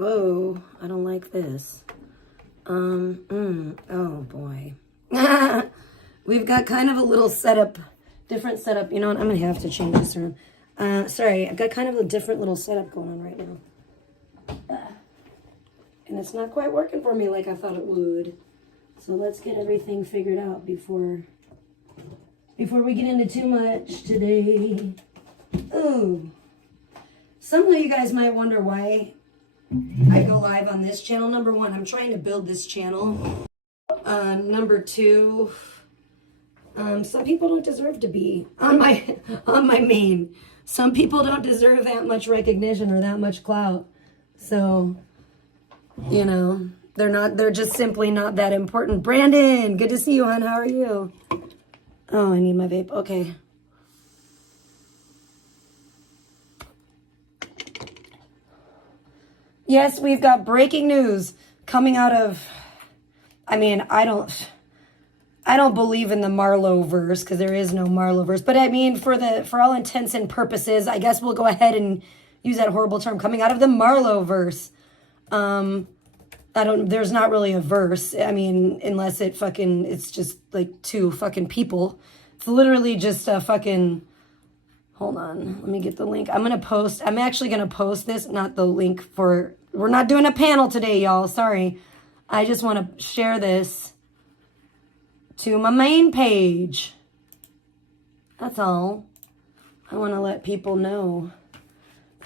Whoa, I don't like this. Oh boy. We've got kind of a little setup, different setup. You know what, I'm gonna have to change this around. Sorry, I've got kind of a different little setup going on right now. And it's not quite working for me like I thought it would. So let's get everything figured out before we get into too much today. Ooh. Some of you guys might wonder why I go live on this channel. Number one, I'm trying to build this channel. Number two, some people don't deserve to be on my main. Some people don't deserve that much recognition or that much clout. So, you know, they're just simply not that important. Brandon, good to see you, hon. How are you? Oh, I need my vape. Okay. Yes, we've got breaking news coming out of, I mean, I don't believe in the Marlo verse because there is no Marlo verse. But I mean, for all intents and purposes, I guess we'll go ahead and use that horrible term coming out of the Marlo verse. There's not really a verse. I mean, unless it's just like two fucking people. It's literally just a fucking, hold on, let me get the link. I'm actually going to post this, not the link for, we're not doing a panel today, y'all. Sorry. I just want to share this to my main page. That's all. I want to let people know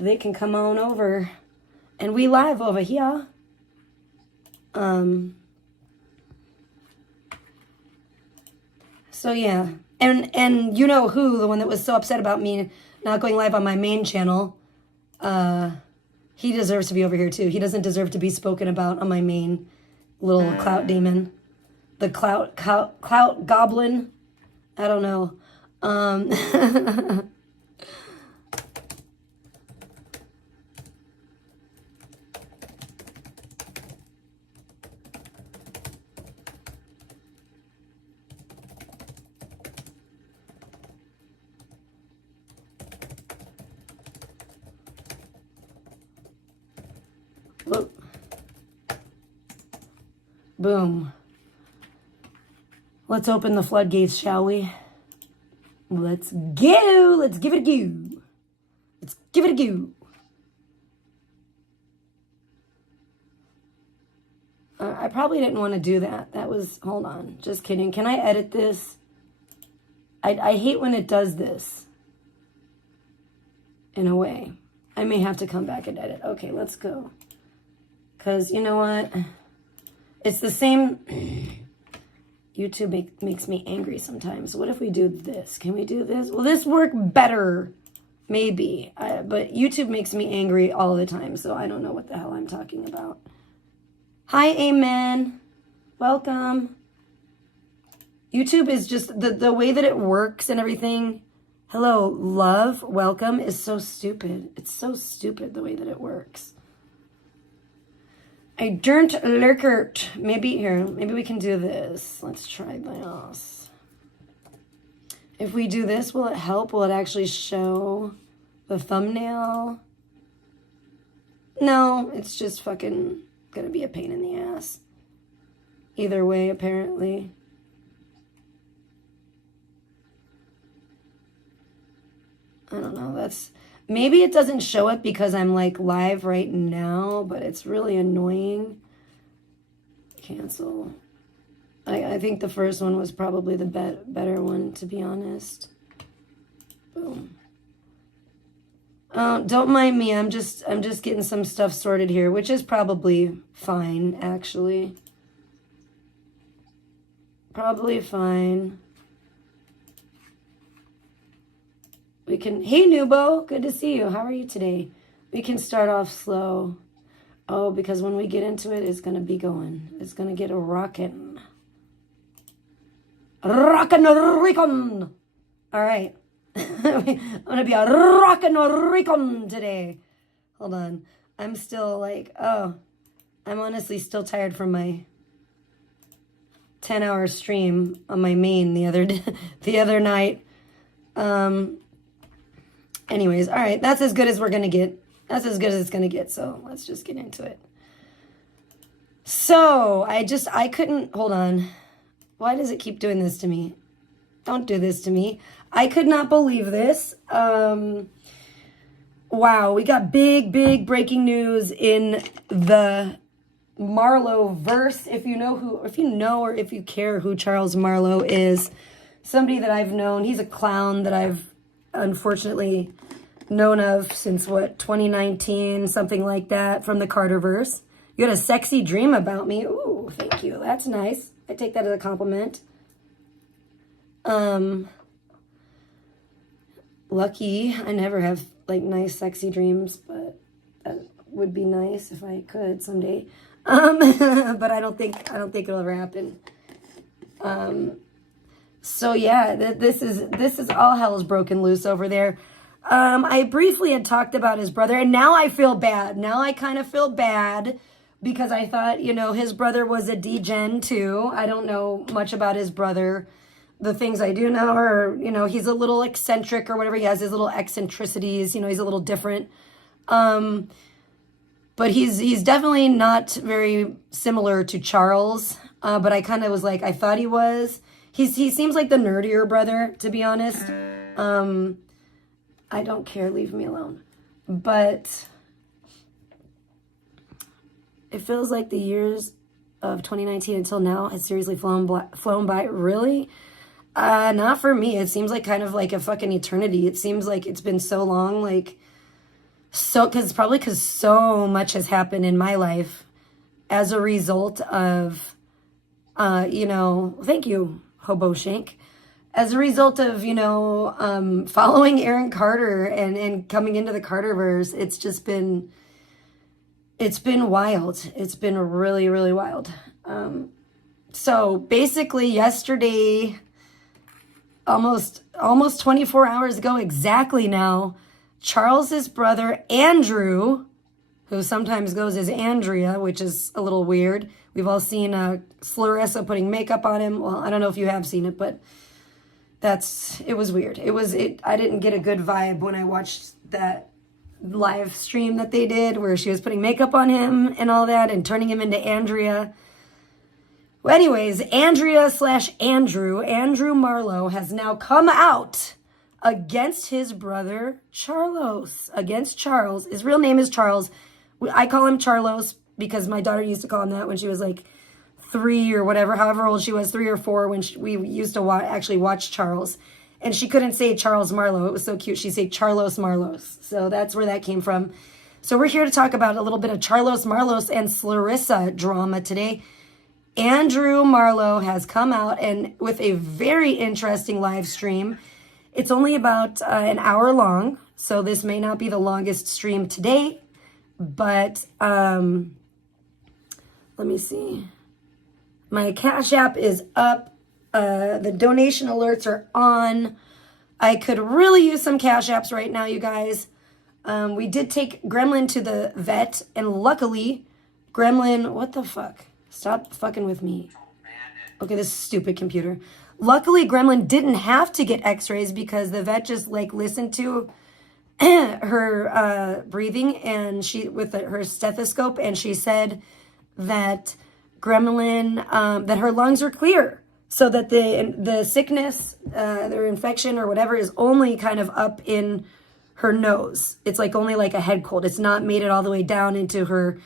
they can come on over and we live over here. So yeah, and you know who, the one that was so upset about me not going live on my main channel, he deserves to be over here too. He doesn't deserve to be spoken about on my main little clout demon. The clout goblin. I don't know. Whoop. Boom. Let's open the floodgates, shall we? Let's go. Let's give it a go. Let's give it a go. I probably didn't want to do that. That was, hold on. Just kidding. Can I edit this? I hate when it does this. In a way. I may have to come back and edit. Okay, let's go. Because you know what? It's the same. YouTube makes me angry sometimes. What if we do this? Can we do this? Will this work better? Maybe. But YouTube makes me angry all the time, so I don't know what the hell I'm talking about. Hi, Amen. Welcome. YouTube is just, the way that it works and everything. Hello, love, welcome is so stupid. It's so stupid the way that it works. I don't lurkert. Maybe we can do this. Let's try this. If we do this, will it help? Will it actually show the thumbnail? No, it's just fucking gonna be a pain in the ass. Either way, apparently. I don't know, maybe it doesn't show it because I'm like live right now, but it's really annoying. Cancel. I think the first one was probably the better one, to be honest. Boom. Don't mind me. I'm just getting some stuff sorted here, which is probably fine, actually. Probably fine. We can, hey Nubo, good to see you. How are you today? We can start off slow. Oh, because when we get into it, it's going to be going. It's going to get a rockin'. Rockin' Ricon. All right. I'm going to be a rockin' Ricon today. Hold on. I'm still like, I'm honestly still tired from my 10-hour stream on my main the other night. Anyways, all right, that's as good as we're going to get. That's as good as it's going to get, so let's just get into it. So, I couldn't, hold on. Why does it keep doing this to me? Don't do this to me. I could not believe this. Wow, we got big breaking news in the Marlo verse. If you know or if you care who Charles Marlo is, somebody that I've known. He's a clown that I've unfortunately known of since, 2019, something like that, from the Carterverse. You had a sexy dream about me. Ooh, thank you. That's nice. I take that as a compliment. Lucky. I never have, like, nice, sexy dreams, but that would be nice if I could someday. But I don't think it'll ever happen. So yeah, this is all hell's broken loose over there. I briefly had talked about his brother, and now I feel bad. Now I kind of feel bad because I thought, his brother was a degen too. I don't know much about his brother. The things I do know are, he's a little eccentric or whatever. He has his little eccentricities. He's a little different. But he's definitely not very similar to Charles. But I kind of was like, I thought he was. He seems like the nerdier brother, to be honest. I don't care. Leave me alone. But it feels like the years of 2019 until now has seriously flown by. Really? Not for me. It seems like kind of like a fucking eternity. It seems like it's been so long, because so much has happened in my life as a result of, thank you, Hobo Shank. As a result of, following Aaron Carter and coming into the Carterverse, it's been wild. It's been really, really wild. So basically yesterday, almost 24 hours ago exactly now, Charles's brother, Andrew, who sometimes goes as Andrea, which is a little weird. We've all seen Clarissa putting makeup on him. Well, I don't know if you have seen it, but it was weird. I didn't get a good vibe when I watched that live stream that they did where she was putting makeup on him and all that and turning him into Andrea. Well, anyways, Andrew Marlo has now come out against his brother Charlose, against Charles. His real name is Charles. I call him Charlose because my daughter used to call him that when she was like 3 or whatever, however old she was, 3 or 4, when we used to actually watch Charles. And she couldn't say Charles Marlo. It was so cute. She'd say Charlos Marlos. So that's where that came from. So we're here to talk about a little bit of Charlos Marlos and Clarissa drama today. Andrew Marlo has come out and with a very interesting live stream. It's only about an hour long, so this may not be the longest stream today, but let me see. My Cash App is up. The donation alerts are on. I could really use some Cash Apps right now, you guys. We did take Gremlin to the vet, and luckily, Gremlin, what the fuck? Stop fucking with me. Okay, this stupid computer. Luckily, Gremlin didn't have to get x-rays because the vet just listened to her breathing and her stethoscope, and she said that Gremlin, that her lungs are clear, so that the sickness, their infection or whatever is only kind of up in her nose. It's only like a head cold. It's not made it all the way down into her,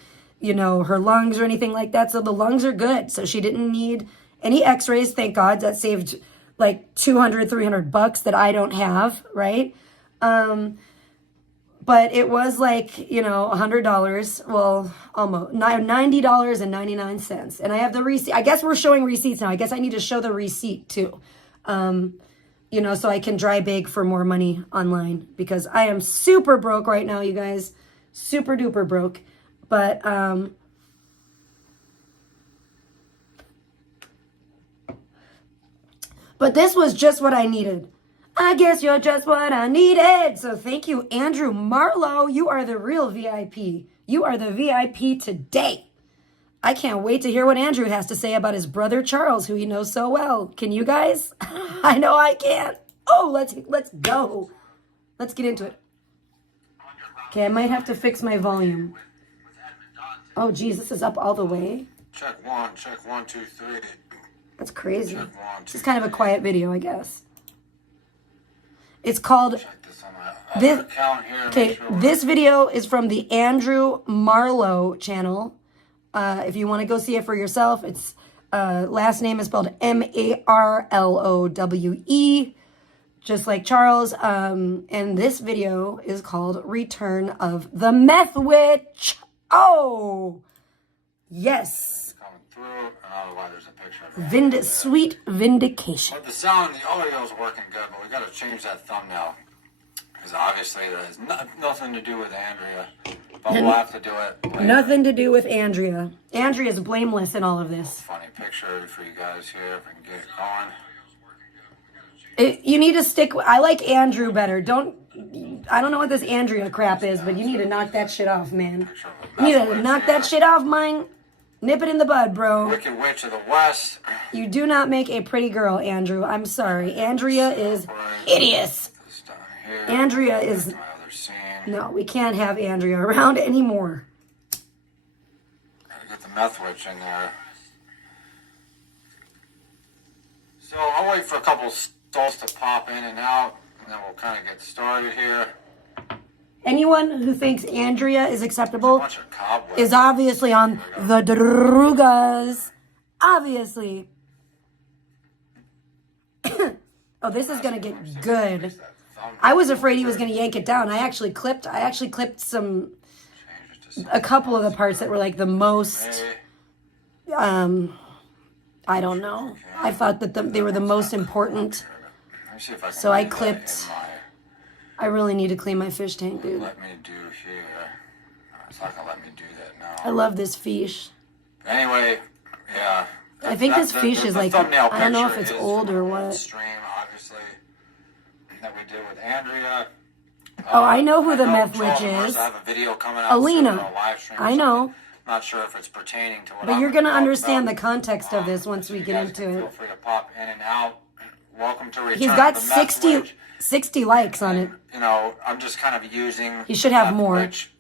her lungs or anything like that. So the lungs are good. So she didn't need any x-rays. Thank God. That saved like $200, $300 that I don't have. Right. But it was $100. Well, almost $90.99. And I have the receipt. I guess we're showing receipts now. I guess I need to show the receipt too. So I can dry bake for more money online because I am super broke right now, you guys. Super duper broke. But this was just what I needed. I guess you're just what I needed. So thank you, Andrew Marlo. You are the real VIP. You are the VIP today. I can't wait to hear what Andrew has to say about his brother Charles, who he knows so well. Can you guys? I know I can. Oh, let's go. Let's get into it. On your Okay, I might have to fix my volume. Oh, geez, this is up all the way. Check one, 2, 3. That's crazy. Check 1, 2, This is kind of a quiet video, I guess. It's called... Check this on my other account here. Okay, this video is from the Andrew Marlo channel. If you want to go see it for yourself, it's last name is spelled Marlowe, just like Charles. And this video is called Return of the Meth Witch. Oh, yes. Coming through, and otherwise there's a picture of it. Sweet Vindication. But the sound, the audio is working good, but we got to change that thumbnail. Because obviously it has nothing to do with Andrea. But we'll have to do it later. Nothing to do with Andrea. Andrea's blameless in all of this. Funny picture for you guys here, if we can get it going. You need to stick... I like Andrew better. I don't know what this Andrea crap is, but you need to knock that shit off, man. You need to knock that shit off, mine. Nip it in the bud, bro. Wicked Witch of the West. You do not make a pretty girl, Andrew. I'm sorry. Andrea is hideous. Andrea is... No, we can't have Andrea around anymore. Gotta get the Meth Witch in there. So I'll wait for a couple souls to pop in and out, and then we'll kind of get started here. Anyone who thinks Andrea is acceptable is obviously on the drugas. Obviously. Oh, this is gonna get good. I was afraid he was gonna yank it down. I actually clipped a couple of the parts that were like the most I don't know. I thought that they were the most important. So I clipped. I really need to clean my fish tank, dude. Let me do here. It's not gonna let me do that now. I love this fish. Anyway, yeah. I think this fish is like, I don't know if it's old or what. Stream, obviously, that we did with Andrea. Oh, I know who the Meth Witch is. I have a video coming out Alina. I know. Not sure if it's pertaining to what But you're gonna understand the context of this once we get into it. Feel free to pop in and out. Welcome to Return He's got of the Meth Witch. 60 likes on it. You know, I'm just kind of using... You should have Meth more. Witch,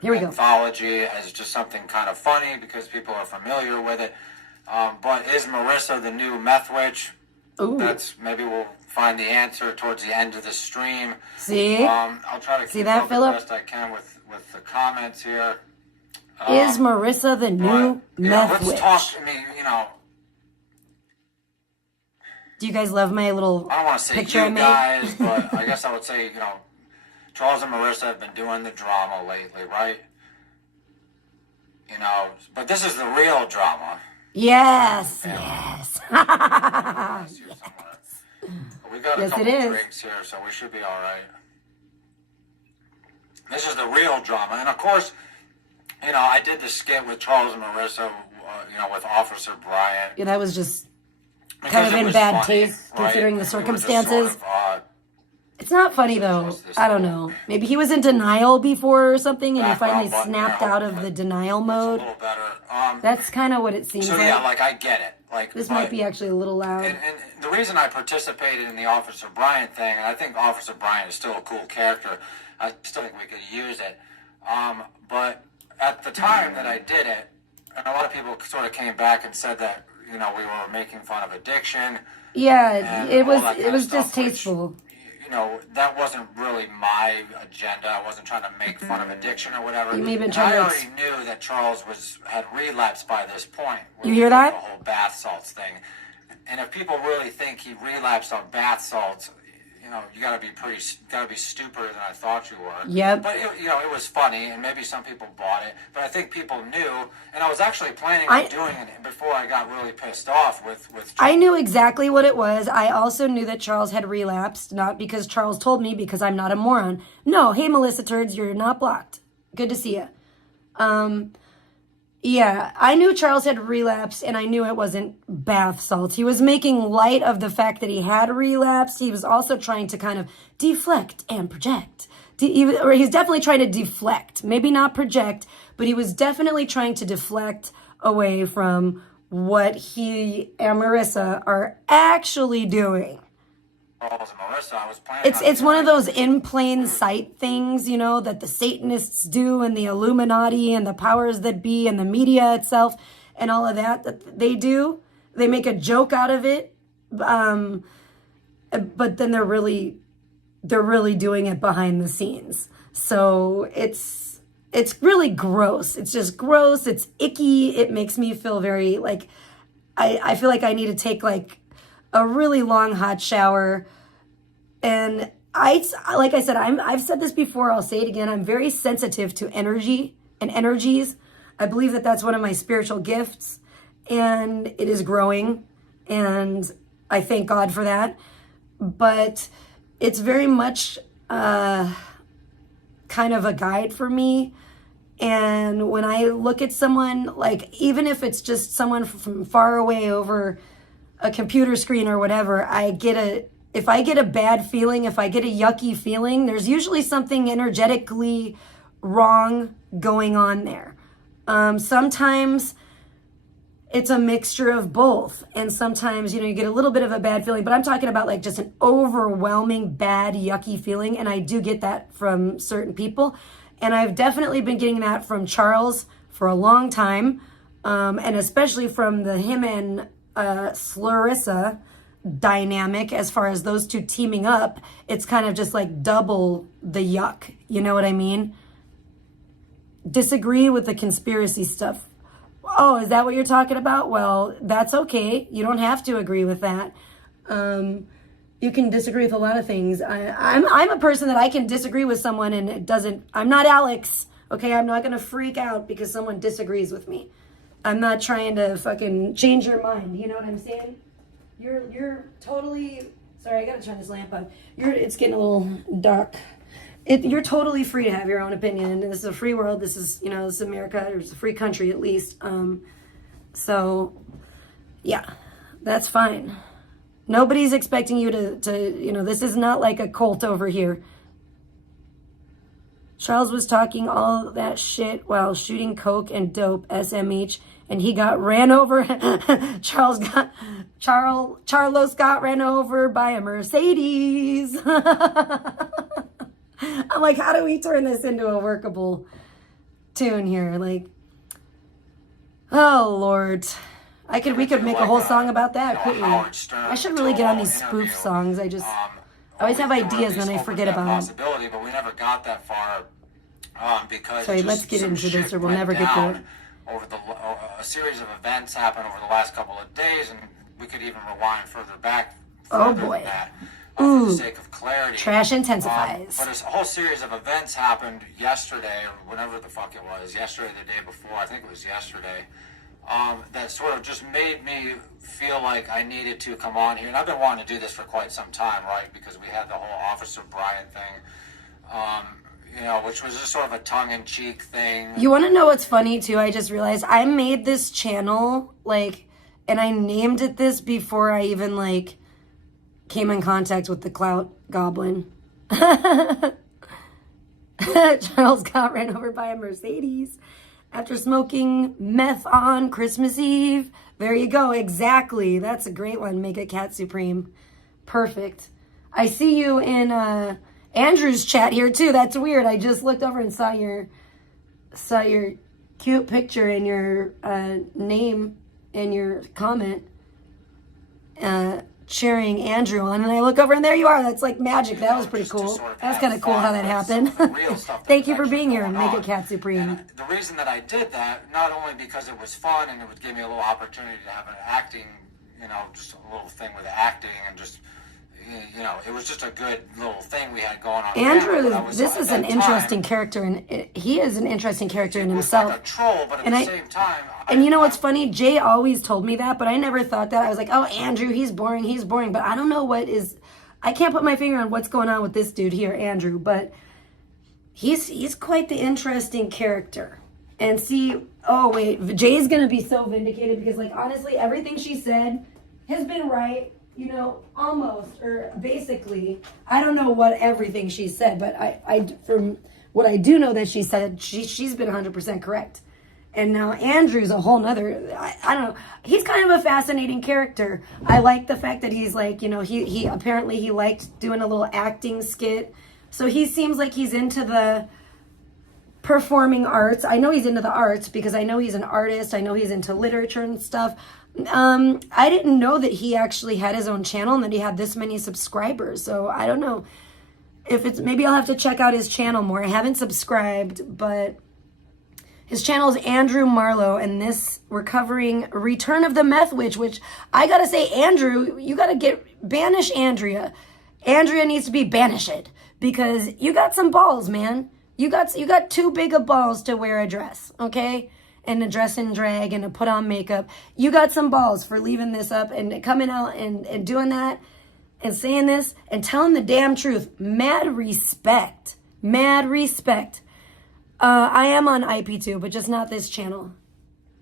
Here we go. Anthology as just something kind of funny because people are familiar with it. But is Marissa the new Meth Witch? Ooh. Maybe we'll find the answer towards the end of the stream. See? I'll try to keep up the best I can with the comments here. Is Marissa the new Meth Witch? Let's talk, I mean, you know... Do you guys love my little I don't want to say picture I you made? guys, but I guess I would say, you know, Charles and Marissa have been doing the drama lately, right? You know, but this is the real drama. Yes, yes. We got a couple drinks here, so we should be all right. This is the real drama, and of course, you know, I did the skit with Charles and Marissa, you know, with Officer Bryant. Yeah, that was just kind of in bad taste, considering the circumstances. It's not funny, though. I don't know. Maybe he was in denial before or something, and he finally snapped out of the denial mode. A little better. That's kind of what it seems like. So, yeah, like, I get it. Like, this might be actually a little loud. And the reason I participated in the Officer Bryant thing, and I think Officer Bryant is still a cool character, I still think we could use it. But at the time that I did it, and a lot of people sort of came back and said that, you know, we were making fun of addiction. Yeah, it was distasteful. Which, you know, that wasn't really my agenda. I wasn't trying to make fun of addiction or whatever. You may have been I already knew that Charles had relapsed by this point. You hear that? The whole bath salts thing. And if people really think he relapsed on bath salts, you know, you gotta be stupider than I thought you were. Yep. But it was funny, and maybe some people bought it. But I think people knew, and I was actually planning on doing it before I got really pissed off with. I knew exactly what it was. I also knew that Charles had relapsed, not because Charles told me, because I'm not a moron. No, hey Melissa Turds, you're not blocked. Good to see you. Yeah, I knew Charles had relapsed, and I knew it wasn't bath salts. He was making light of the fact that he had relapsed. He was also trying to kind of deflect and project. He's definitely trying to deflect. Maybe not project, but he was definitely trying to deflect away from what he and Marissa are actually doing. Charles and Marissa, I was planning It's one of those in plain sight things, you know, that the Satanists do and the Illuminati and the powers that be and the media itself and all of that they do. They make a joke out of it, but then they're really doing it behind the scenes. So it's really gross. It's just gross. It's icky. It makes me feel very like I feel like I need to take like a really long hot shower. And like I said, I've said this before, I'll say it again. I'm very sensitive to energy and energies. I believe that that's one of my spiritual gifts, and it is growing, and I thank God for that. But it's very much kind of a guide for me. And when I look at someone, like, even if it's just someone from far away over a computer screen or whatever, if I get a bad feeling, if I get a yucky feeling, there's usually something energetically wrong going on there. Sometimes it's a mixture of both. And sometimes, you get a little bit of a bad feeling, but I'm talking about like just an overwhelming bad, yucky feeling. And I do get that from certain people. And I've definitely been getting that from Charles for a long time. And especially from the him and Larissa dynamic, as far as those two teaming up, it's kind of just like double the yuck. You know what I mean? Disagree with the conspiracy stuff. Oh, is that what you're talking about? Well, that's okay. You don't have to agree with that. You can disagree with a lot of things. I'm a person that I can disagree with someone and it doesn't, I'm not Alex. Okay, I'm not going to freak out because someone disagrees with me. I'm not trying to fucking change your mind. You know what I'm saying? You're totally, sorry, I got to turn this lamp on. It's getting a little dark. You're totally free to have your own opinion. And this is a free world. This is, this is America. It's a free country at least. So yeah, that's fine. Nobody's expecting you to, this is not like a cult over here. Charles was talking all that shit while shooting coke and dope, SMH, and he got ran over. Charlos got ran over by a Mercedes. I'm like, how do we turn this into a workable tune here? Like, oh Lord. We could make a whole song about that, couldn't we? I should really get on these spoof songs. I always have ideas and then I forget about them. But we never got that far because sorry, let's get into this or we'll never get to it. A series of events happened over the last couple of days, and we could even rewind further back. Oh boy. For the sake of clarity. Trash intensifies. But a whole series of events happened yesterday, or whenever the fuck it was, yesterday, the day before, I think it was yesterday, that sort of just made me feel like I needed to come on here. And I've been wanting to do this for quite some time, right? Because we had the whole Officer Brian thing, which was just sort of a tongue-in-cheek thing. You want to know what's funny, too? I just realized I made this channel, and I named it this before I even, came in contact with the Clout Goblin. Charles got ran over by a Mercedes after smoking meth on Christmas Eve. There you go. Exactly. That's a great one. Make it Cat Supreme. Perfect. I see you in Andrew's chat here too. That's weird. I just looked over and saw your cute picture and your name and your comment. Cheering Andrew on, and I look over and there you are. That's like magic. That was pretty cool. That was kind of cool how that happened. Thank you for being here and Make It Cat Supreme. And the reason that I did that, not only because it was fun and it would give me a little opportunity to have an acting, just a little thing with acting and just, it was just a good little thing we had going on. Andrew, this is an interesting character, and he is an interesting character in himself. Like a troll, but at the same time. And you know what's funny? Jay always told me that, but I never thought that. I was like, oh, Andrew, he's boring. But I don't know I can't put my finger on what's going on with this dude here, Andrew, but he's quite the interesting character. And see, oh, wait, Jay's going to be so vindicated because, honestly, everything she said has been right, almost, or basically. I don't know what everything she said, but I from what I do know that she said, she's been 100% correct. And now Andrew's a whole nother, I don't know. He's kind of a fascinating character. I like the fact that he's like, you know, he apparently he liked doing a little acting skit. So he seems like he's into the performing arts. I know he's into the arts because I know he's an artist. I know he's into literature and stuff. I didn't know that he actually had his own channel and that he had this many subscribers. So I don't know if it's, maybe I'll have to check out his channel more. I haven't subscribed, but his channel is Andrew Marlo, and this, we're covering Return of the Meth Witch, which I gotta say, Andrew, you gotta banish Andrea. Andrea needs to be banished because you got some balls, man. You got too big of balls to wear a dress, okay? And a dress and drag and to put on makeup. You got some balls for leaving this up and coming out and doing that and saying this and telling the damn truth. Mad respect. Mad respect. I am on IP2, but just not this channel,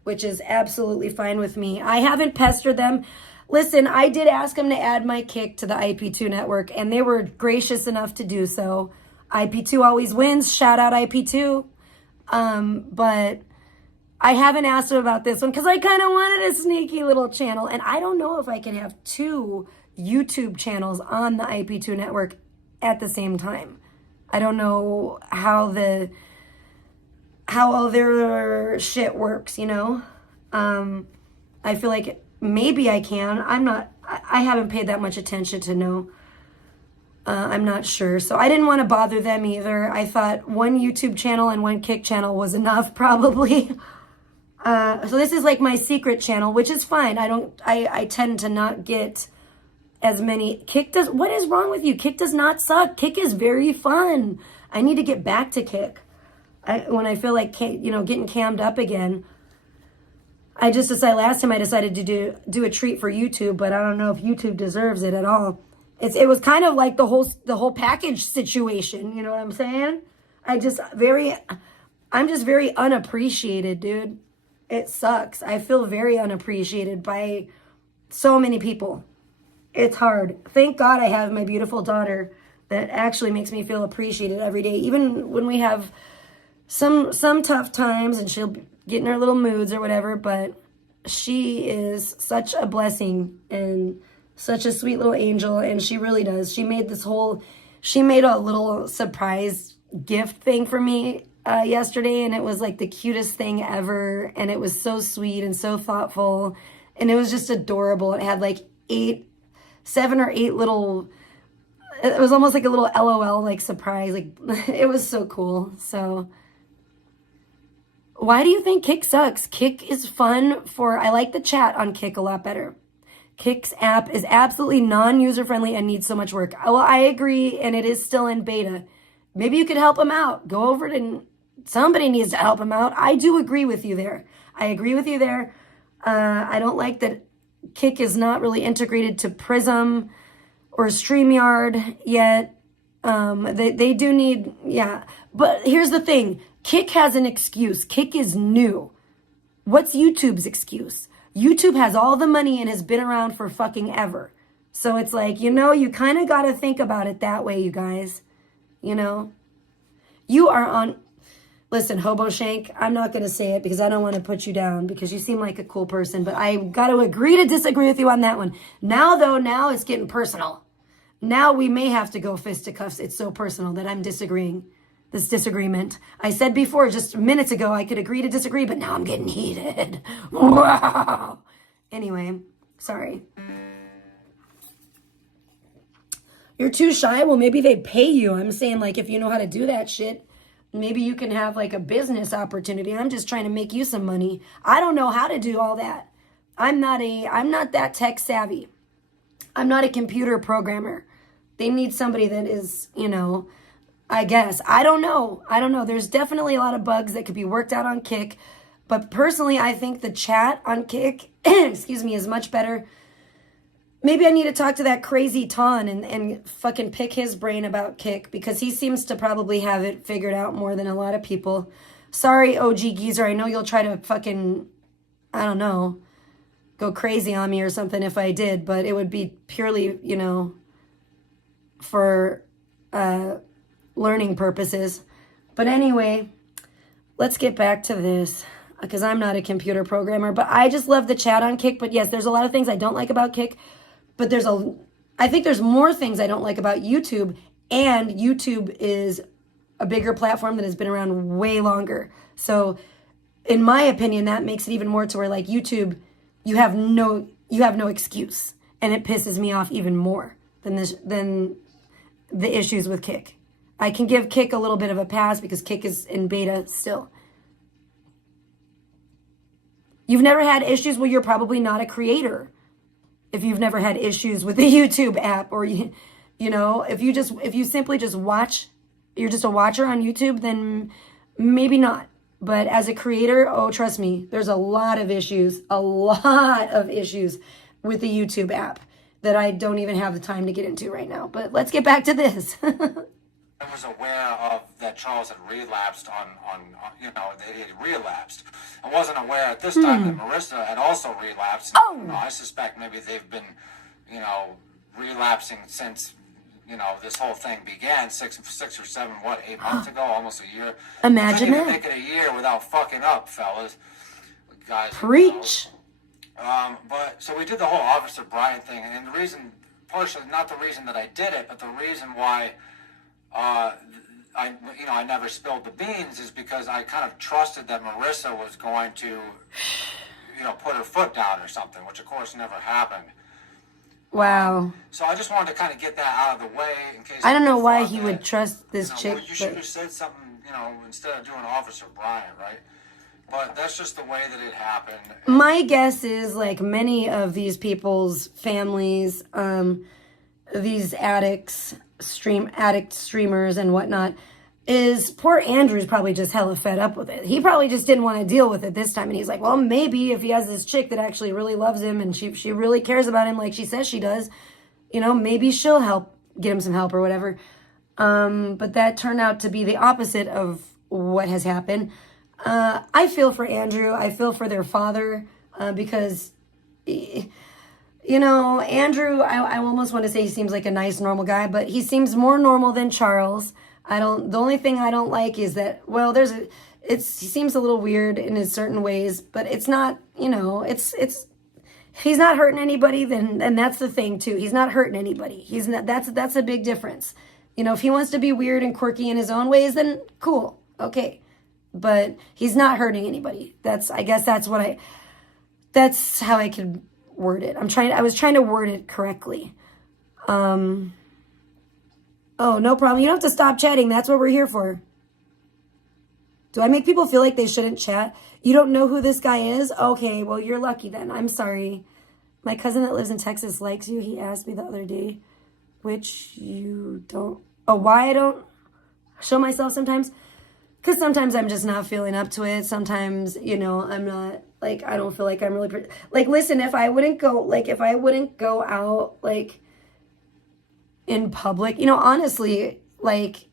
which is absolutely fine with me. I haven't pestered them. Listen, I did ask them to add my Kick to the IP2 network, and they were gracious enough to do so. IP2 always wins. Shout out IP2. But I haven't asked them about this one because I kind of wanted a sneaky little channel, and I don't know if I can have 2 YouTube channels on the IP2 network at the same time. I don't know how all their shit works, you know? I feel like maybe I can. I haven't paid that much attention to know. I'm not sure. So I didn't want to bother them either. I thought 1 YouTube channel and 1 Kick channel was enough probably. So this is like my secret channel, which is fine. I tend to not get as many. What is wrong with you? Kick does not suck. Kick is very fun. I need to get back to Kick. When I feel like, you know, getting cammed up again. I just decided last time I decided to do a treat for YouTube, but I don't know if YouTube deserves it at all. It was kind of like the whole package situation, you know what I'm saying? I'm just very unappreciated, dude. It sucks. I feel very unappreciated by so many people. It's hard. Thank God I have my beautiful daughter that actually makes me feel appreciated every day, even when we have some tough times and she'll get in her little moods or whatever, but she is such a blessing and such a sweet little angel, and she really does. She made a little surprise gift thing for me yesterday, and it was like the cutest thing ever, and it was so sweet and so thoughtful, and it was just adorable. It had like 7 or 8 little, it was almost like a little LOL like surprise. Like it was so cool. So why do you think Kick sucks? Kick is fun I like the chat on Kick a lot better. Kick's app is absolutely non-user-friendly and needs so much work. Well, I agree, and it is still in beta. Maybe you could help them out. Go over it, and somebody needs to help them out. I do agree with you there. I agree with you there. I don't like that Kick is not really integrated to Prism or StreamYard yet. They do need, yeah. But here's the thing. Kick has an excuse. Kick is new. What's YouTube's excuse? YouTube has all the money and has been around for fucking ever. So it's like, you know, you kind of got to think about it that way, you guys. You know? You are on... Listen, Hobo Shank, I'm not going to say it because I don't want to put you down because you seem like a cool person, but I got to agree to disagree with you on that one. Now it's getting personal. Now we may have to go fisticuffs. It's so personal that I'm disagreeing. This disagreement. I said before, just minutes ago, I could agree to disagree, but now I'm getting heated. Wow. Anyway, sorry. You're too shy? Well, maybe they pay you. I'm saying, like, if you know how to do that shit, maybe you can have, like, a business opportunity. I'm just trying to make you some money. I don't know how to do all that. I'm not that tech savvy. I'm not a computer programmer. They need somebody that is, you know... I guess. I don't know. There's definitely a lot of bugs that could be worked out on Kick. But personally, I think the chat on Kick, excuse me, is much better. Maybe I need to talk to that crazy Ton and fucking pick his brain about Kick because he seems to probably have it figured out more than a lot of people. Sorry, OG Geezer. I know you'll try to fucking, I don't know, go crazy on me or something if I did. But it would be purely, you know, for... learning purposes. But anyway, let's get back to this. because I'm not a computer programmer, but I just love the chat on Kick. But yes, there's a lot of things I don't like about Kick, but I think there's more things I don't like about YouTube, and YouTube is a bigger platform that has been around way longer. So in my opinion, that makes it even more to where like YouTube, you have no excuse, and it pisses me off even more than the issues with Kick. I can give Kick a little bit of a pass because Kick is in beta still. You've never had issues? Well, you're probably not a creator. If you've never had issues with the YouTube app, or you know, if you simply just watch, you're just a watcher on YouTube, then maybe not. But as a creator, oh, trust me, there's a lot of issues with the YouTube app that I don't even have the time to get into right now. But let's get back to this. I was aware of that Charles had relapsed on you know, that he had relapsed. I wasn't aware at this time that Marissa had also relapsed. Oh. You know, I suspect maybe they've been, you know, relapsing since, you know, this whole thing began 6 or 7, 8 months ago, almost a year. Imagine that. that. Make it a year without fucking up, fellas. Guys. Preach. You know. But so we did the whole Officer Brian thing, and the reason, partially not the reason that I did it, but the reason why I never spilled the beans is because I kind of trusted that Marissa was going to, you know, put her foot down or something, which of course never happened. Wow. So I just wanted to kind of get that out of the way in case. I don't know why he would trust this chick. Well, you should have said something, you know, instead of doing Officer Brian, right? But that's just the way that it happened. My guess is, like many of these people's families, these streamers and whatnot, is poor Andrew's probably just hella fed up with it. He probably just didn't want to deal with it this time, and he's like, well, maybe if he has this chick that actually really loves him and she really cares about him like she says she does, you know, maybe she'll get him some help or whatever. But that turned out to be the opposite of what has happened. I feel for Andrew. I feel for their father, because you know, Andrew, I almost want to say he seems like a nice, normal guy, but he seems more normal than Charles. The only thing I don't like is that, well, he seems a little weird in his certain ways, but it's not, you know, he's not hurting anybody, and that's the thing too. He's not hurting anybody. He's not, that's a big difference. You know, if he wants to be weird and quirky in his own ways, then cool. Okay. But he's not hurting anybody. I guess that's how I could word it. I was trying to word it correctly. Oh, no problem. You don't have to stop chatting. That's what we're here for. Do I make people feel like they shouldn't chat? You don't know who this guy is? Okay, well, you're lucky then. I'm sorry. My cousin that lives in Texas likes you. He asked me the other day, which you don't... Oh, why I don't show myself sometimes? Because sometimes I'm just not feeling up to it. Sometimes, you know, I'm not... Like, I don't feel like I'm really... Like, listen, if I wouldn't go out, like, in public... You know, honestly, like,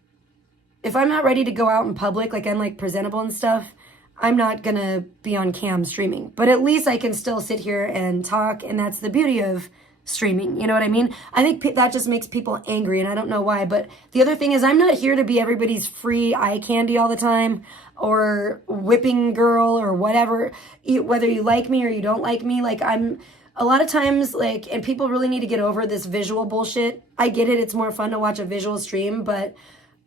if I'm not ready to go out in public, like, I'm, like, presentable and stuff, I'm not gonna be on cam streaming. But at least I can still sit here and talk, and that's the beauty of streaming. You know what I mean? I think that just makes people angry, and I don't know why. But the other thing is, I'm not here to be everybody's free eye candy all the time, or whipping girl, or whatever, whether you like me or you don't like me. Like, a lot of times, like, and people really need to get over this visual bullshit. I get it. It's more fun to watch a visual stream, but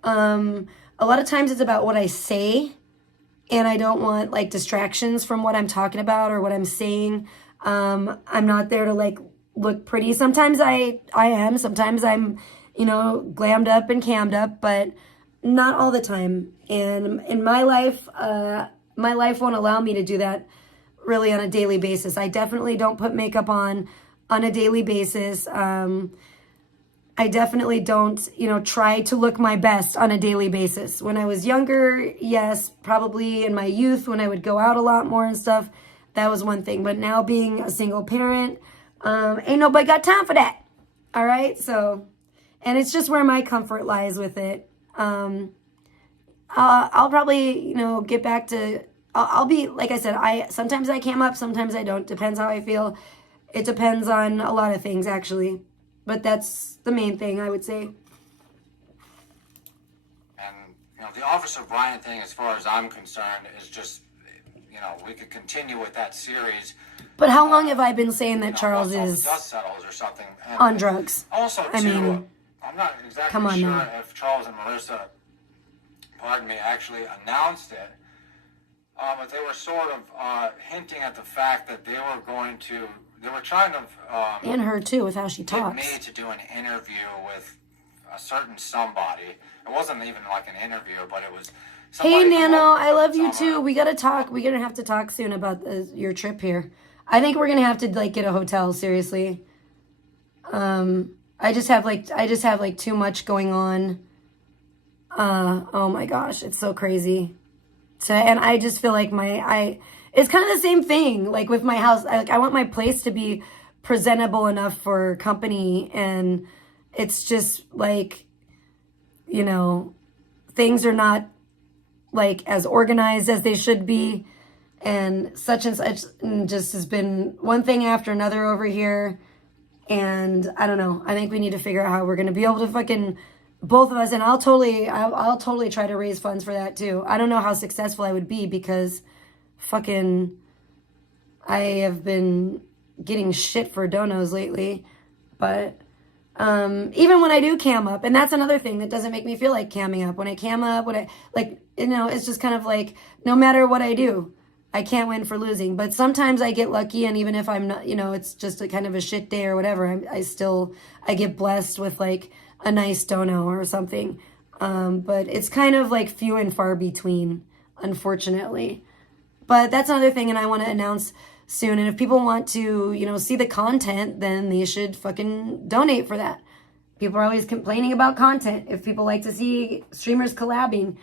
a lot of times it's about what I say, and I don't want, like, distractions from what I'm talking about or what I'm saying. I'm not there to, like, look pretty. Sometimes I am. Sometimes I'm, you know, glammed up and cammed up, but not all the time. And in my life won't allow me to do that really on a daily basis. I definitely don't put makeup on a daily basis. I definitely don't, you know, try to look my best on a daily basis. When I was younger, yes, probably in my youth when I would go out a lot more and stuff, that was one thing. But now being a single parent, ain't nobody got time for that. All right. So, and it's just where my comfort lies with it. I'll probably, you know, get back to, I'll be, like I said, sometimes I cam up, sometimes I don't. Depends how I feel. It depends on a lot of things, actually. But that's the main thing, I would say. And, you know, the Officer Brian thing, as far as I'm concerned, is just, we could continue with that series. But how long have I been saying that Charles once all the is dust settles or something. And on drugs? Also, I mean, I'm not exactly come on sure now. if Charles and Melissa, pardon me, actually announced it. But they were sort of hinting at the fact that they were trying to... and her, too, with how she get talks. me to do an interview with a certain somebody. It wasn't even like an interview, but it was... Hey, Nano, I love you, too. We gotta talk. We're gonna have to talk soon about your trip here. I think we're gonna have to, like, get a hotel, seriously. I just have too much going on. Oh my gosh, it's so crazy. And I just feel like it's kind of the same thing, like with my house. I want my place to be presentable enough for company, and it's just like, things are not like as organized as they should be, and such, and just has been one thing after another over here. And I don't know. I think we need to figure out how we're going to be able to fucking, both of us, and I'll totally try to raise funds for that too. I don't know how successful I would be because fucking I have been getting shit for donos lately. But even when I do cam up, and that's another thing that doesn't make me feel like camming up. When I cam up, it's just kind of like, no matter what I do, I can't win for losing. But sometimes I get lucky, and even if I'm not, it's just a kind of a shit day or whatever, I get blessed with like a nice dono or something. But it's kind of like few and far between, unfortunately. But that's another thing, and I want to announce soon. And if people want to, see the content, then they should fucking donate for that. People are always complaining about content. If people like to see streamers collabing,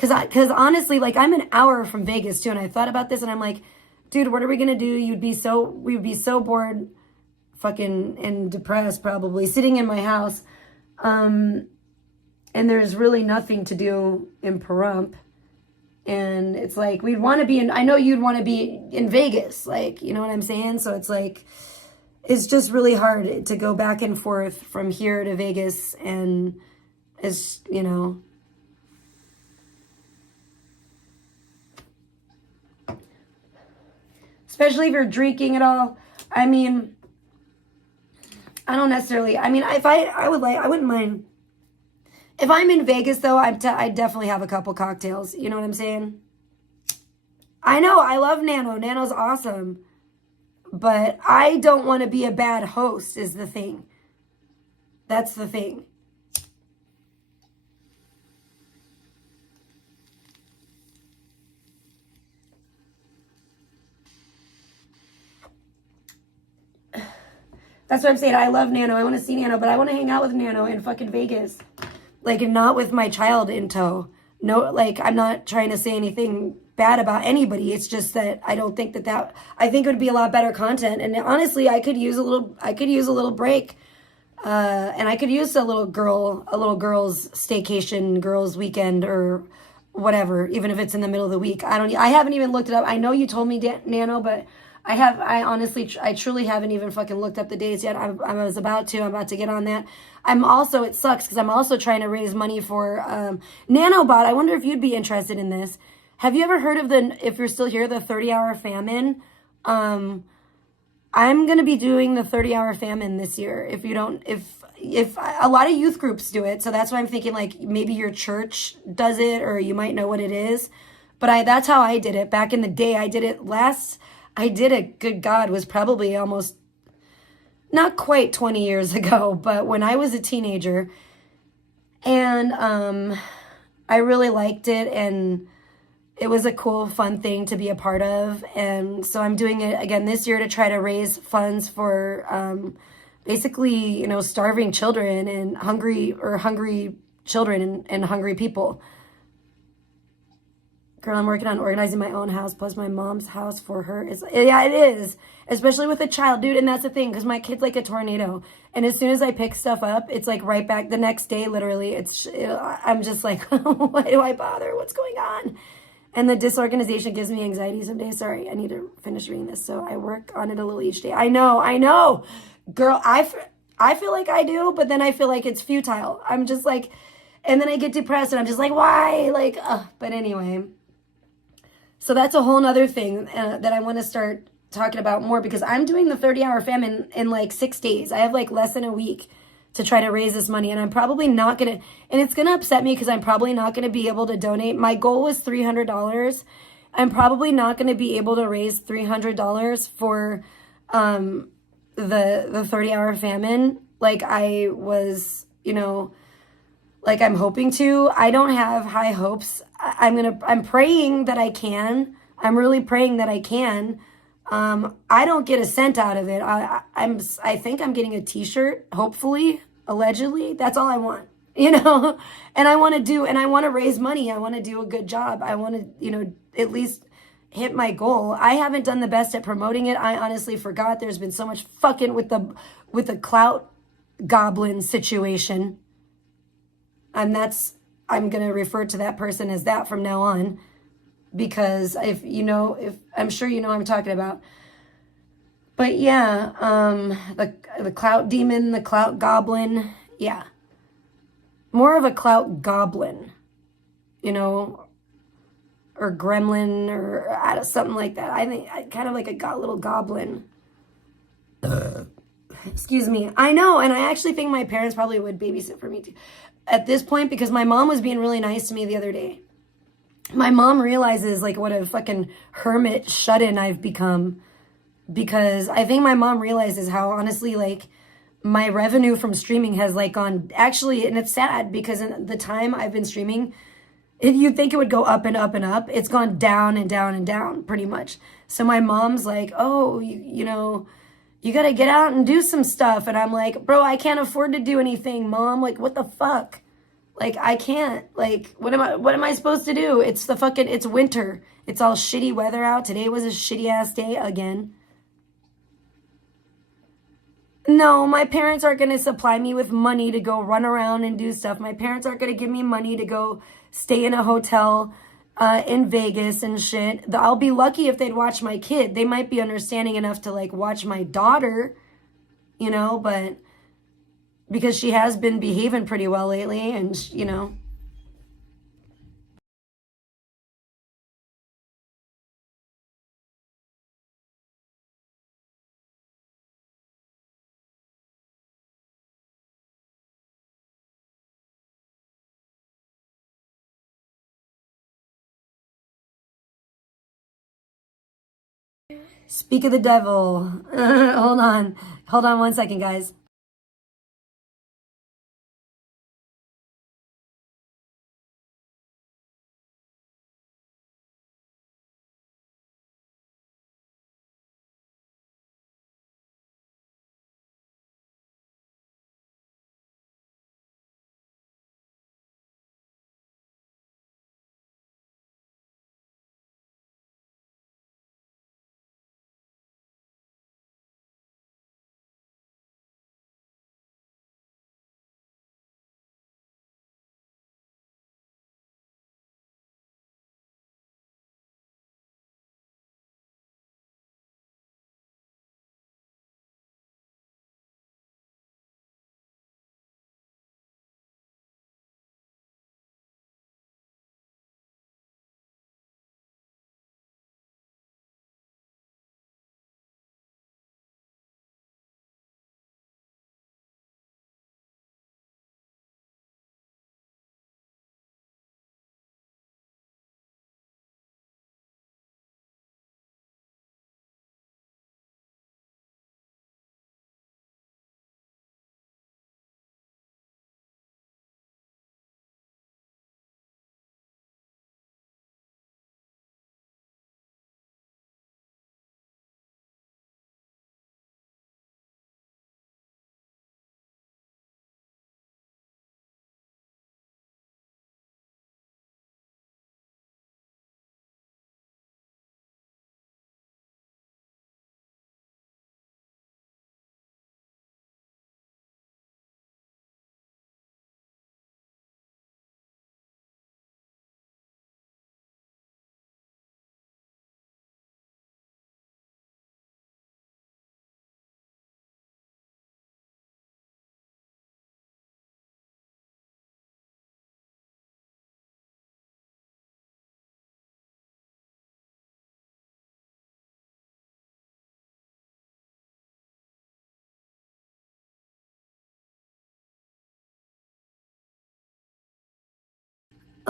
Cause honestly, like, I'm an hour from Vegas too, and I thought about this, and I'm like, dude, what are we gonna do? We would be so bored, fucking, and depressed probably, sitting in my house, and there's really nothing to do in Pahrump, and it's like, we'd want to be I know you'd want to be in Vegas, like, you know what I'm saying? So it's like, it's just really hard to go back and forth from here to Vegas, and it's, especially if you're drinking at all. I mean, I don't necessarily, if I wouldn't mind. If I'm in Vegas though, I'd definitely have a couple cocktails. You know what I'm saying? I know, I love Nano. Nano's awesome. But I don't want to be a bad host is the thing. That's the thing. That's what I'm saying. I love Nano. I want to see Nano, but I want to hang out with Nano in fucking Vegas. Like, not with my child in tow. No, like, I'm not trying to say anything bad about anybody. It's just that I don't think that I think it would be a lot better content. And honestly, I could use a little break. And I could use a little girl's staycation, girl's weekend, or whatever, even if it's in the middle of the week. I haven't even looked it up. I know you told me, Nano, but I truly haven't even fucking looked up the dates yet. I'm about to get on that. It sucks because I'm also trying to raise money for, Nanobot. I wonder if you'd be interested in this. Have you ever heard of if you're still here, the 30-hour famine? I'm going to be doing the 30-hour famine this year. If a lot of youth groups do it. So that's why I'm thinking, like, maybe your church does it, or you might know what it is. But that's how I did it back in the day. Good God, was probably almost not quite 20 years ago, but when I was a teenager, and I really liked it, and it was a cool, fun thing to be a part of. And so I'm doing it again this year to try to raise funds for basically, starving children and hungry children and hungry people. Girl, I'm working on organizing my own house plus my mom's house for her. It is. Especially with a child, dude. And that's the thing, because my kid's like a tornado. And as soon as I pick stuff up, it's like right back the next day, literally. I'm just like, why do I bother? What's going on? And the disorganization gives me anxiety some days. Sorry, I need to finish reading this. So I work on it a little each day. I know. Girl, I feel like I do, but then I feel like it's futile. I'm just like, and then I get depressed and I'm just like, why? Like, but anyway. So that's a whole nother thing that I want to start talking about more, because I'm doing the 30-hour famine in like 6 days. I have like less than a week to try to raise this money, and I'm probably not going to, and it's going to upset me because I'm probably not going to be able to donate. My goal was $300. I'm probably not going to be able to raise $300 for the 30-hour famine like I was, like I'm hoping to. I don't have high hopes. I'm praying that I can. I'm really praying that I can. I don't get a cent out of it. I think I'm getting a t-shirt, hopefully, allegedly. That's all I want, and I want to raise money. I want to do a good job. I want to, at least hit my goal. I haven't done the best at promoting it. I honestly forgot. There's been so much fucking with the clout goblin situation. I'm going to refer to that person as that from now on, because if I'm sure you know what I'm talking about. But yeah, the clout demon, the clout goblin, yeah. More of a clout goblin, or gremlin, or something like that. I think kind of like a little goblin. Excuse me. I know, and I actually think my parents probably would babysit for me too at this point, because my mom was being really nice to me the other day. My mom realizes like what a fucking hermit shut-in I've become, because I think my mom realizes how honestly like my revenue from streaming has like gone, actually, and it's sad because in the time I've been streaming, you'd think it would go up and up and up. It's gone down and down and down pretty much. So my mom's like, oh, you got to get out and do some stuff. And I'm like, bro, I can't afford to do anything, Mom. Like, what the fuck? Like, I can't. Like, what am I supposed to do? It's winter. It's all shitty weather out. Today was a shitty ass day again. No, my parents aren't going to supply me with money to go run around and do stuff. My parents aren't going to give me money to go stay in a hotel in Vegas and shit. I'll be lucky if they'd watch my kid. They might be understanding enough to like watch my daughter, but because she has been behaving pretty well lately, and Speak of the devil. Hold on 1 second, guys.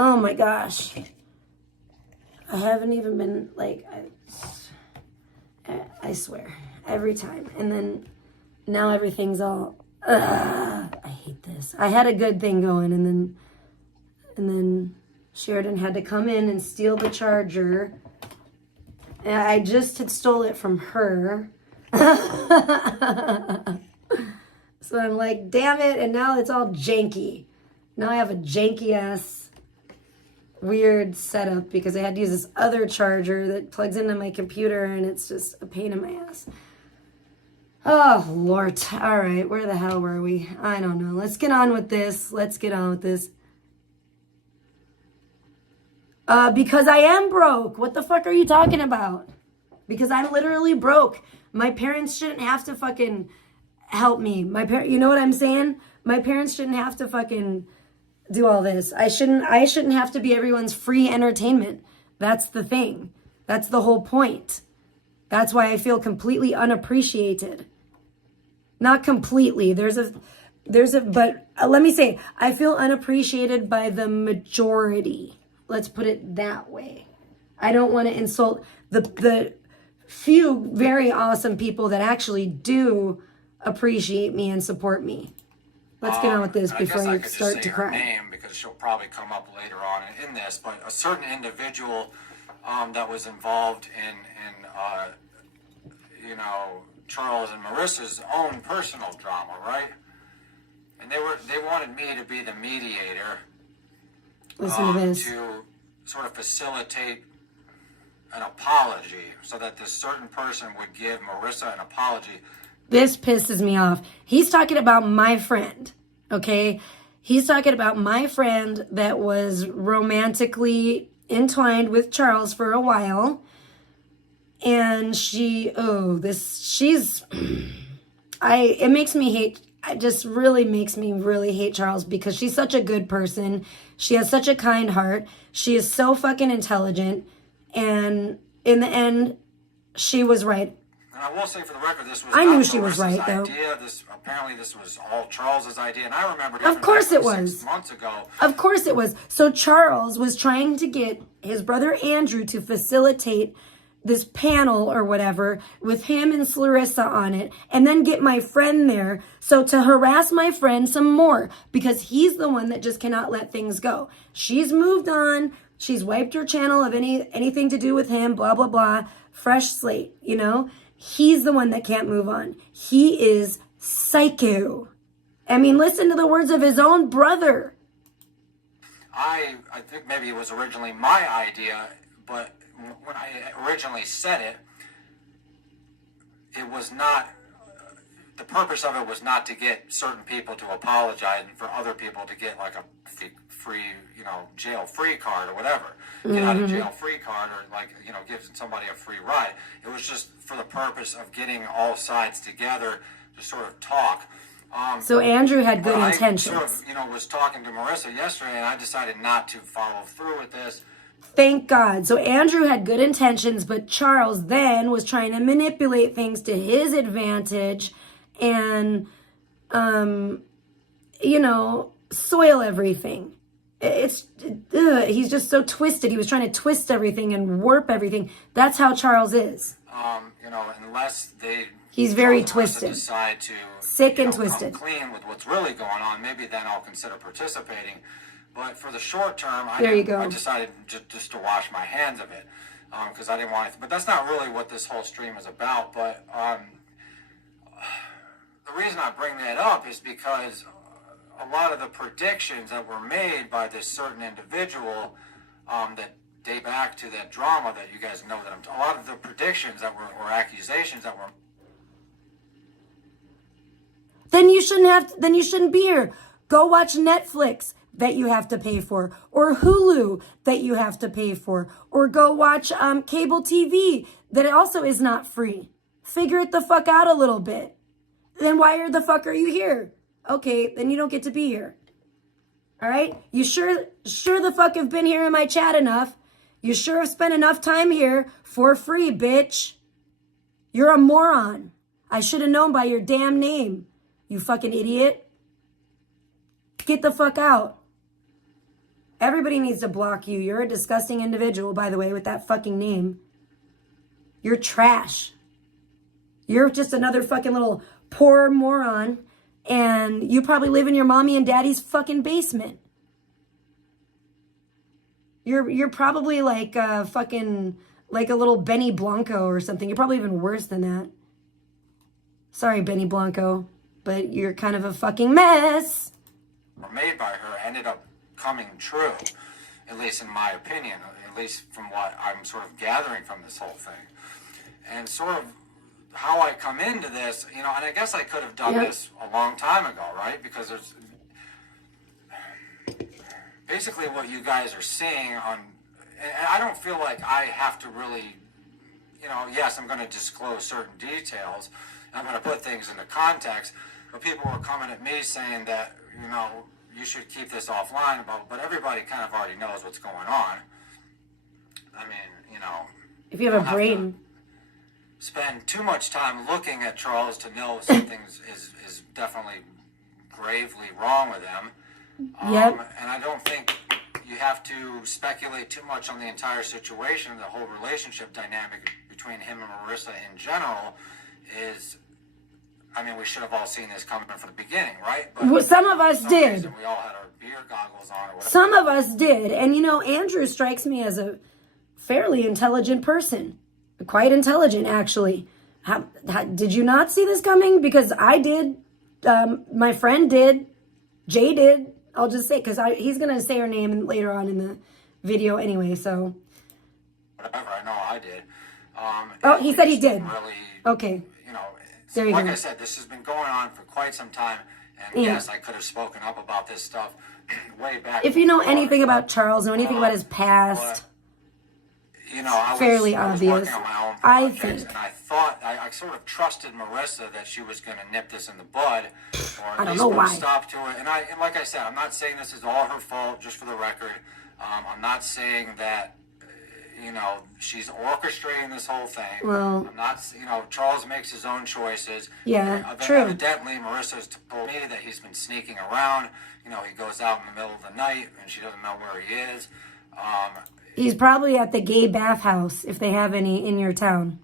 Oh my gosh. I haven't even been, like, I swear, every time. And then now everything's all, I hate this. I had a good thing going, and then Sheridan had to come in and steal the charger. And I just had stole it from her. So I'm like, damn it, and now it's all janky. Now I have a janky ass weird setup because I had to use this other charger that plugs into my computer, and it's just a pain in my ass. Oh, Lord. All right, where the hell were we? I don't know. Let's get on with this. Because I am broke. What the fuck are you talking about? Because I'm literally broke. My parents shouldn't have to fucking help me. You know what I'm saying? My parents shouldn't have to fucking do all this. I shouldn't have to be everyone's free entertainment. That's the thing. That's the whole point. That's why I feel completely unappreciated. Not completely. But let me say, I feel unappreciated by the majority. Let's put it that way. I don't want to insult the few very awesome people that actually do appreciate me and support me. Let's get on with this before I start to cry. Name because she'll probably come up later on in this, but a certain individual that was involved in Charles and Marissa's own personal drama, right? And they wanted me to be the mediator. Listen to this. To sort of facilitate an apology so that this certain person would give Marissa an apology. This pisses me off. He's talking about my friend, okay? He's talking about my friend that was romantically entwined with Charles for a while. And it makes me hate, it just really makes me really hate Charles because she's such a good person. She has such a kind heart. She is so fucking intelligent. And in the end, she was right. And I will say for the record, this was I not knew she was right, though. idea. Apparently this was all Charles's idea. And I remember of course it was 6 months ago. Of course it was. So Charles was trying to get his brother Andrew to facilitate this panel or whatever with him and Clarissa on it, and then get my friend there. So to harass my friend some more because he's the one that just cannot let things go. She's moved on. She's wiped her channel of anything to do with him, blah, blah, blah. Fresh slate, you know? He's the one that can't move on. He is psycho. I mean, listen to the words of his own brother. I think maybe it was originally my idea, but when I originally said it, it was not, the purpose of it was not to get certain people to apologize and for other people to get like a free, jail-free card or whatever. Get out of jail-free card or give somebody a free ride. It was just for the purpose of getting all sides together to sort of talk. So Andrew had good intentions. I sort of, was talking to Marissa yesterday and I decided not to follow through with this. Thank God. So Andrew had good intentions, but Charles then was trying to manipulate things to his advantage and, soil everything. He's just so twisted. He was trying to twist everything and warp everything. That's how Charles is. Unless he's very twisted. Decide to sick and twisted. Come clean with what's really going on. Maybe then I'll consider participating. But for the short term, I decided just to wash my hands of it because I didn't want it. But that's not really what this whole stream is about. But the reason I bring that up is because a lot of the predictions that were made by this certain individual that date back to that drama that you guys know that a lot of the predictions that were or accusations that were. Then you shouldn't be here. Go watch Netflix that you have to pay for, or Hulu that you have to pay for, or go watch cable TV that also is not free. Figure it the fuck out a little bit. Then why the fuck are you here? Okay, then you don't get to be here. All right? You sure the fuck have been here in my chat enough. You sure have spent enough time here for free, bitch. You're a moron. I should have known by your damn name, you fucking idiot. Get the fuck out. Everybody needs to block you. You're a disgusting individual, by the way, with that fucking name. You're trash. You're just another fucking little poor moron. And you probably live in your mommy and daddy's fucking basement. You're probably like like a little Benny Blanco or something. You're probably even worse than that. Sorry, Benny Blanco, but you're kind of a fucking mess. Made by her ended up coming true, at least in my opinion, at least from what I'm sort of gathering from this whole thing. And sort of how I come into this, you know, and I guess I could have done this a long time ago, right? Because there's basically what you guys are seeing on, and I don't feel like I have to really, you know, yes, I'm going to disclose certain details, I'm going to put things into context, but people were coming at me saying that, you know, you should keep this offline, but everybody kind of already knows what's going on. I mean, you know, if you have a brain, spend too much time looking at Charles to know something is definitely gravely wrong with him. And I don't think you have to speculate too much on the entire situation. The whole relationship dynamic between him and Marissa in general is, I mean, we should have all seen this coming from the beginning, right? But well, some of us did. We all had our beer goggles on or whatever. Some of us did. And, you know, Andrew strikes me as a fairly intelligent person. Quite intelligent, actually. Did you not see this coming? Because I did. My friend did. Jay did. I'll just say, because he's going to say her name later on in the video anyway, so. Whatever, I know I did. Oh, he said he did. Really, okay. You know, there you like go. I said, this has been going on for quite some time. And yes, I could have spoken up about this stuff way back. If you know anything about Charles, know anything about his past, you know, I was fairly obvious. Working on my own I projects, think. And I thought, I sort of trusted Marissa that she was going to nip this in the bud, or at least know put why. a stop to it. And like I said, I'm not saying this is all her fault, just for the record. I'm not saying that, you know, she's orchestrating this whole thing. Well, I'm not, you know, Charles makes his own choices. Yeah, true. Evidently, Marissa's told me that he's been sneaking around. You know, he goes out in the middle of the night and she doesn't know where he is. He's probably at the gay bathhouse, if they have any in your town.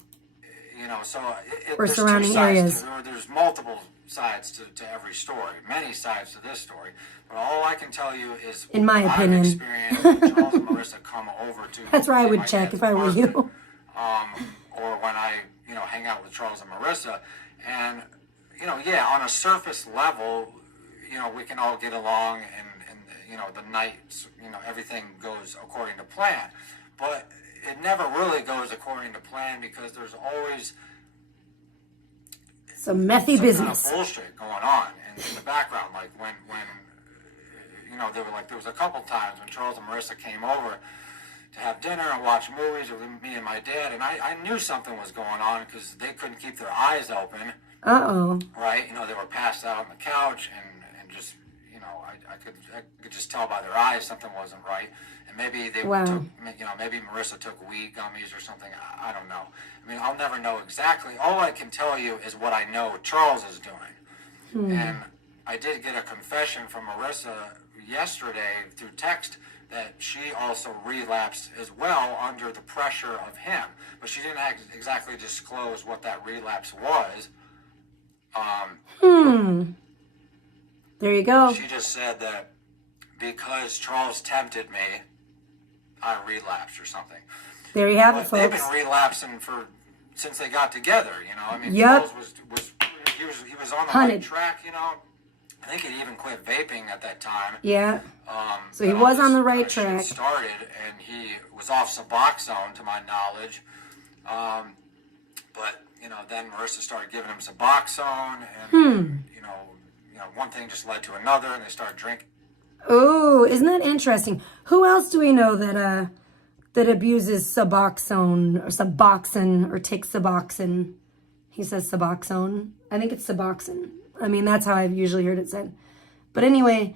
You know, so or there's surrounding two sides areas. There's multiple sides to every story, many sides to this story. But all I can tell you is, in my opinion, I've experienced when Charles and Marissa come over to. That's where I would check if I were you. Or when I, you know, hang out with Charles and Marissa, and you know, yeah, on a surface level, you know, we can all get along, and you know, the night, you know, everything goes according to plan. But it never really goes according to plan because there's always some methy business. Kind of bullshit going on in the background. Like when you know, there was a couple times when Charles and Marissa came over to have dinner and watch movies with me and my dad, and I knew something was going on because they couldn't keep their eyes open. Uh-oh. Right? You know, they were passed out on the couch and just, you know, I could just tell by their eyes something wasn't right. And maybe they took, you know, maybe Marissa took weed gummies or something. I don't know. I mean, I'll never know exactly. All I can tell you is what I know Charles is doing. And I did get a confession from Marissa yesterday through text that she also relapsed as well under the pressure of him. But she didn't exactly disclose what that relapse was. There you go. She just said that because Charles tempted me, I relapsed or something. There you have it, But they've folks. been relapsing since they got together, you know. I mean, Yep. Charles he was on the Hunted. right track, you know. I think he even quit vaping at that time. Yeah. So he But was all on the this right kind of shit track. Started, and he was off Suboxone, to my knowledge. But you know, then Marissa started giving him Suboxone, and you know, one thing just led to another, and they started drinking. Oh, isn't that interesting? Who else do we know that that abuses Suboxone or takes Suboxone? He says Suboxone. I think it's Suboxone. I mean, that's how I've usually heard it said. But anyway,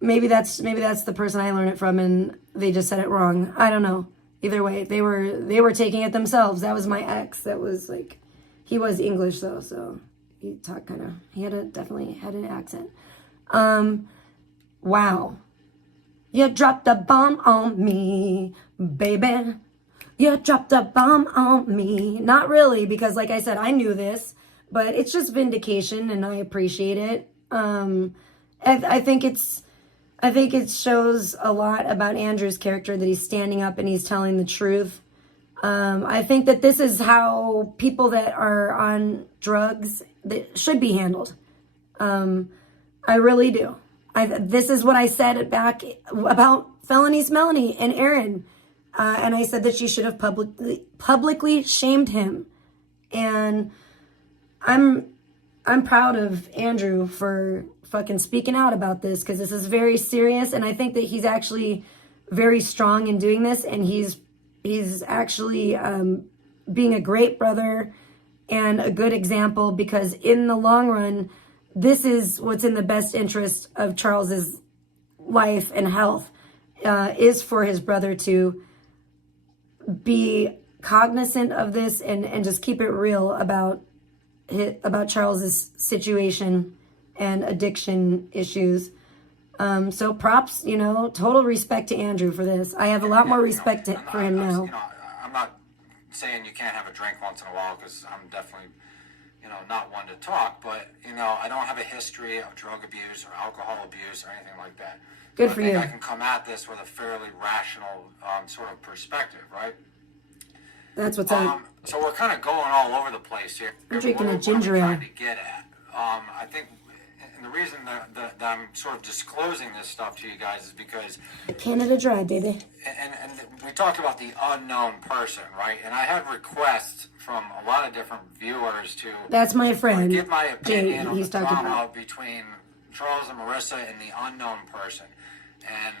maybe that's the person I learned it from, and they just said it wrong. I don't know. Either way, they were taking it themselves. That was my ex. That was like, he was English though, so he talked definitely had an accent. Wow. You dropped a bomb on me, baby. You dropped a bomb on me. Not really, because like I said, I knew this, but it's just vindication and I appreciate it. I think it shows a lot about Andrew's character that he's standing up and he's telling the truth. I think that this is how people that are on drugs that should be handled. I really do. This is what I said back about Felonies Melanie and Aaron. And I said that she should have publicly shamed him. And I'm proud of Andrew for fucking speaking out about this, because this is very serious. And I think that he's actually very strong in doing this. And he's actually being a great brother and a good example, because in the long run, this is what's in the best interest of Charles's life and health, is for his brother to be cognizant of this and just keep it real about Charles's situation and addiction issues. So props, total respect to Andrew for this. I have a lot more respect for him now. I'm not saying you can't have a drink once in a while, because I'm definitely not one to talk, but, I don't have a history of drug abuse or alcohol abuse or anything like that. Good for you. I can come at this with a fairly rational sort of perspective, right? That's what's up. So we're kind of going all over the place here. I'm drinking a ginger ale. What are we trying to get at? I think, and the reason that I'm sort of disclosing this stuff to you guys is because Canada Dry, baby. And we talked about the unknown person, right? And I had requests from a lot of different viewers to That's my friend. Give my opinion on he's the talking drama about between Charles and Marissa and the unknown person. And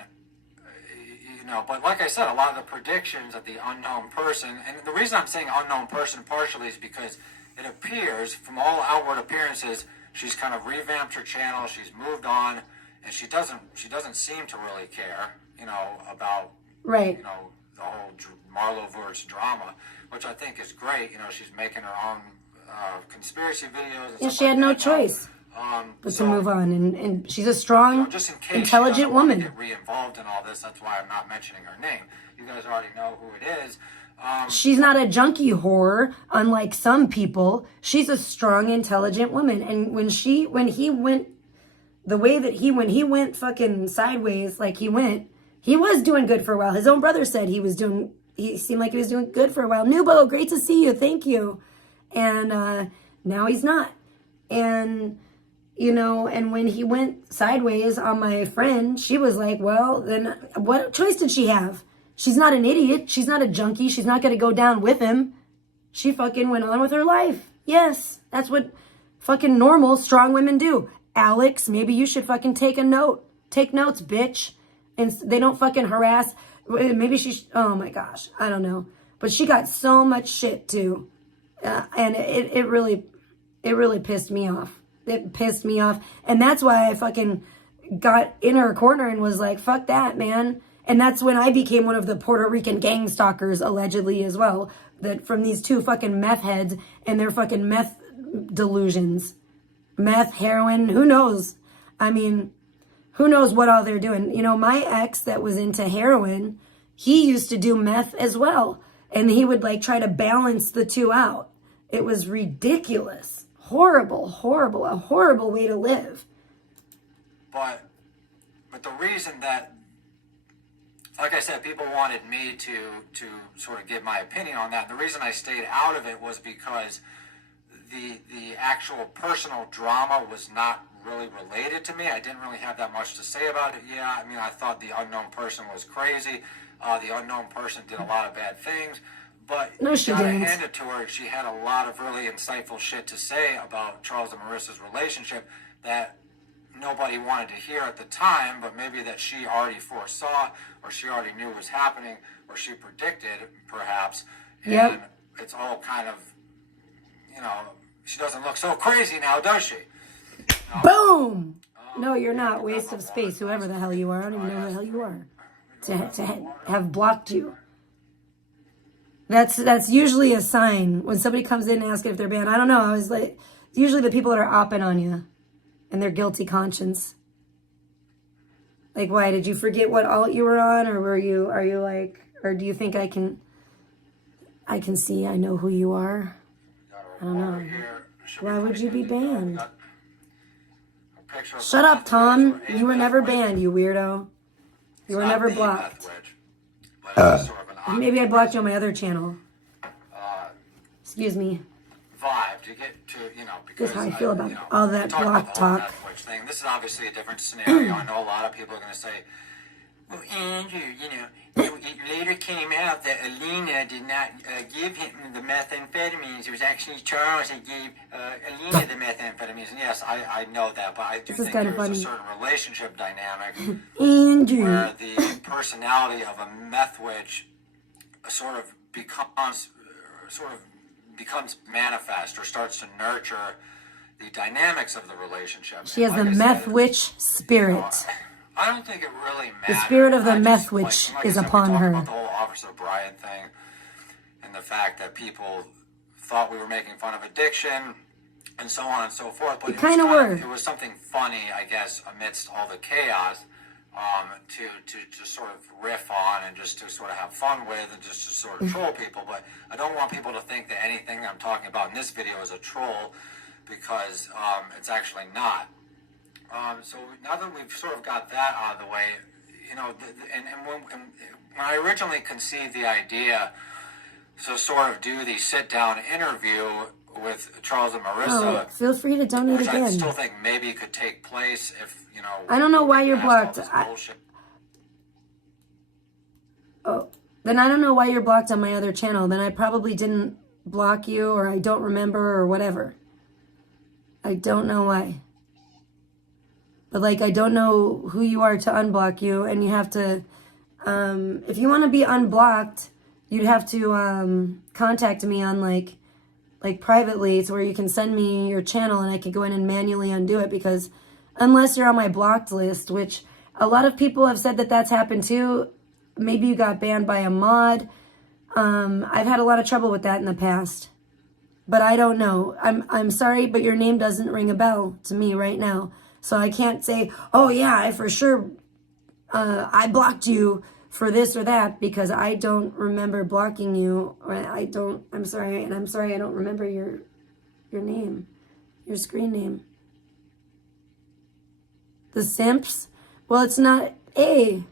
but like I said, a lot of the predictions of the unknown person, and the reason I'm saying unknown person partially is because it appears from all outward appearances, she's kind of revamped her channel, she's moved on, and she doesn't seem to really care, about right. The whole Marlo verse drama, which I think is great. She's making her own conspiracy videos. And she had no choice but to move on, and she's a strong, just in case intelligent woman. Get re-involved in all this, that's why I'm not mentioning her name. You guys already know who it is. She's not a junkie whore, unlike some people. She's a strong, intelligent woman. And when he went the way that he went fucking sideways, like he was doing good for a while. His own brother said he seemed like he was doing good for a while. Nubo, great to see you. Thank you. And now he's not. And, and when he went sideways on my friend, she was like, well, then what choice did she have? She's not an idiot. She's not a junkie. She's not going to go down with him. She fucking went on with her life. Yes, that's what fucking normal, strong women do. Alex, maybe you should fucking take a note. Take notes, bitch. And they don't fucking harass. Maybe oh my gosh, I don't know. But she got so much shit too. And it really pissed me off. It pissed me off. And that's why I fucking got in her corner and was like, fuck that, man. And that's when I became one of the Puerto Rican gang stalkers, allegedly, as well. That from these two fucking meth heads and their fucking meth delusions. Meth, heroin, who knows? I mean, who knows what all they're doing? My ex that was into heroin, he used to do meth as well. And he would try to balance the two out. It was ridiculous. Horrible, a horrible way to live. But the reason that, like I said, people wanted me to sort of give my opinion on that. The reason I stayed out of it was because the actual personal drama was not really related to me. I didn't really have that much to say about it. Yeah, I mean, I thought the unknown person was crazy. The unknown person did a lot of bad things. But no, she gotta didn't. hand it to her. She had a lot of really insightful shit to say about Charles and Marissa's relationship that nobody wanted to hear at the time, but maybe that she already foresaw, or she already knew was happening, or she predicted, perhaps. And it's all kind of, she doesn't look so crazy now, does she? Boom! No, you're not. Waste of space. Whoever the hell you are. I don't even know who the hell you are. To have blocked you. That's usually a sign when somebody comes in and asks if they're banned. I don't know. I was like, usually the people that are opping on you and their guilty conscience. Like, why? Did you forget what alt you were on? Or are you like, or do you think I can see, I know who you are? I don't know. Why would you be banned? Shut up, Tom. You were never banned, you weirdo. You were never blocked. Maybe I blocked you on my other channel. Excuse me. Vibe to get to, because that's how I feel about all that block talk. Thing. This is obviously a different scenario. I know a lot of people are going to say, well, Andrew, it later came out that Alina did not give him the methamphetamines. It was actually Charles that gave Alina the methamphetamines. And yes, I know that, but I do think there's a certain relationship dynamic Andrew. where the personality of a meth witch sort of becomes manifest or starts to nurture the dynamics of the relationship. She has the meth witch spirit. I don't think it really matters. The spirit of the meth witch is upon her. About the whole Officer Brian thing and the fact that people thought we were making fun of addiction and so on and so forth. But it was something funny, I guess, amidst all the chaos, to sort of riff on and just to sort of have fun with and just to sort of troll people. But I don't want people to think that anything that I'm talking about in this video is a troll, because it's actually not. So now that we've sort of got that out of the way, when I originally conceived the idea to sort of do the sit-down interview with Charles and Marissa, feel free to donate which again. I still think maybe could take place if, I don't know why you're blocked. Then I don't know why you're blocked on my other channel. Then I probably didn't block you, or I don't remember, or whatever. I don't know why. But, like, I don't know who you are to unblock you, and you have to, if you want to be unblocked, you'd have to contact me on, like privately. It's where you can send me your channel, and I could go in and manually undo it, because unless you're on my blocked list, which a lot of people have said that that's happened too. Maybe you got banned by a mod. I've had a lot of trouble with that in the past. But I don't know. I'm sorry, but your name doesn't ring a bell to me right now. So I can't say, oh yeah, I for sure, I blocked you for this or that, because I don't remember blocking you. Or I'm sorry, and I'm sorry I don't remember your name, your screen name. The simps? Well, it's not, hey,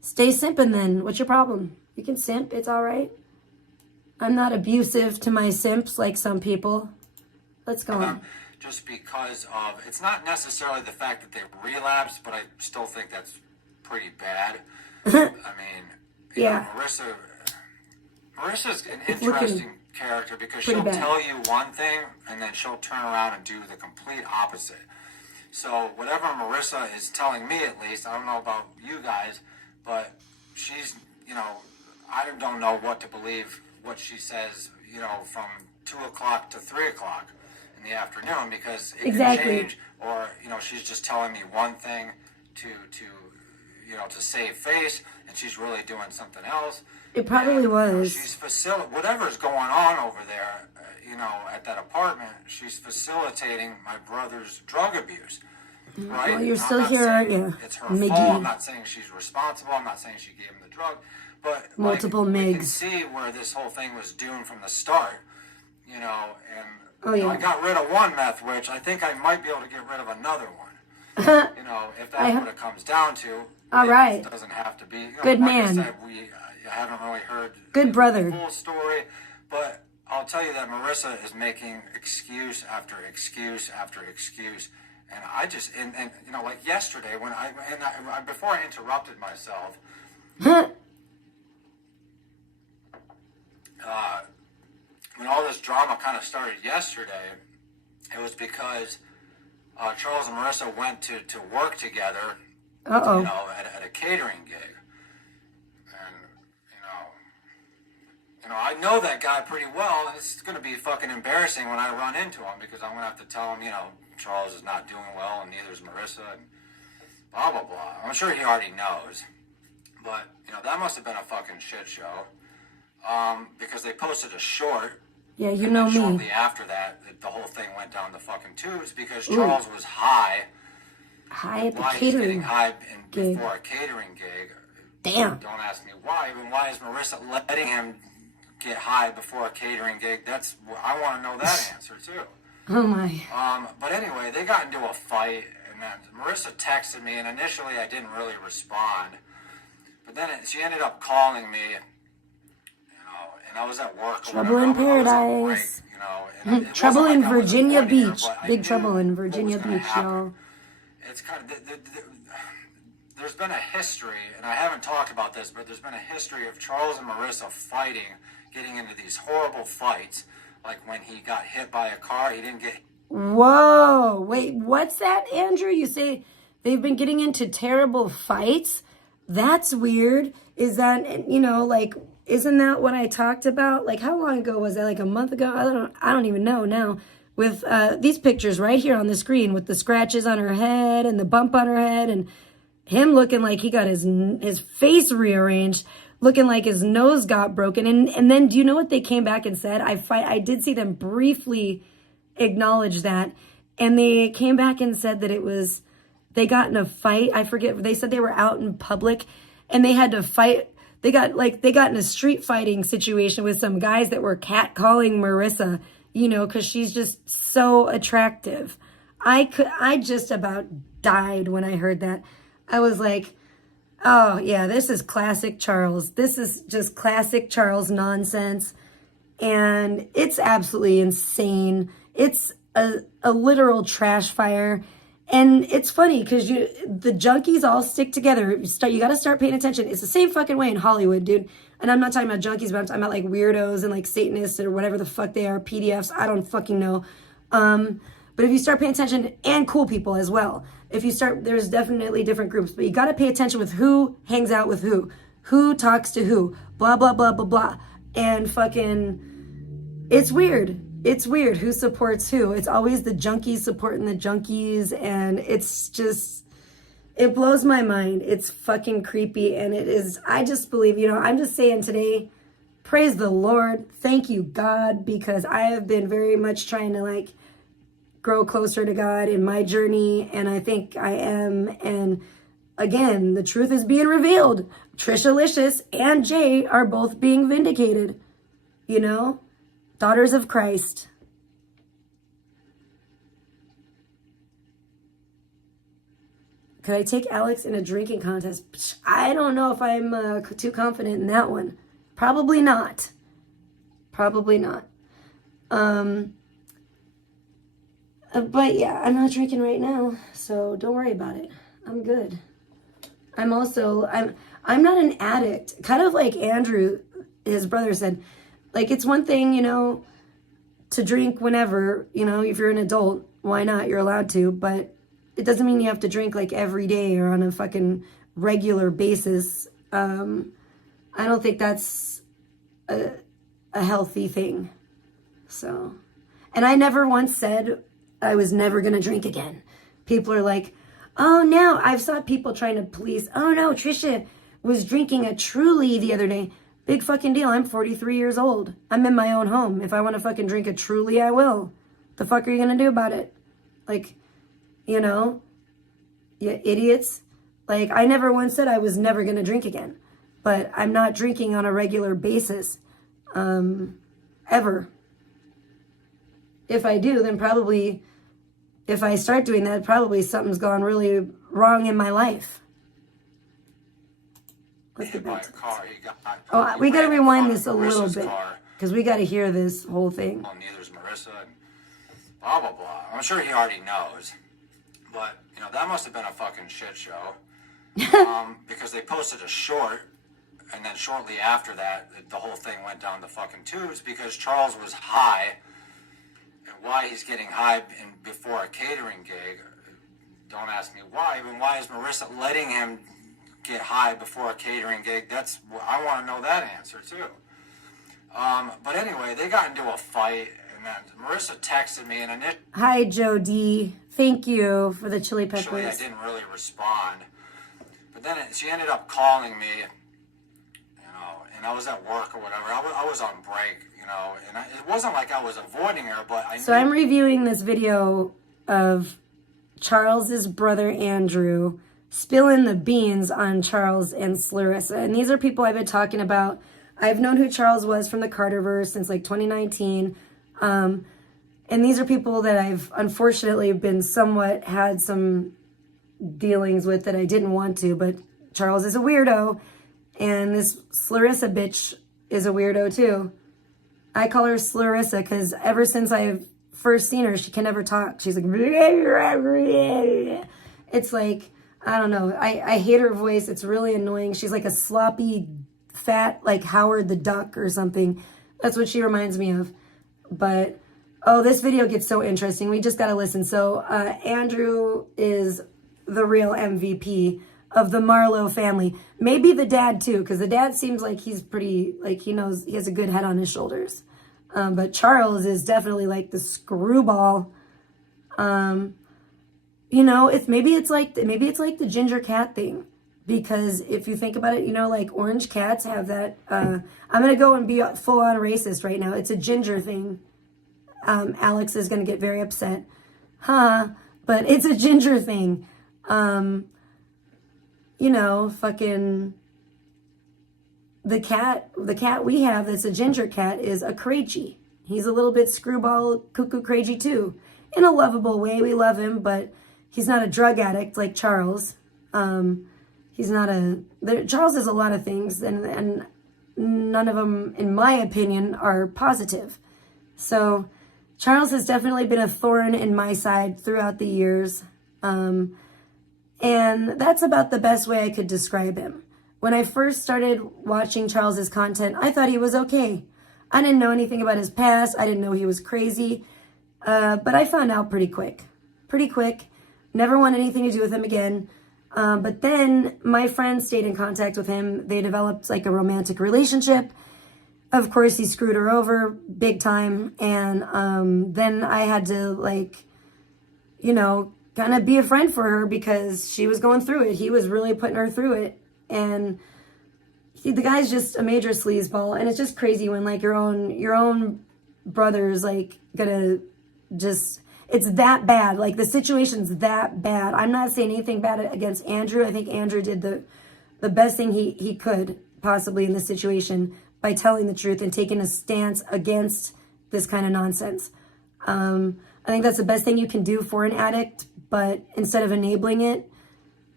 stay simping then. What's your problem? You can simp, it's all right. I'm not abusive to my simps like some people. Let's go on. Just because of, it's not necessarily the fact that they relapsed, but I still think that's pretty bad. I mean, yeah. Marissa's an interesting character, because she'll tell you one thing and then she'll turn around and do the complete opposite. So whatever Marissa is telling me, at least, I don't know about you guys, but she's, I don't know what to believe what she says, from 2 o'clock to 3 o'clock in the afternoon, because it can change, or, she's just telling me one thing to save face, and she's really doing something else. It probably was. She's whatever's going on over there, at that apartment, she's facilitating my brother's drug abuse. Right? Well, you're still here, aren't you? It's her fault. I'm not saying she's responsible. I'm not saying she gave him the drug. But multiple we can MIGs. see where this whole thing was doomed from the start. And I got rid of one meth witch. I think I might be able to get rid of another one. If that's what it comes down to. All right. It doesn't have to be. Good like man. I said, we haven't really heard good brother. The full story, but I'll tell you that Marissa is making excuse after excuse after excuse. And I just, like yesterday when before I interrupted myself, when all this drama kind of started yesterday, it was because Charles and Marissa went to work together, at a catering gig. And, I know that guy pretty well, and it's going to be fucking embarrassing when I run into him, because I'm going to have to tell him, Charles is not doing well, and neither is Marissa, and blah, blah, blah. I'm sure he already knows. But, that must have been a fucking shit show. Because they posted a short. Yeah, you know me. Shortly after that, the whole thing went down the fucking tubes, because Charles was high. High at the Why he's getting catering high gig. before a catering gig. Damn. Don't ask me why. Even why is Marissa letting him get high before a catering gig? I want to know that answer too. Oh my. But anyway, they got into a fight, and then Marissa texted me, and initially I didn't really respond. But then she ended up calling me, and I was at work. Trouble in paradise. Trouble in Virginia Beach. Big trouble in Virginia Beach, y'all. It's kind of there's been a history, and I haven't talked about this, but there's been a history of Charles and Marissa fighting, getting into these horrible fights. Like when he got hit by a car, he didn't get. Whoa, wait, what's that, Andrew? You say they've been getting into terrible fights? That's weird. Is that, like, isn't that what I talked about? Like, how long ago was that? Like a month ago? I don't even know now. With these pictures right here on the screen with the scratches on her head and the bump on her head and him looking like he got his face rearranged, looking like his nose got broken. And then do you know what they came back and said? I did see them briefly acknowledge that. And they came back and said that they got in a fight. I forget. They said they were out in public and they had to fight. They got in a street fighting situation with some guys that were catcalling Marissa, because she's just so attractive. I just about died when I heard that. I was like, oh yeah, this is classic Charles. This is just classic Charles nonsense. And it's absolutely insane. It's a literal trash fire. And it's funny because the junkies all stick together. You got to start paying attention. It's the same fucking way in Hollywood, dude. And I'm not talking about junkies, but I'm talking about like weirdos and like Satanists or whatever the fuck they are, PDFs. I don't fucking know. But if you start paying attention, and cool people as well. There's definitely different groups, but you got to pay attention with who hangs out with who talks to who, blah, blah, blah, blah, blah. And fucking, it's weird. It's weird who supports who. It's always the junkies supporting the junkies, and it's just, it blows my mind. It's fucking creepy, and it is, I just believe, I'm just saying today, praise the Lord, thank you, God, because I have been very much trying to grow closer to God in my journey, and I think I am, and again, the truth is being revealed. Tricialicious and Jay are both being vindicated, daughters of Christ. Could I take Alex in a drinking contest? I don't know if I'm too confident in that one. Probably not. But yeah, I'm not drinking right now, so don't worry about it. I'm good. I'm not an addict. Kind of like Andrew, his brother, said, it's one thing, to drink whenever, if you're an adult, why not? You're allowed to, but it doesn't mean you have to drink every day or on a fucking regular basis. I don't think that's a healthy thing. So, and I never once said I was never going to drink again. People are like, oh no, I've saw people trying to police. Oh no, Trisha was drinking a Truly the other day. Big fucking deal. I'm 43 years old. I'm in my own home. If I want to fucking drink a Truly, I will. The fuck are you going to do about it? You idiots. I never once said I was never going to drink again. But I'm not drinking on a regular basis. Ever. If I do, then probably, if I start doing that, probably something's gone really wrong in my life. Let's get back to this. We got to rewind this a little bit because we got to hear this whole thing. Well, neither's Marissa and blah, blah, blah. I'm sure he already knows. But, that must have been a fucking shit show. Because they posted a short, and then shortly after that, the whole thing went down the fucking tubes because Charles was high. And why he's getting high before a catering gig, don't ask me why. Even why is Marissa letting him get high before a catering gig? I want to know that answer too. But anyway, they got into a fight, and then Marissa texted me, and hi, Joe D. Thank you for the chili peppers. Actually, I didn't really respond. But then she ended up calling me, and I was at work or whatever. I was on break, and it wasn't like I was avoiding her, but I knew. So I'm reviewing this video of Charles's brother Andrew spilling the beans on Charles and Slarissa. And these are people I've been talking about. I've known who Charles was from the Carterverse since like 2019. And these are people that I've unfortunately been somewhat had some dealings with that I didn't want to. But Charles is a weirdo. And this Slarissa bitch is a weirdo too. I call her Slarissa because ever since I've first seen her, she can never talk. She's like, it's like, I don't know. I hate her voice. It's really annoying. She's like a sloppy, fat, like Howard the Duck or something. That's what she reminds me of. But, oh, this video gets so interesting. We just got to listen. So, Andrew is the real MVP of the Marlo family. Maybe the dad, too, because the dad seems like he's pretty, like he knows, he has a good head on his shoulders. But Charles is definitely like the screwball. You know, maybe it's like the ginger cat thing, because if you think about it, you know, like orange cats have that. I'm gonna go and be full on racist right now. It's a ginger thing. Alex is gonna get very upset, but it's a ginger thing. You know, fucking the cat we have that's a ginger cat is a crazy. He's a little bit screwball, cuckoo crazy too, in a lovable way. We love him, but he's not a drug addict like Charles. He's not Charles has a lot of things, and none of them, in my opinion, are positive. So Charles has definitely been a thorn in my side throughout the years. And that's about the best way I could describe him. When I first started watching Charles's content, I thought he was okay. I didn't know anything about his past. I didn't know he was crazy. But I found out pretty quick. Never want anything to do with him again. But then my friends stayed in contact with him. They developed like a romantic relationship. Of course, he screwed her over big time. And then I had to, like, you know, kind of be a friend for her because she was going through it. He was really putting her through it. And the guy's just a major sleazeball. And it's just crazy when, like, your own brother's, like, gonna just... It's that bad. Like, the situation's that bad. I'm not saying anything bad against Andrew. I think Andrew did the best thing he could possibly in this situation by telling the truth and taking a stance against this kind of nonsense. I think that's the best thing you can do for an addict, but instead of enabling it,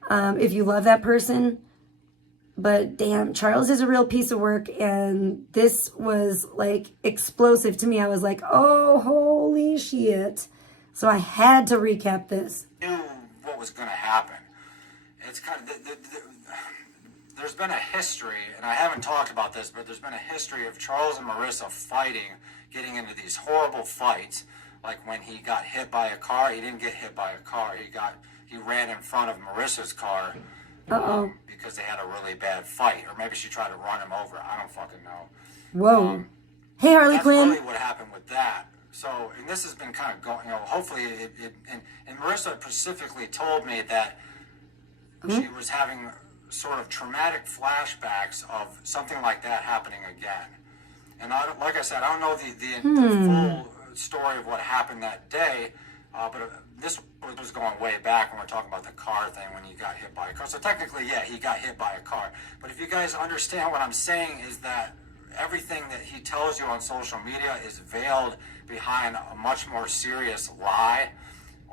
if you love that person. But damn, Charles is a real piece of work, and this was, like, explosive to me. I was like, oh, holy shit. So I had to recap this. Knew what was going to happen. It's kind of there's been a history, and I haven't talked about this, but there's been a history of Charles and Marissa fighting, getting into these horrible fights. Like when he got hit by a car, he didn't get hit by a car. He ran in front of Marissa's car because they had a really bad fight, or maybe she tried to run him over. I don't fucking know. Whoa. Hey, Harley Quinn. That's really what happened with that. So, and this has been kind of going, you know, hopefully and Marissa specifically told me that she was having sort of traumatic flashbacks of something like that happening again. And like I said, I don't know the full story of what happened that day, but this was going way back when we're talking about the car thing when he got hit by a car. So technically, yeah, he got hit by a car. But if you guys understand what I'm saying is that everything that he tells you on social media is veiled behind a much more serious lie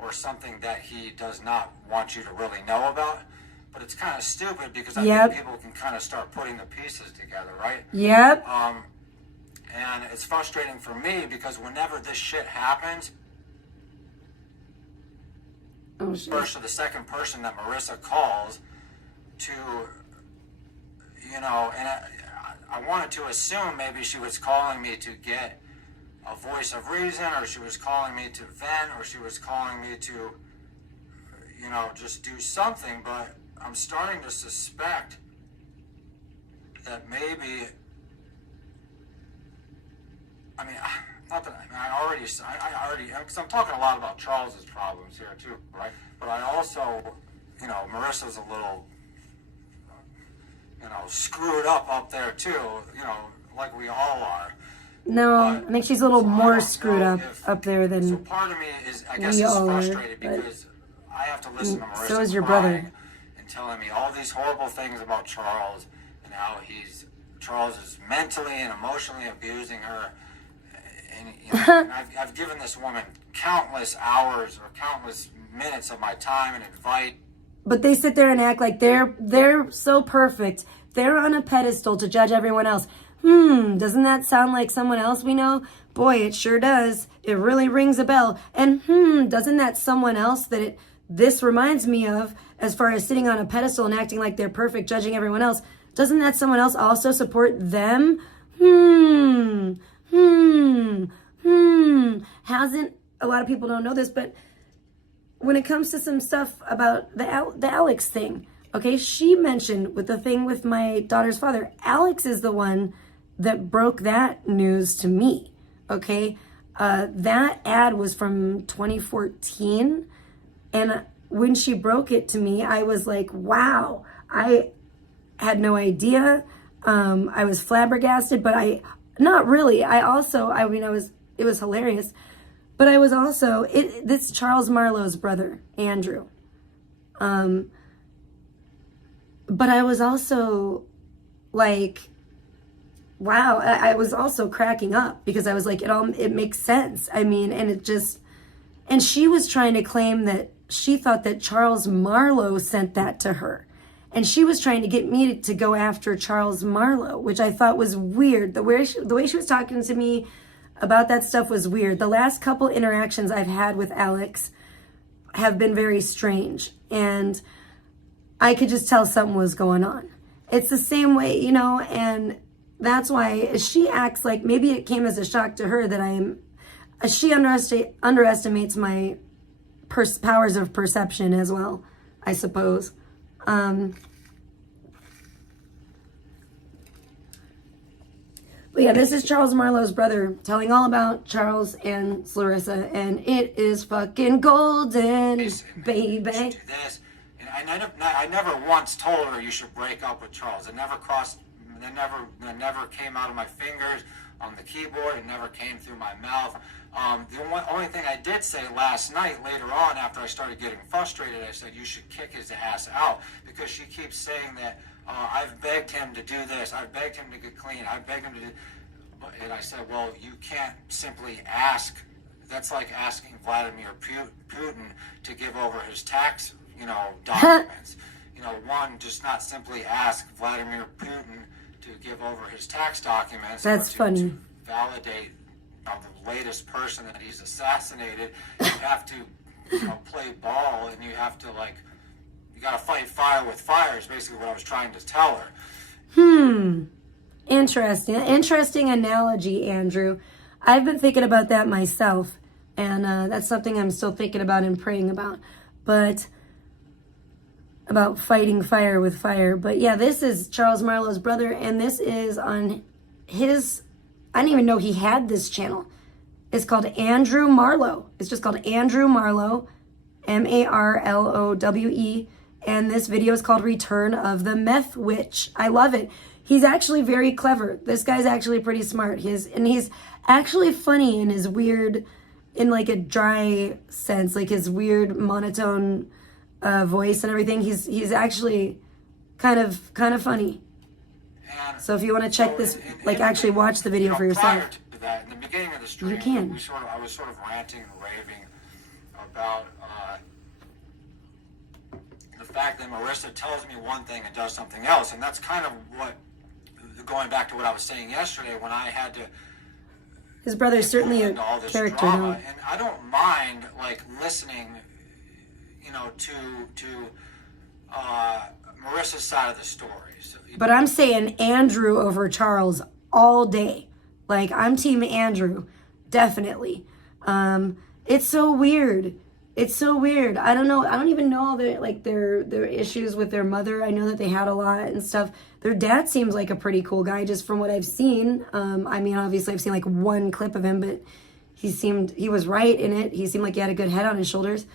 or something that he does not want you to really know about. But it's kind of stupid because I think people can kind of start putting the pieces together, right? Yep. And it's frustrating for me because whenever this shit happens, first or the second person that Marissa calls to, you know, and I wanted to assume maybe she was calling me to get a voice of reason, or she was calling me to vent, or she was calling me to, you know, just do something. But I'm starting to suspect that maybe, I mean, not that, I already, because I'm talking a lot about Charles's problems here too, right? But I also, you know, Marissa's a little, you know, screwed up there too, you know, like we all are. No, I think she's a little more screwed up there than. So part of me is, I guess, is frustrated because I have to listen to Marissa So is your crying brother. and telling me all these horrible things about Charles and how Charles is mentally and emotionally abusing her. And, and I've given this woman countless hours or countless minutes of my time and advice. But they sit there and act like they're so perfect. They're on a pedestal to judge everyone else. Doesn't that sound like someone else we know? Boy, it sure does. It really rings a bell. And doesn't that someone else this reminds me of, as far as sitting on a pedestal and acting like they're perfect, judging everyone else, doesn't that someone else also support them? Hasn't, a lot of people don't know this, but when it comes to some stuff about the Alex thing, okay, she mentioned with the thing with my daughter's father, Alex is the one that broke that news to me, okay? That ad was from 2014, and when she broke it to me, I was like, wow, I had no idea. I was flabbergasted, but not really. It was hilarious. But I was also, this Charles Marlo's brother, Andrew. But I was also like, wow, I was also cracking up because I was like, it makes sense. I mean, and she was trying to claim that she thought that Charles Marlo sent that to her. And she was trying to get me to go after Charles Marlo, which I thought was weird. The way she was talking to me about that stuff was weird. The last couple interactions I've had with Alex have been very strange. And I could just tell something was going on. It's the same way, and that's why she acts like maybe it came as a shock to her that she underestimates my powers of perception as well, I suppose. But yeah, this is Charles Marlo's brother telling all about Charles and Clarissa, and it is fucking golden, baby. This, and I never once told her you should break up with Charles. It never came out of my fingers on the keyboard. It never came through my mouth. The only thing I did say last night, later on, after I started getting frustrated, I said you should kick his ass out because she keeps saying that I've begged him to do this, I've begged him to get clean, I've begged him to do. And I said, well, you can't simply ask. That's like asking Vladimir Putin to give over his tax, documents. Just not simply ask Vladimir Putin to give over his tax documents. That's funny. To validate the latest person that he's assassinated. You have to, play ball, and you have to you got to fight fire with fire. Is basically what I was trying to tell her. Interesting analogy, Andrew. I've been thinking about that myself, and that's something I'm still thinking about and praying about. But about fighting fire with fire. But yeah, this is Charles Marlo's brother, and this is on his, I didn't even know he had this channel. It's called Andrew Marlo. It's just called Andrew Marlo, Marlowe, and this video is called Return of the Meth Witch. I love it. He's actually very clever. This guy's actually pretty smart. He's actually funny in his weird, in like a dry sense, like his weird monotone voice and everything. He's actually kind of funny. So if you want to check this, actually watch the video for yourself. Prior to that, in the beginning of the stream, you can. I was sort of ranting and raving about the fact that Marissa tells me one thing and does something else, and that's kind of what, going back to what I was saying yesterday, when I had to. His brother's certainly a character. Drama, and I don't mind listening, to Marissa's side of the story. So, but I'm saying Andrew over Charles all day. I'm team Andrew, definitely. It's so weird. It's so weird. I don't know. I don't even know all their issues with their mother. I know that they had a lot and stuff. Their dad seems like a pretty cool guy, just from what I've seen. I mean, obviously I've seen one clip of him, but he was right in it. He seemed like he had a good head on his shoulders.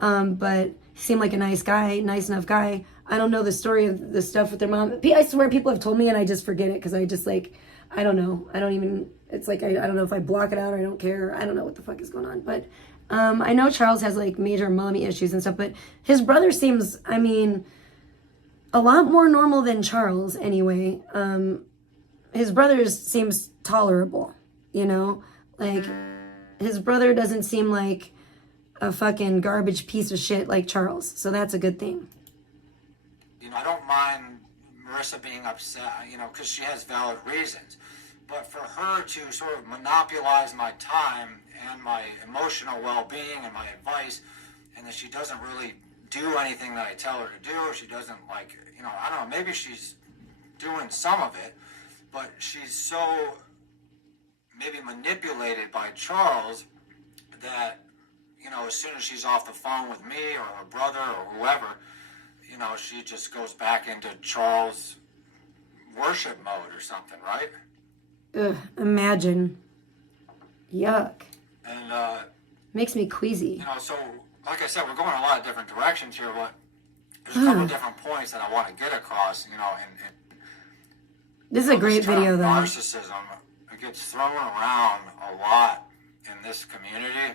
But he seemed like a nice guy, nice enough guy. I don't know the story of the stuff with their mom. I swear people have told me and I just forget it because I just I don't know. I don't even, it's I don't know if I block it out or I don't care. I don't know what the fuck is going on. But I know Charles has like major mommy issues and stuff, but his brother seems, I mean, a lot more normal than Charles anyway. His brother seems tolerable, you know? Like, his brother doesn't seem like a fucking garbage piece of shit like Charles. So that's a good thing. You know, I don't mind Marissa being upset, you know, because she has valid reasons. But for her to sort of monopolize my time and my emotional well-being and my advice, and that she doesn't really do anything that I tell her to do, or she doesn't, like, you know, I don't know, maybe she's doing some of it, but she's so maybe manipulated by Charles that, you know, as soon as she's off the phone with me or her brother or whoever, you know, she just goes back into Charles' worship mode or something, right? Ugh, imagine. Yuck. And, makes me queasy. you know, so, like I said, we're going a lot of different directions here, but there's a couple of different points that I want to get across, you know, and This is a great video, though. Narcissism, it gets thrown around a lot in this community.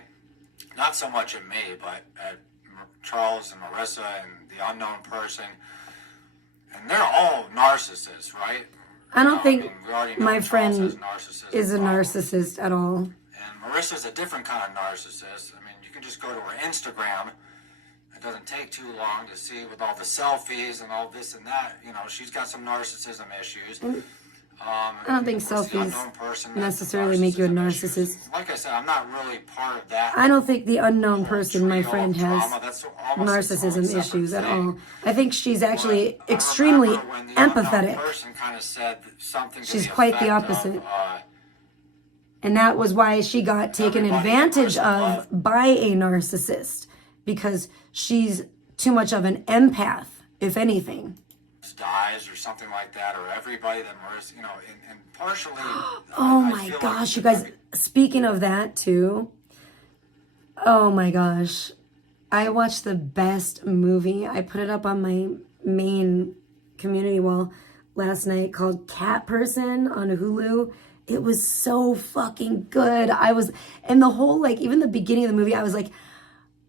Not so much at me, but at Charles and Marissa and the unknown person. And they're all narcissists, right? I don't think we already know my Charles friend has narcissism is a problems. narcissist at all. And Marissa's a different kind of narcissist. I mean, you can just go to her Instagram. It doesn't take too long to see with all the selfies and all this and that. You know, she's got some narcissism issues. I don't think of course, the selfies unknown person has necessarily make you a narcissism issues. narcissist. Like I said, I'm not really part of that. I don't think the unknown person, my trio friend, of has drama. That's almost its own narcissism separate issues at thing. all. I think she's actually But I extremely remember when the unknown empathetic. person kind of said something to She's the quite the effect opposite. of, And that was why she got taken Everybody advantage in person of by a narcissist, because she's too much of an empath, if anything. dies or something like that, or everybody that Marissa, you know, and partially. Oh I my feel gosh, like you guys, speaking of that too, oh my gosh, I watched the best movie. I put it up on my main community wall last night, called Cat Person on Hulu. It was so fucking good. And the whole, like, even the beginning of the movie, I was like,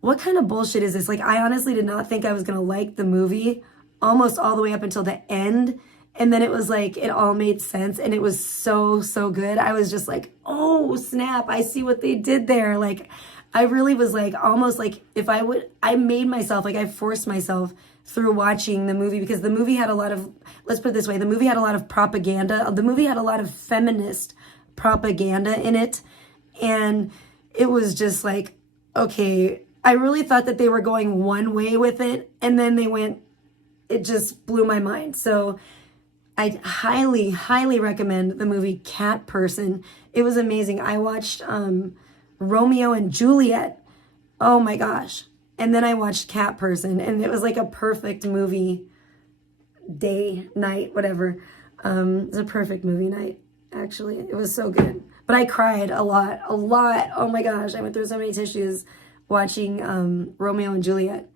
what kind of bullshit is this? Like, I honestly did not think I was gonna like the movie almost all the way up until the end. And then it was like, it all made sense. And it was so, so good. I was just like, oh snap, I see what they did there. Like, I really was like, almost like I made myself, like I forced myself through watching the movie, because the movie had a lot of, let's put it this way, the movie had a lot of propaganda. The movie had a lot of feminist propaganda in it. And it was just like, okay, I really thought that they were going one way with it. And then it just blew my mind. So I highly, highly recommend the movie Cat Person. It was amazing. I watched Romeo and Juliet. Oh my gosh. And then I watched Cat Person, and it was like a perfect movie day, night, whatever. It was a perfect movie night, actually. It was so good. But I cried a lot. Oh my gosh. I went through so many tissues watching Romeo and Juliet.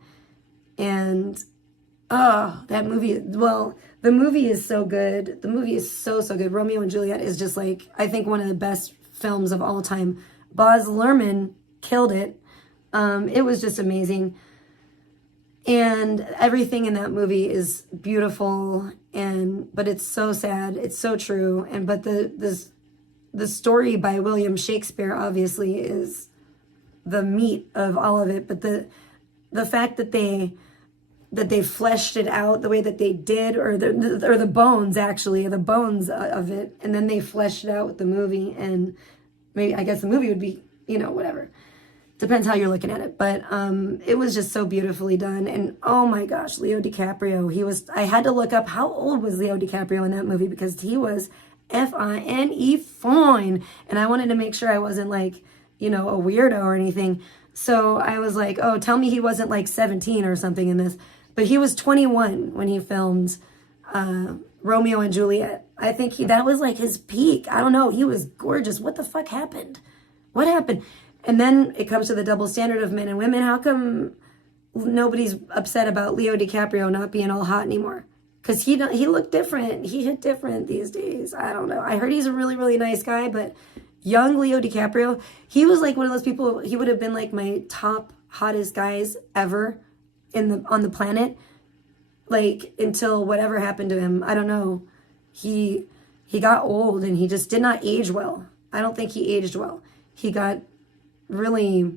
And oh, that movie, well, the movie is so good. The movie is so, so good. Romeo and Juliet is just like, I think, one of the best films of all time. Baz Luhrmann killed it. It was just amazing. And everything in that movie is beautiful, but it's so sad. It's so true. But the story by William Shakespeare obviously is the meat of all of it. But the fact that they fleshed it out the way that they did, or the bones, actually, the bones of it, and then they fleshed it out with the movie. And maybe, I guess the movie would be, you know, whatever. Depends how you're looking at it. But it was just so beautifully done. And oh my gosh, Leo DiCaprio, I had to look up how old was Leo DiCaprio in that movie, because he was F-I-N-E fine. And I wanted to make sure I wasn't like, you know, a weirdo or anything. So I was like, oh, tell me he wasn't like 17 or something in this. But he was 21 when he filmed Romeo and Juliet. I think that was like his peak. I don't know. He was gorgeous. What the fuck happened? What happened? And then it comes to the double standard of men and women. How come nobody's upset about Leo DiCaprio not being all hot anymore? Because he looked different. He hit different these days. I don't know. I heard he's a really, really nice guy, but young Leo DiCaprio, he was like one of those people, he would have been like my top hottest guys ever on the planet, like until whatever happened to him. I don't know. He got old and he just did not age well. I don't think he aged well. He got really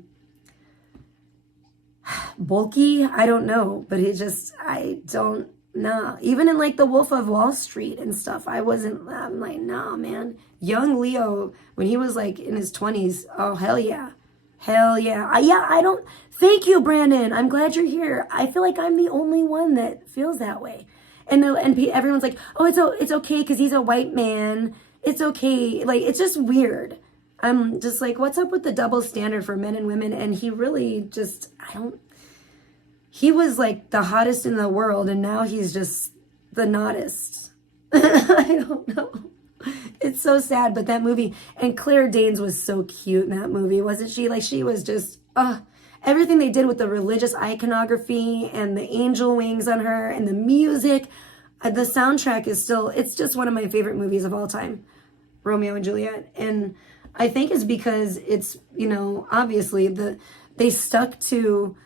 bulky. I don't know, but I don't know. Even in like The Wolf of Wall Street and stuff, I'm like, nah, man. Young Leo, when he was like in his 20s, oh, hell yeah. Hell yeah. Thank you, Brandon. I'm glad you're here. I feel like I'm the only one that feels that way. And everyone's like, oh, it's okay because he's a white man. It's okay. Like, it's just weird. I'm just like, what's up with the double standard for men and women? And he really just, he was like the hottest in the world and now he's just the nottest. I don't know. It's so sad, but that movie, and Claire Danes was so cute in that movie, wasn't she? Like, she was just, everything they did with the religious iconography and the angel wings on her and the music, the soundtrack is still, it's just one of my favorite movies of all time, Romeo and Juliet. And I think it's because it's, obviously they stuck to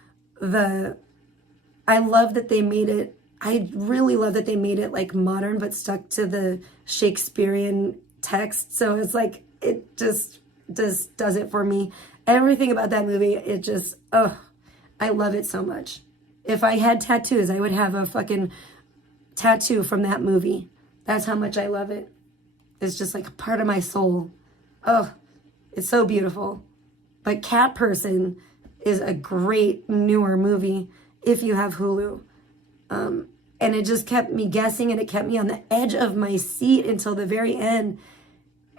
I really love that they made it like modern, but stuck to the Shakespearean text. So it's like, it just does it for me. Everything about that movie, it just, I love it so much. If I had tattoos, I would have a fucking tattoo from that movie. That's how much I love it. It's just like a part of my soul. It's so beautiful. But Cat Person is a great newer movie if you have Hulu. And it just kept me guessing and it kept me on the edge of my seat until the very end.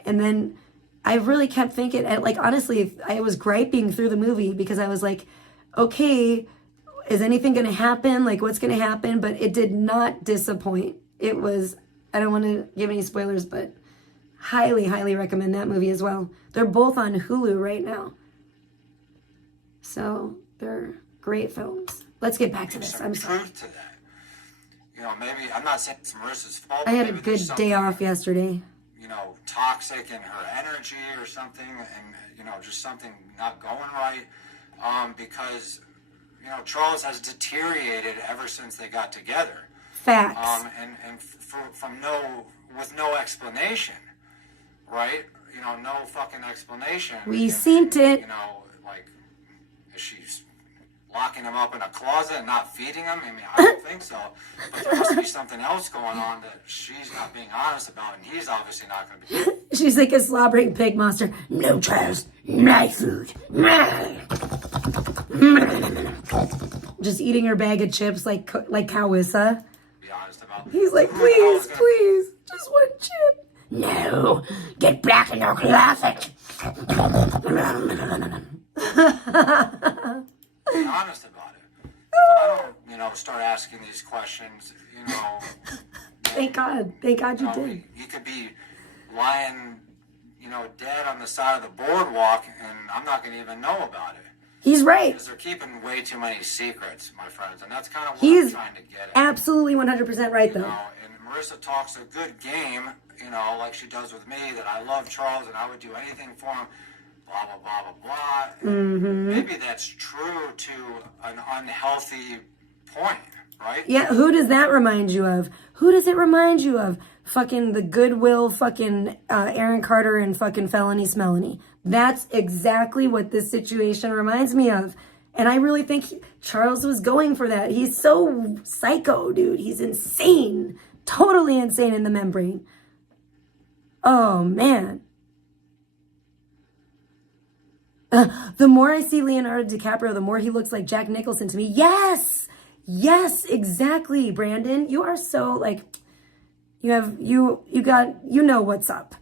And then I really kept thinking, like, honestly, I was griping through the movie because I was like, okay, is anything going to happen? Like, what's going to happen? But it did not disappoint. It was, I don't want to give any spoilers, but highly, highly recommend that movie as well. They're both on Hulu right now. So they're great films. Let's get back to this. I'm sorry. Truth to that. Maybe I'm not saying it's Marissa's fault. I had a good day off yesterday. Toxic in her energy or something, and just something not going right. Because Charles has deteriorated ever since they got together. Facts. With no explanation, right? No fucking explanation. We seen it. Like, is she locking him up in a closet and not feeding him? I mean, I don't think so. But there must be something else going on that she's not being honest about, and he's obviously not going to be. She's like a slobbering pig monster. No Charles, no food. Just eating her bag of chips like Cowissa. Be honest about. He's like, please, just one chip. No, get back in your closet. Be honest about it. If I don't, start asking these questions, Thank God you did. He could be lying, dead on the side of the boardwalk, and I'm not going to even know about it. He's right. Because they're keeping way too many secrets, my friends, and that's kind of what He's I'm trying to get at. Absolutely 100% right, though. And Marissa talks a good game, like she does with me, that I love Charles and I would do anything for him. Blah, blah, blah, blah, blah. Mm-hmm. Maybe that's true to an unhealthy point, right? Yeah, who does that remind you of? Who does it remind you of? Fucking the Goodwill fucking Aaron Carter and fucking Felony Smelony. That's exactly what this situation reminds me of. And I really think Charles was going for that. He's so psycho, dude. He's insane. Totally insane in the membrane. Oh, man. The more I see Leonardo DiCaprio, the more he looks like Jack Nicholson to me. Yes, exactly, Brandon. You are so like, you what's up.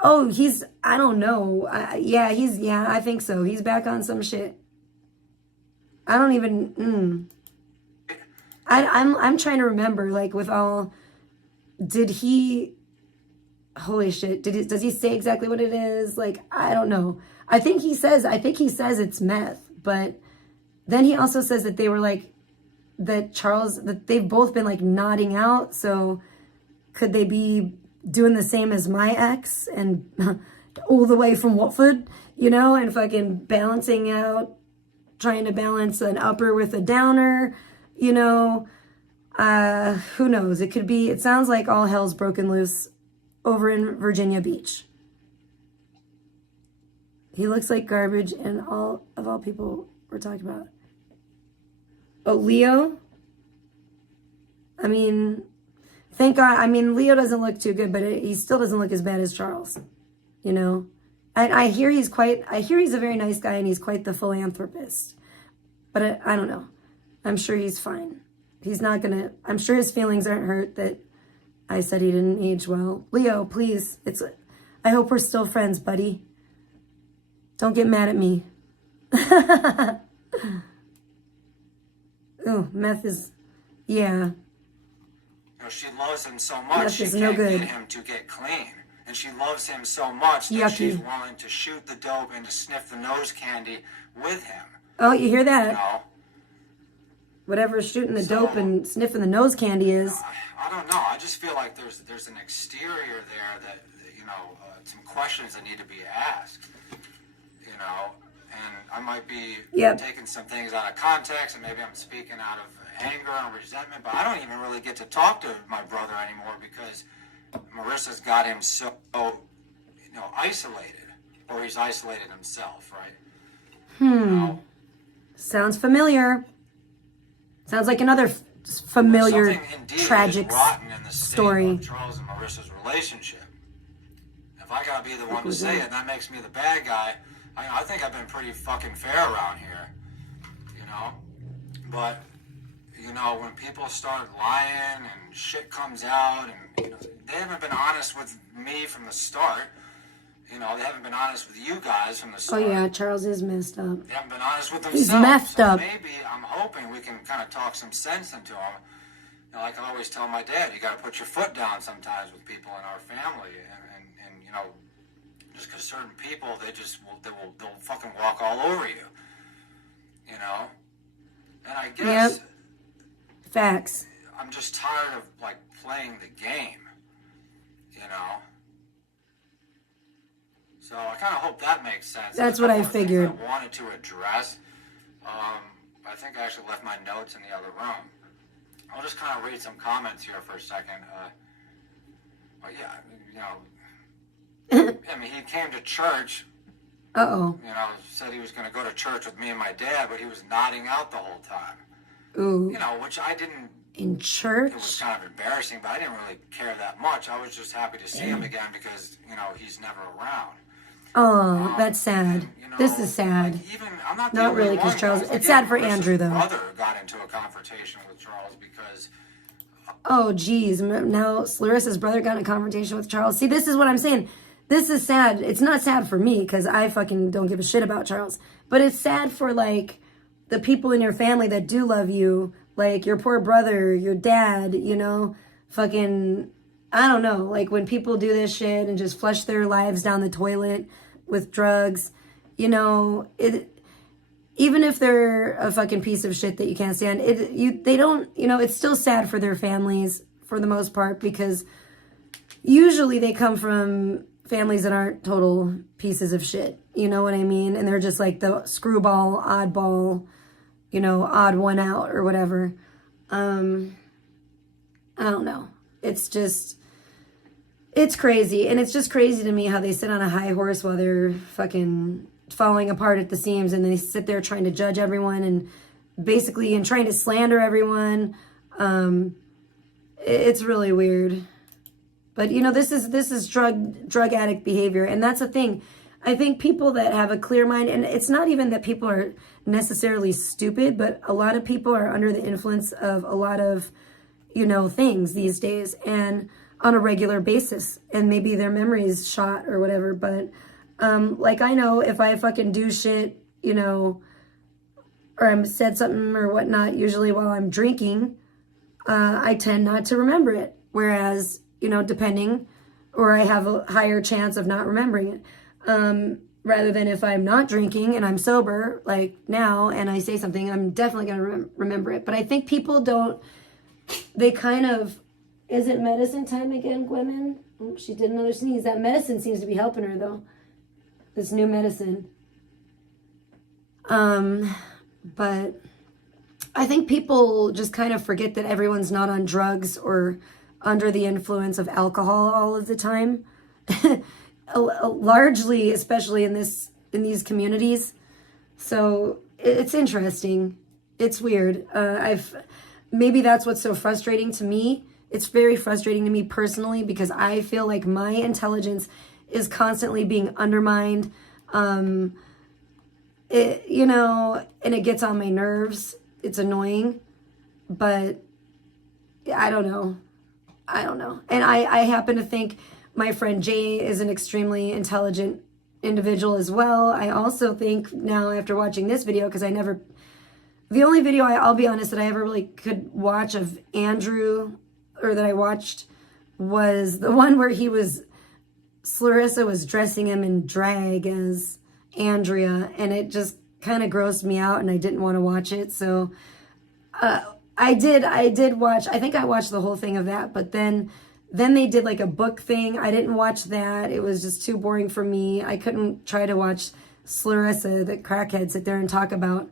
Oh, I don't know. I think so. He's back on some shit. I don't even, I'm trying to remember, like, with all, did he, holy shit, does he say exactly what it is? Like, I don't know. I think he says it's meth, but then he also says that they were like, that they've both been like nodding out, so could they be doing the same as my ex and all the way from Watford, you know, and fucking balancing out, trying to balance an upper with a downer, you know. Who knows? It could be, it sounds like all hell's broken loose over in Virginia Beach. He looks like garbage, and all people we're talking about. Oh, Leo? I mean, thank God. I mean, Leo doesn't look too good, but he still doesn't look as bad as Charles. You know? I hear he's a very nice guy, and he's quite the philanthropist. But I don't know. I'm sure he's fine. He's not gonna, I'm sure his feelings aren't hurt that I said he didn't age well. Leo, please. I hope we're still friends, buddy. Don't get mad at me. Ooh, meth is, yeah. You know, she loves him so much, Meth she is can't no good. get him to get clean. And she loves him so much that Yucky. she's willing to shoot the dope and to sniff the nose candy with him. Oh, you hear that? You know? Whatever shooting the dope and sniffing the nose candy is. I don't know. I just feel like there's an exterior there that you know, some questions that need to be asked. You know, and I might be taking some things out of context, and maybe I'm speaking out of anger and resentment, but I don't even really get to talk to my brother anymore because Marissa's got him so, you know, isolated, or he's isolated himself, right? You know? Sounds familiar. Sounds like another familiar, tragic story. Of Charles and Marissa's relationship. If I gotta be the one to say it, that makes me the bad guy. I think I've been pretty fucking fair around here, you know? But, you know, when people start lying and shit comes out and, you know, they haven't been honest with me from the start. You know, they haven't been honest with you guys from the start. Oh, yeah, Charles is messed up. They haven't been honest with themselves. He's messed up. Maybe, I'm hoping we can kind of talk some sense into them. You know, like I always tell my dad, you got to put your foot down sometimes with people in our family. And you know, just because certain people, they'll fucking walk all over you. You know? And I guess... Yep. Facts. I'm just tired of, like, playing the game. You know? So I kind of hope that makes sense. That's what I figured. I wanted to address. I think I actually left my notes in the other room. I'll just kind of read some comments here for a second. But yeah, you know, I mean, he came to church. Uh-oh. You know, said he was going to go to church with me and my dad, but he was nodding out the whole time. Ooh. You know, which I didn't. In church? It was kind of embarrassing, but I didn't really care that much. I was just happy to see him again because, you know, he's never around. Oh, that's sad. You know, this is sad. Like even, I'm not, Not really, because Charles... It's sad for Andrew, though. My brother got into a confrontation with Charles because... Oh, geez. Now, Larissa's brother got in a confrontation with Charles. See, this is what I'm saying. This is sad. It's not sad for me, because I fucking don't give a shit about Charles. But it's sad for, like, the people in your family that do love you. Like, your poor brother, your dad, you know? Fucking... I don't know. Like, when people do this shit and just flush their lives down the toilet with drugs, you know, even if they're a fucking piece of shit that you can't stand, they don't, you know, it's still sad for their families for the most part, because usually they come from families that aren't total pieces of shit, you know what I mean? And they're just like the screwball, oddball, you know, odd one out or whatever. I don't know. It's just, it's crazy. And it's just crazy to me how they sit on a high horse while they're fucking falling apart at the seams, and they sit there trying to judge everyone and basically and trying to slander everyone. It's really weird. But, you know, this is drug addict behavior. And that's the thing. I think people that have a clear mind, and it's not even that people are necessarily stupid, but a lot of people are under the influence of a lot of, you know, things these days and on a regular basis. And maybe their memory's shot or whatever. But, like, I know if I fucking do shit, you know, or I said something or whatnot, usually while I'm drinking, I tend not to remember it. Whereas, you know, depending, or I have a higher chance of not remembering it. Rather than if I'm not drinking and I'm sober, like now, and I say something, I'm definitely going to remember it. But I think people don't, they kind of Is it medicine time again, Gwen? Oh, she did another sneeze. That medicine seems to be helping her, though. This new medicine. But I think people just kind of forget that everyone's not on drugs or under the influence of alcohol all of the time. Largely, especially in these communities. So it's interesting. It's weird. Maybe that's what's so frustrating to me. It's very frustrating to me personally because I feel like my intelligence is constantly being undermined. You know, and it gets on my nerves. It's annoying, but I don't know. And I happen to think my friend Jay is an extremely intelligent individual as well. I also think now after watching this video, because the only video I'll be honest that I ever really could watch of Andrew, or that I watched, was the one where Clarissa was dressing him in drag as Andrea, and it just kind of grossed me out and I didn't want to watch it. So I did watch, I think I watched the whole thing of that, but then they did like a book thing. I didn't watch that. It was just too boring for me. I couldn't try to watch Clarissa, the crackhead, sit there and talk about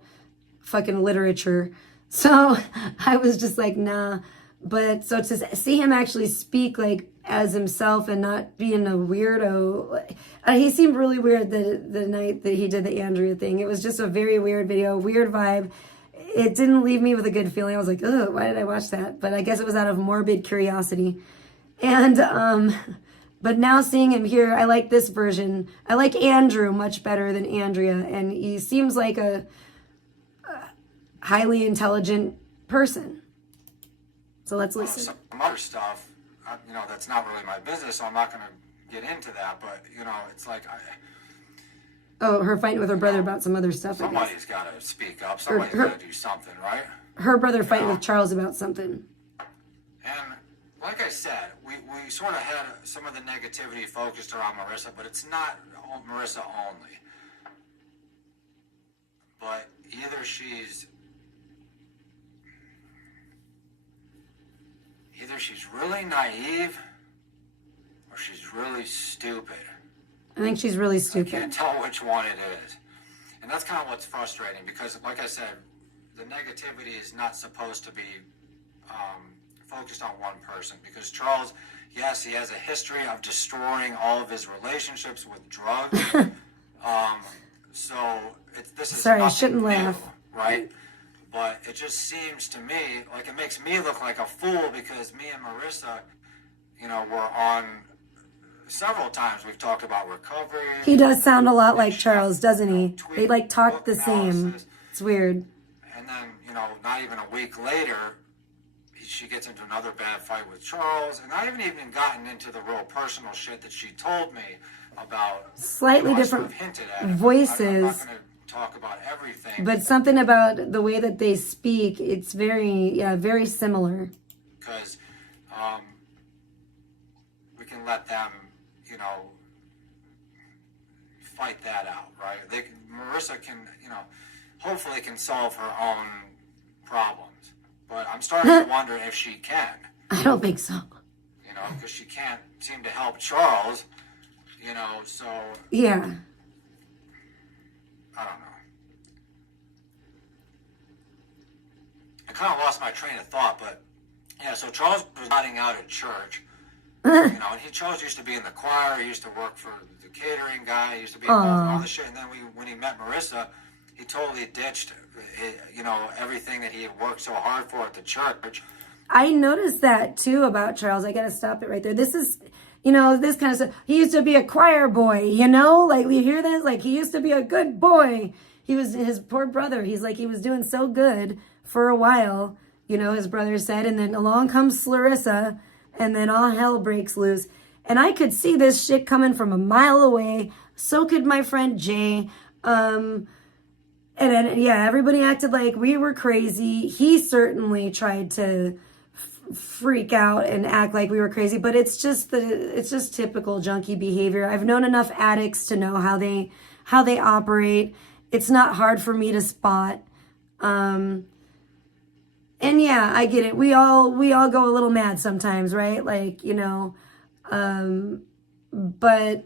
fucking literature. So I was just like, nah. But so to see him actually speak like as himself and not being a weirdo, he seemed really weird the night that he did the Andrea thing. It was just a very weird video, weird vibe. It didn't leave me with a good feeling. I was like, oh, why did I watch that? But I guess it was out of morbid curiosity. And, but now seeing him here, I like this version. I like Andrew much better than Andrea. And he seems like a highly intelligent person. So let's listen. Some other stuff, you know, that's not really my business, so I'm not going to get into that. But, you know, it's like... Oh, her fighting with her brother about some other stuff, I guess. Somebody's got to speak up. Somebody's got to do something, right? Her brother fighting with Charles about something. And like I said, we sort of had some of the negativity focused around Marissa, but it's not Marissa only. But either she's really naive or she's really stupid. I think she's really I stupid. can't tell which one it is. And that's kind of what's frustrating because, like I said, the negativity is not supposed to be focused on one person. Because Charles, yes, he has a history of destroying all of his relationships with drugs. So this is Sorry, I nothing shouldn't new, laugh. right? But it just seems to me like it makes me look like a fool because me and Marissa, you know, were on... Several times we've talked about recovery. He does sound a lot like Charles, doesn't he? They like talk the same. It's weird. And then, you know, not even a week later, she gets into another bad fight with Charles. And I haven't even gotten into the real personal shit that she told me about. Slightly different voices. I'm not going to talk about everything. But something about the way that they speak, it's very similar. Because we can let them, you know, fight that out, right? Marissa can, you know, hopefully can solve her own problems. But I'm starting to wonder if she can. I don't think so. You know, because she can't seem to help Charles, you know, so... Yeah. I don't know. I kind of lost my train of thought, but... Yeah, so Charles was nodding out at church. You know, and Charles used to be in the choir. He used to work for the catering guy. He used to be involved in all this shit. And then when he met Marissa, he totally ditched, you know, everything that he had worked so hard for at the church. I noticed that too about Charles. I gotta stop it right there. This is, you know, this kind of stuff. He used to be a choir boy, you know? Like, we hear this? Like, he used to be a good boy. He was, his poor brother, he was doing so good for a while, you know, his brother said. And then along comes Clarissa. And then all hell breaks loose. And I could see this shit coming from a mile away. So could my friend Jay. And then, yeah, everybody acted like we were crazy. He certainly tried to freak out and act like we were crazy. But it's just typical junkie behavior. I've known enough addicts to know how they operate. It's not hard for me to spot. And yeah, I get it. We all go a little mad sometimes, right? Like, but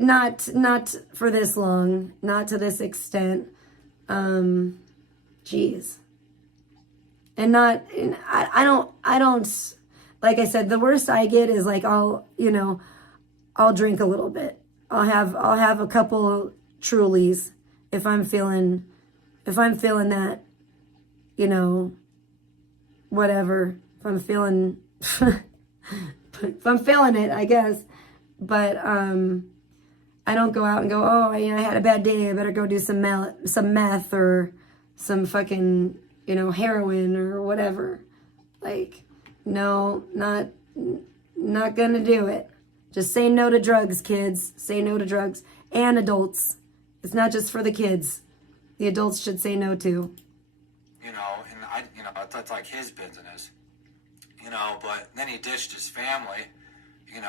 not for this long, not to this extent. Jeez. And I don't, like I said, the worst I get is like, I'll drink a little bit. I'll have a couple Trulies if I'm feeling that, whatever. If I'm feeling, if I'm feeling it, I guess. But, I don't go out and go, oh, I had a bad day. I better go do some meth or some fucking, heroin or whatever. Like, no, not gonna do it. Just say no to drugs, kids. Say no to drugs. And adults. It's not just for the kids. The adults should say no to. And that's like his business. But then he ditched his family. He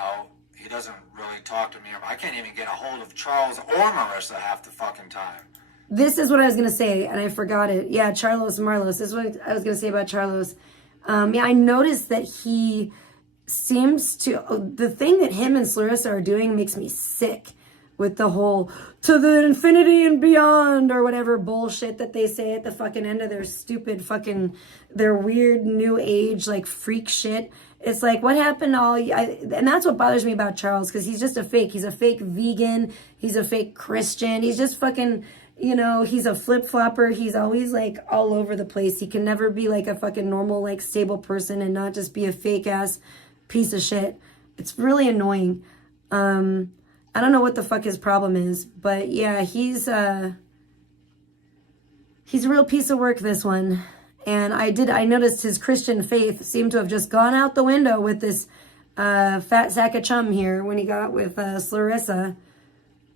doesn't really talk to me. I can't even get a hold of Charles or Marissa half the fucking time. This is what I was going to say, and I forgot it. Yeah, Charlose and Marlos. This is what I was going to say about Charlose. Yeah, I noticed that he seems to... The thing that him and Clarissa are doing makes me sick with the whole to the infinity and beyond or whatever bullshit that they say at the fucking end of their stupid fucking... Their weird new age, like, freak shit. It's like, what happened to all... and that's what bothers me about Charles, because he's just a fake. He's a fake vegan. He's a fake Christian. He's just fucking... he's a flip-flopper. He's always, like, all over the place. He can never be, like, a fucking normal, like, stable person and not just be a fake-ass piece of shit. It's really annoying. I don't know what the fuck his problem is. But, yeah, he's a real piece of work, this one. And I noticed his Christian faith seemed to have just gone out the window with this fat sack of chum here when he got with Clarissa.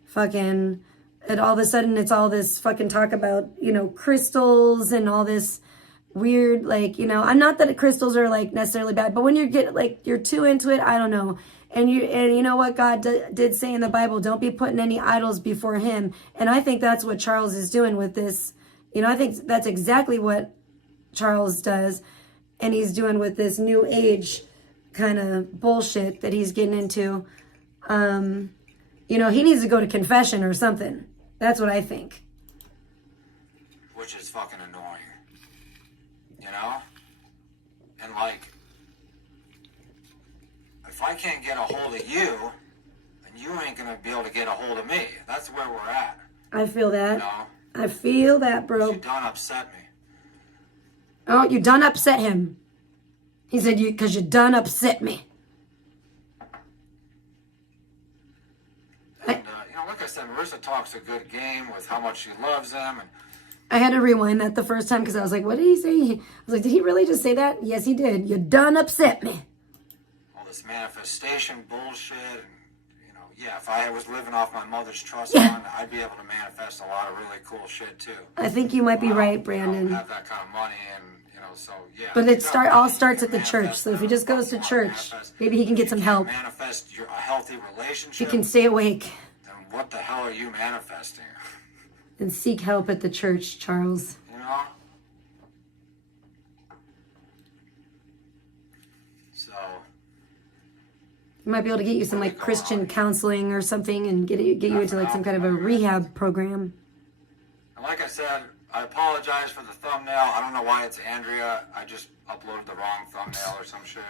Fucking... And all of a sudden, it's all this fucking talk about, crystals and all this weird, like, I'm not that crystals are, like, necessarily bad, but when you're too into it, I don't know. And you know what God did say in the Bible, don't be putting any idols before him. And I think that's what Charles is doing with this. I think that's exactly what Charles does. And he's doing with this new age kind of bullshit that he's getting into. He needs to go to confession or something. That's what I think. Which is fucking annoying. And like, if I can't get a hold of you, then you ain't gonna be able to get a hold of me. That's where we're at. I feel that. I feel that, bro. You done upset me. Oh, you done upset him. He said because you done upset me. And, like I said, Marissa talks a good game with how much she loves him. And I had to rewind that the first time because I was like, what did he say? I was like, did he really just say that? Yes, he did. You done upset me. All this manifestation bullshit. And, yeah, if I was living off my mother's trust fund, I'd be able to manifest a lot of really cool shit, too. I think you might be right, Brandon. I don't have that kind of money and... So, yeah, but it all starts at the church. So if he just goes to church, maybe he can get some help. Manifest a healthy relationship. He can stay awake. Then what the hell are you manifesting? And seek help at the church, Charles. So. He might be able to get you some like Christian counseling or something, and get you into like some kind of a rehab program. And like I said, I apologize for the thumbnail. I don't know why it's Andrea. I just uploaded the wrong thumbnail or some shit.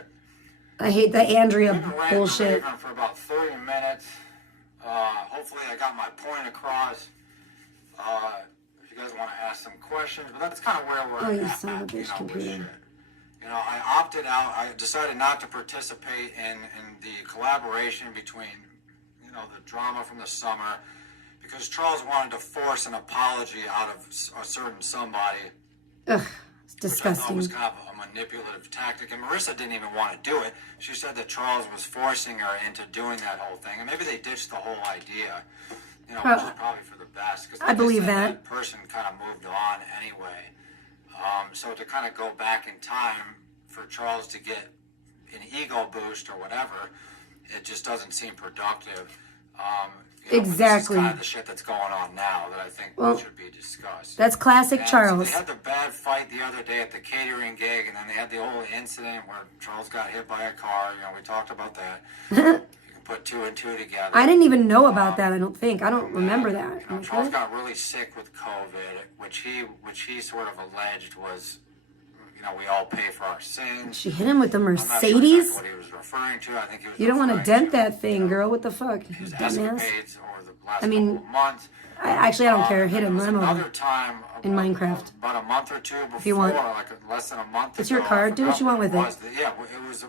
I hate that Andrea bullshit. For about 30 minutes. Hopefully I got my point across. If you guys want to ask some questions, but that's kind of where we're at. Son of a bitch computer. I opted out. I decided not to participate in the collaboration between, the drama from the summer. Because Charles wanted to force an apology out of a certain somebody. Ugh, it's disgusting. Which I thought was kind of a manipulative tactic. And Marissa didn't even want to do it. She said that Charles was forcing her into doing that whole thing. And maybe they ditched the whole idea. Which is probably for the best. Because I believe that person kind of moved on anyway. So to kind of go back in time for Charles to get an ego boost or whatever, it just doesn't seem productive. Exactly. This is kind of the shit that's going on now that I think should be discussed. That's classic Charles. So they had the bad fight the other day at the catering gig, and then they had the whole incident where Charles got hit by a car. We talked about that. You can put 2 and 2 together. I didn't even know about that. I don't think. I don't remember that. Charles got really sick with COVID, which he sort of alleged was, we all pay for our sins. She hit him with the Mercedes? I'm not sure exactly what he was referring to. I think he was You don't want to dent that thing, girl. What the fuck? His Dumbass. escapades over the last couple of months. I don't care. Hit him. Let him Another over. time In Minecraft. About a month or two before, If you want. like less than a month It's ago, your card. Do what you want with it. Yeah, it was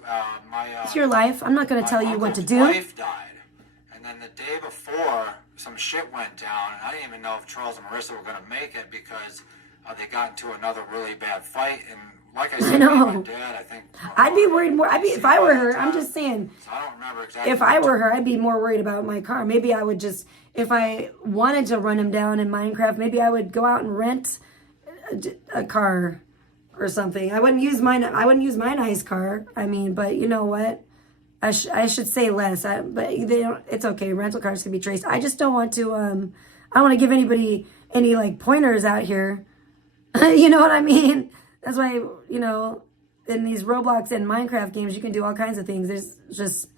my... It's your life. I'm not going to tell you what to do. My wife died. And then the day before, some shit went down. And I didn't even know if Charles and Marissa were going to make it because they got into another really bad fight. And like I said, my dad, I think... I'd be worried more. If I were her, I'm just saying. So I don't remember exactly. If I were her, I'd be more worried about my car. Maybe I would just, if I wanted to run him down in Minecraft, maybe I would go out and rent a car or something. I wouldn't use my nice car. I mean, but you know what? I should say less. But they don't. It's okay. Rental cars can be traced. I just don't want to. I don't want to give anybody any like pointers out here. You know what I mean? That's why, in these Roblox and Minecraft games, you can do all kinds of things. There's just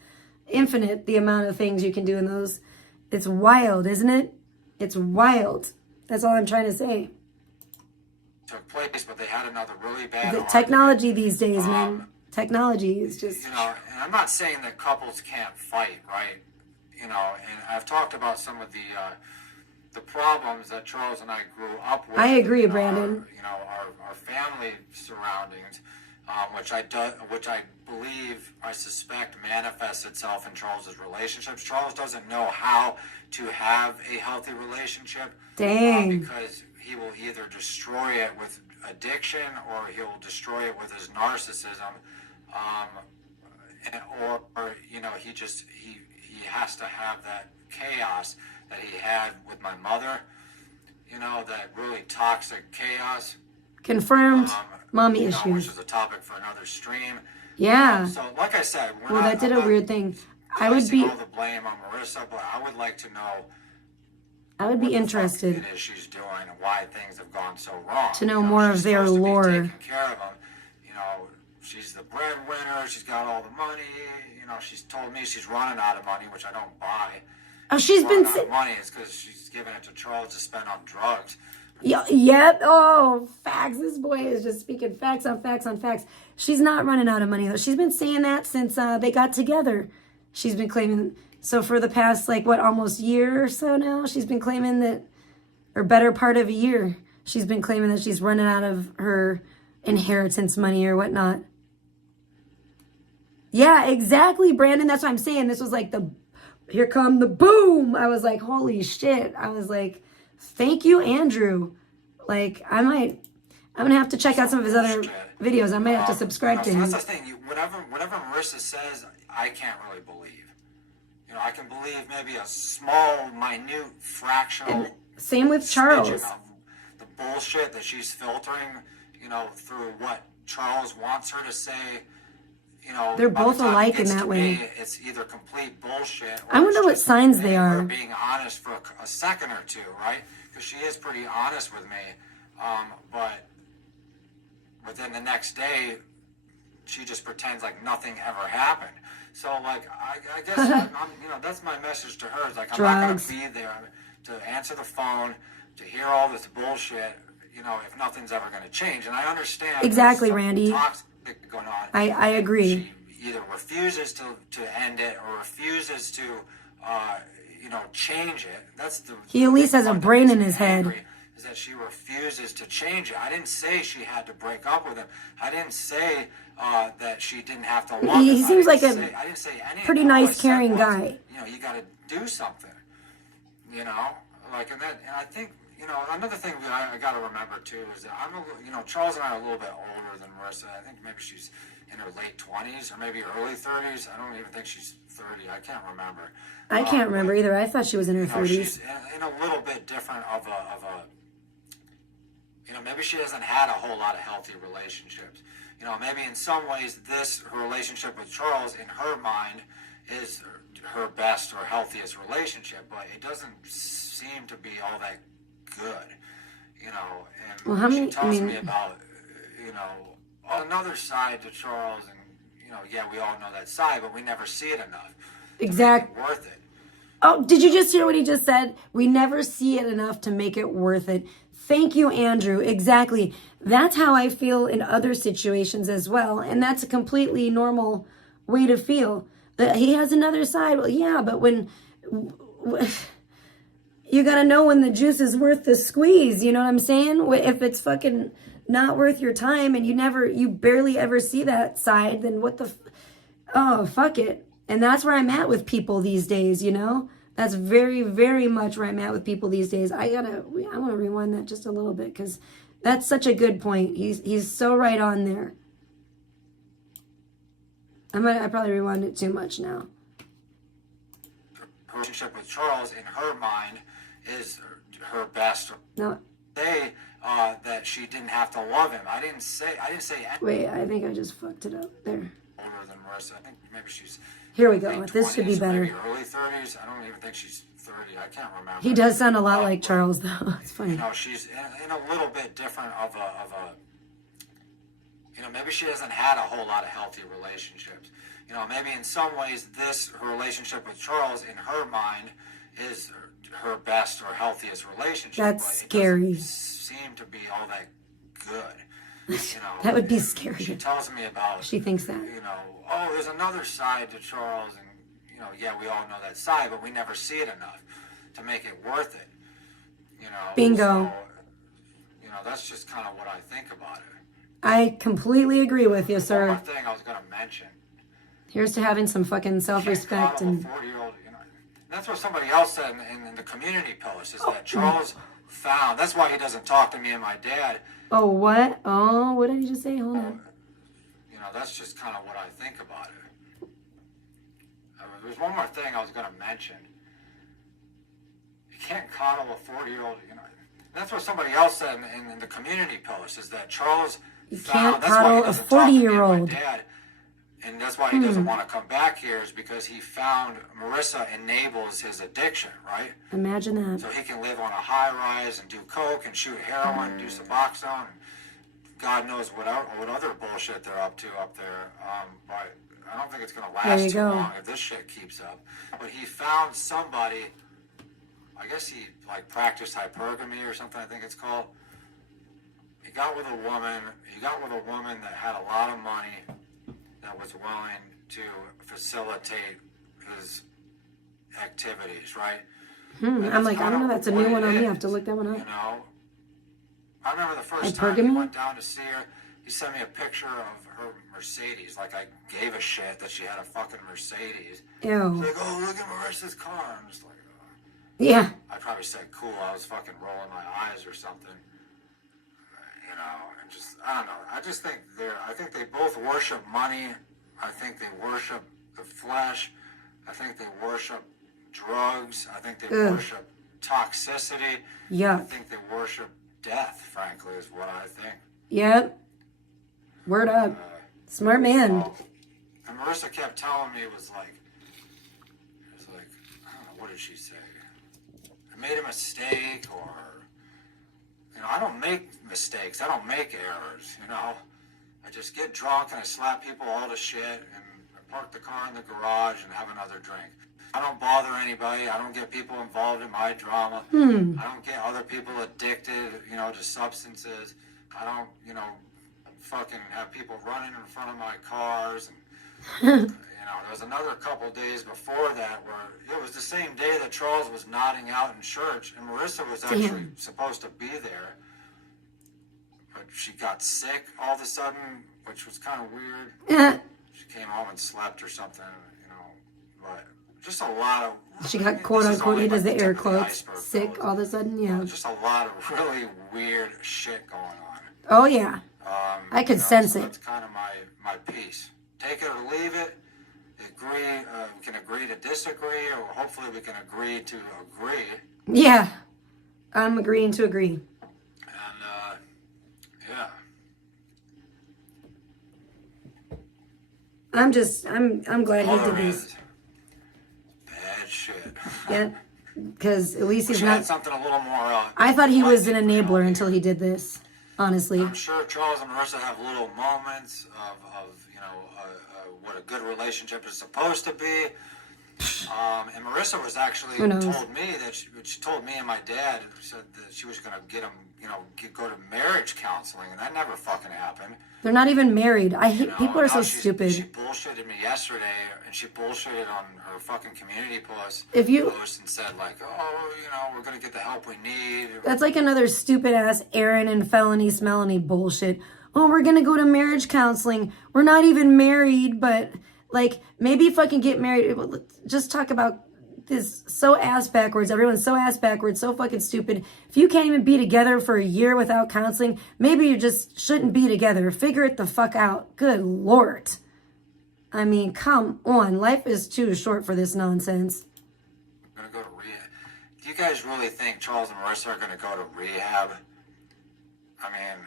infinite the amount of things you can do in those. It's wild, isn't it? It's wild. That's all I'm trying to say. Took place, but they had another really bad technology these days, man. Technology is just... and I'm not saying that couples can't fight, right? And I've talked about some of the problems that Charles and I grew up with. I agree, Brandon. Our family surroundings, which I believe, I suspect, manifests itself in Charles's relationships. Charles doesn't know how to have a healthy relationship. Dang. Because he will either destroy it with addiction or he will destroy it with his narcissism. He has to have that chaos that he had with my mother, that really toxic chaos. Confirmed mommy issues. Which is a topic for another stream. Yeah. So, like I said, that did a weird thing. I would be... all the blame on Marissa, but I would like to know... I would be interested. What she's doing and why things have gone so wrong. To know more of their lore. Taking care of them. She's the breadwinner. She's got all the money. She's told me she's running out of money, which I don't buy. Oh, she's been out of money is because she's giving it to Charles to spend on drugs. Yep. Oh, facts. This boy is just speaking facts on facts on facts. She's not running out of money though. She's been saying that since they got together. She's been claiming. So for the past almost year or so now, she's been claiming that, or better part of a year, she's been claiming that she's running out of her inheritance money or whatnot. Yeah, exactly, Brandon. That's what I'm saying. This was here come the boom. I was like, holy shit. I was like, thank you, Andrew. I'm going to have to check out some of his other videos. I might have to subscribe to him. That's the thing. Whatever Marissa says, I can't really believe. I can believe maybe a small, minute, fractional... Same with Charles. Of the bullshit that she's filtering, through what Charles wants her to say. They're both alike in that way. It's either complete bullshit. Or I wonder what signs they are. Being honest for a second or two, right? Because she is pretty honest with me, but within the next day, she just pretends like nothing ever happened. So, I guess that's my message to her. Is I'm not going to be there to answer the phone, to hear all this bullshit. If nothing's ever going to change, and I understand exactly, Randy. Toxic going on. I agree. She either refuses to end it or refuses to change it. That's the... He at least has a brain in his head. Is that she refuses to change it. I didn't say she had to break up with him. I didn't say that she didn't have to love him. He seems like I didn't say anything. Pretty nice, caring guy. You got to do something. And I think, another thing that I got to remember too is that Charles and I are a little bit older than Marissa. I think maybe she's in her late 20s or maybe early 30s. I don't even think she's 30. I can't remember. I can't remember either. I thought she was in her 30s. She's in a little bit different of a maybe she hasn't had a whole lot of healthy relationships. Maybe in some ways her relationship with Charles in her mind is her best or healthiest relationship, but it doesn't seem to be all that good, you know. And Well, how many? she tells me about, you know, another side to Charles, and you know, yeah, we all know that side, but we never see it enough. Exactly. Worth it. Oh, did you just hear what he just said? We never see it enough to make it worth it. Thank you, Andrew. Exactly. That's how I feel in other situations as well. And that's a completely normal way to feel. That he has another side. Well, yeah, but when you got to know when the juice is worth the squeeze. You know what I'm saying? If it's fucking not worth your time and you barely ever see that side, then what the, oh, fuck it. And that's where I'm at with people these days, you know? That's very, very much where I'm at with people these days. I want to rewind that just a little bit because that's such a good point. He's so right on there. I probably rewound it too much now. Her relationship with Charles, in her mind, is her best. No. That she didn't have to love him. I didn't say. Wait, I think I just fucked it up there. Older than Marissa. I think maybe she's. Here we go. This should be better. Maybe early 30s. I don't even think she's 30. I can't remember. He does sound a lot like Charles, though. It's funny. You know, she's in a little bit different of a. You know, maybe she hasn't had a whole lot of healthy relationships. You know, maybe in some ways, her relationship with Charles, in her mind, is her best or healthiest relationship. That's but scary. It doesn't seem to be all that good. You know, that would be scary. She tells me about. She thinks that. You know, oh, there's another side to Charles, and you know, yeah, we all know that side, but we never see it enough to make it worth it. You know. Bingo. So, you know, that's just kind of what I think about it. I completely agree with you, sir. One more thing I was going to mention. Here's to having some fucking self-respect and. 40-year-old, you know, that's what somebody else said in the community post is that Charles found. That's why he doesn't talk to me and my dad. Oh, what? Oh, what did he just say? Hold on. You know, that's just kind of what I think about it. There's one more thing I was going to mention. You can't coddle a 40-year-old, you know. That's what somebody else said in the community post is that Charles you found. Can't coddle a 40-year-old. And that's why he doesn't want to come back here is because he found Marissa enables his addiction, right? Imagine that. So he can live on a high rise and do coke and shoot heroin and do Suboxone and God knows what other bullshit they're up to up there. But I don't think it's going to last too long if this shit keeps up. But he found somebody, I guess he like practiced hypergamy or something, I think it's called. He got with a woman that had a lot of money that was willing to facilitate his activities, right? I'm like, I don't know, that's a new one on me. I have to look that one up. You know, I remember the first time he went down to see her, he sent me a picture of her Mercedes. Like, I gave a shit that she had a fucking Mercedes. Ew. He's like, oh, look at Marissa's car. I'm just like, oh. Yeah. I probably said cool. I was fucking rolling my eyes or something. You know, and just, I don't know. I just think I think they both worship money. I think they worship the flesh. I think they worship drugs. I think they worship toxicity. Yeah. I think they worship death, frankly, is what I think. Yep. Word up. Smart man. And Marissa kept telling me, it was like, I don't know, what did she say? I made a mistake or, you know, I don't make mistakes. I don't make errors, you know. I just get drunk and I slap people all to shit and I park the car in the garage and have another drink. I don't bother anybody. I don't get people involved in my drama. I don't get other people addicted, you know, to substances. I don't, you know, fucking have people running in front of my cars. And, you know, there was another couple days before that where it was the same day that Charles was nodding out in church and Marissa was actually supposed to be there. But she got sick all of a sudden, which was kind of weird. She came home and slept or something, you know, but just a lot of... She got quote unquote, he does the air quotes, sick all of a sudden, yeah. Just a lot of really weird shit going on. Oh yeah, I could sense it. That's kind of my piece. Take it or leave it. Agree, we can agree to disagree, or hopefully we can agree to agree. Yeah, I'm agreeing to agree. And, yeah. I'm glad he did this. shit. Yeah, because at least he's She had not. something a little more. I thought he was an enabler until he did this. Honestly. I'm sure Charles and Marissa have little moments of what a good relationship is supposed to be. And Marissa was actually told me that she told me and my dad said that she was going to get him, go to marriage counseling, and that never fucking happened. They're not even married. I hate people are so stupid. She bullshitted me yesterday, and she bullshitted on her fucking community post. Post and said like, oh, we're going to get the help we need. That's like another stupid ass Aaron and felony smelony bullshit. Oh, we're going to go to marriage counseling. We're not even married, but like maybe fucking get married. Just talk about this so ass backwards. Everyone's so ass backwards, so fucking stupid. If you can't even be together for a year without counseling, maybe you just shouldn't be together. Figure it the fuck out. Good Lord. I mean, come on. Life is too short for this nonsense. I'm going to go to rehab. Do you guys really think Charles and Marissa are going to go to rehab? I mean...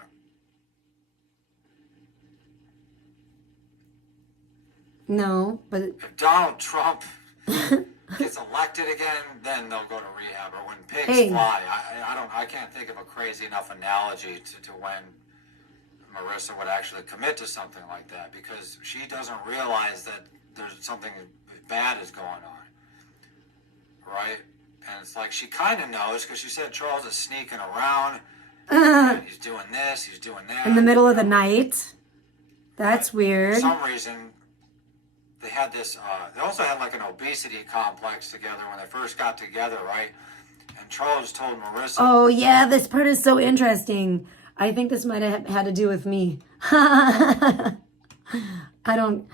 No, but... If Donald Trump gets elected again, then they'll go to rehab. Or when pigs fly. I can't think of a crazy enough analogy to when Marissa would actually commit to something like that, because she doesn't realize that there's something bad is going on. Right? And it's like she kind of knows, because she said Charles is sneaking around. And he's doing this, he's doing that. In the middle of the night? That's weird. For some reason... They had this, they also had like an obesity complex together when they first got together, right? And Charles told Marissa... Oh, yeah, this part is so interesting. I think this might have had to do with me. I don't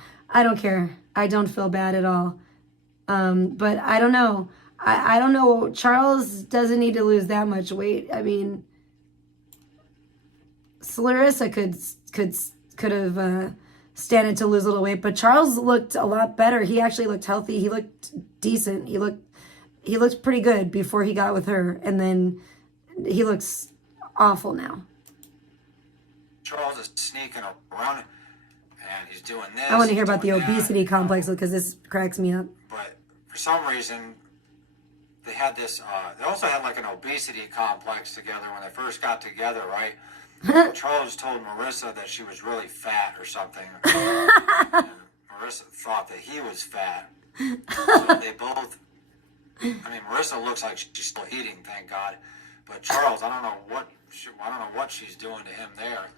care. I don't feel bad at all. But I don't know. I don't know. Charles doesn't need to lose that much weight. I mean, Larissa could have... standing to lose a little weight, but Charles looked a lot better. He actually looked healthy. He looked decent. He looked pretty good before he got with her, and then he looks awful now. Charles is sneaking around, and he's doing this. I want to hear about the obesity complex because this cracks me up. But for some reason, they had this. They also had like an obesity complex together when they first got together, right? Charles told Marissa that she was really fat or something. And Marissa thought that he was fat. So they both... I mean, Marissa looks like she's still eating, thank God. But Charles, I don't know what she's doing to him there.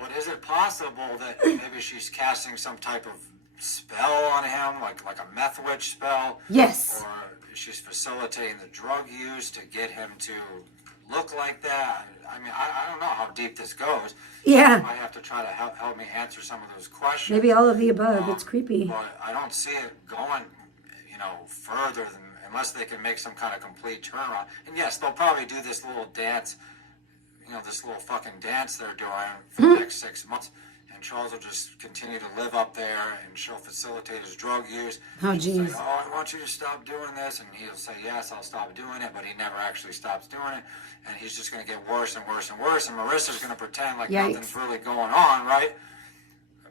But is it possible that maybe she's casting some type of spell on him, like a meth witch spell? Yes. Or she's facilitating the drug use to get him to look like that? I mean, I don't know how deep this goes. Yeah. You might have to try to help me answer some of those questions. Maybe all of the above. It's creepy. But I don't see it going, further than unless they can make some kind of complete turnaround. And yes, they'll probably do this little dance, this little fucking dance they're doing for the next 6 months. And Charles will just continue to live up there, and she'll facilitate his drug use. Oh, geez. Say, I want you to stop doing this. And he'll say, yes, I'll stop doing it. But he never actually stops doing it. And he's just going to get worse and worse and worse. And Marissa's going to pretend like nothing's really going on, right?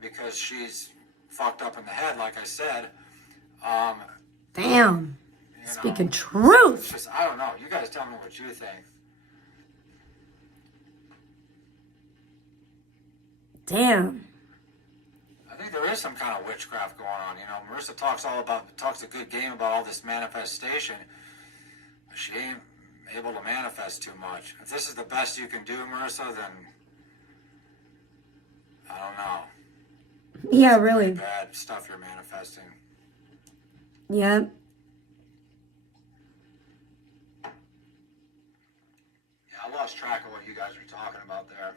Because she's fucked up in the head, like I said. Damn. Speaking truth. Just, I don't know. You guys tell me what you think. Damn. I think there is some kind of witchcraft going on. Marissa talks a good game about all this manifestation. But she ain't able to manifest too much. If this is the best you can do, Marissa, then I don't know. Yeah, really. Bad stuff you're manifesting. Yeah. Yeah, I lost track of what you guys were talking about there.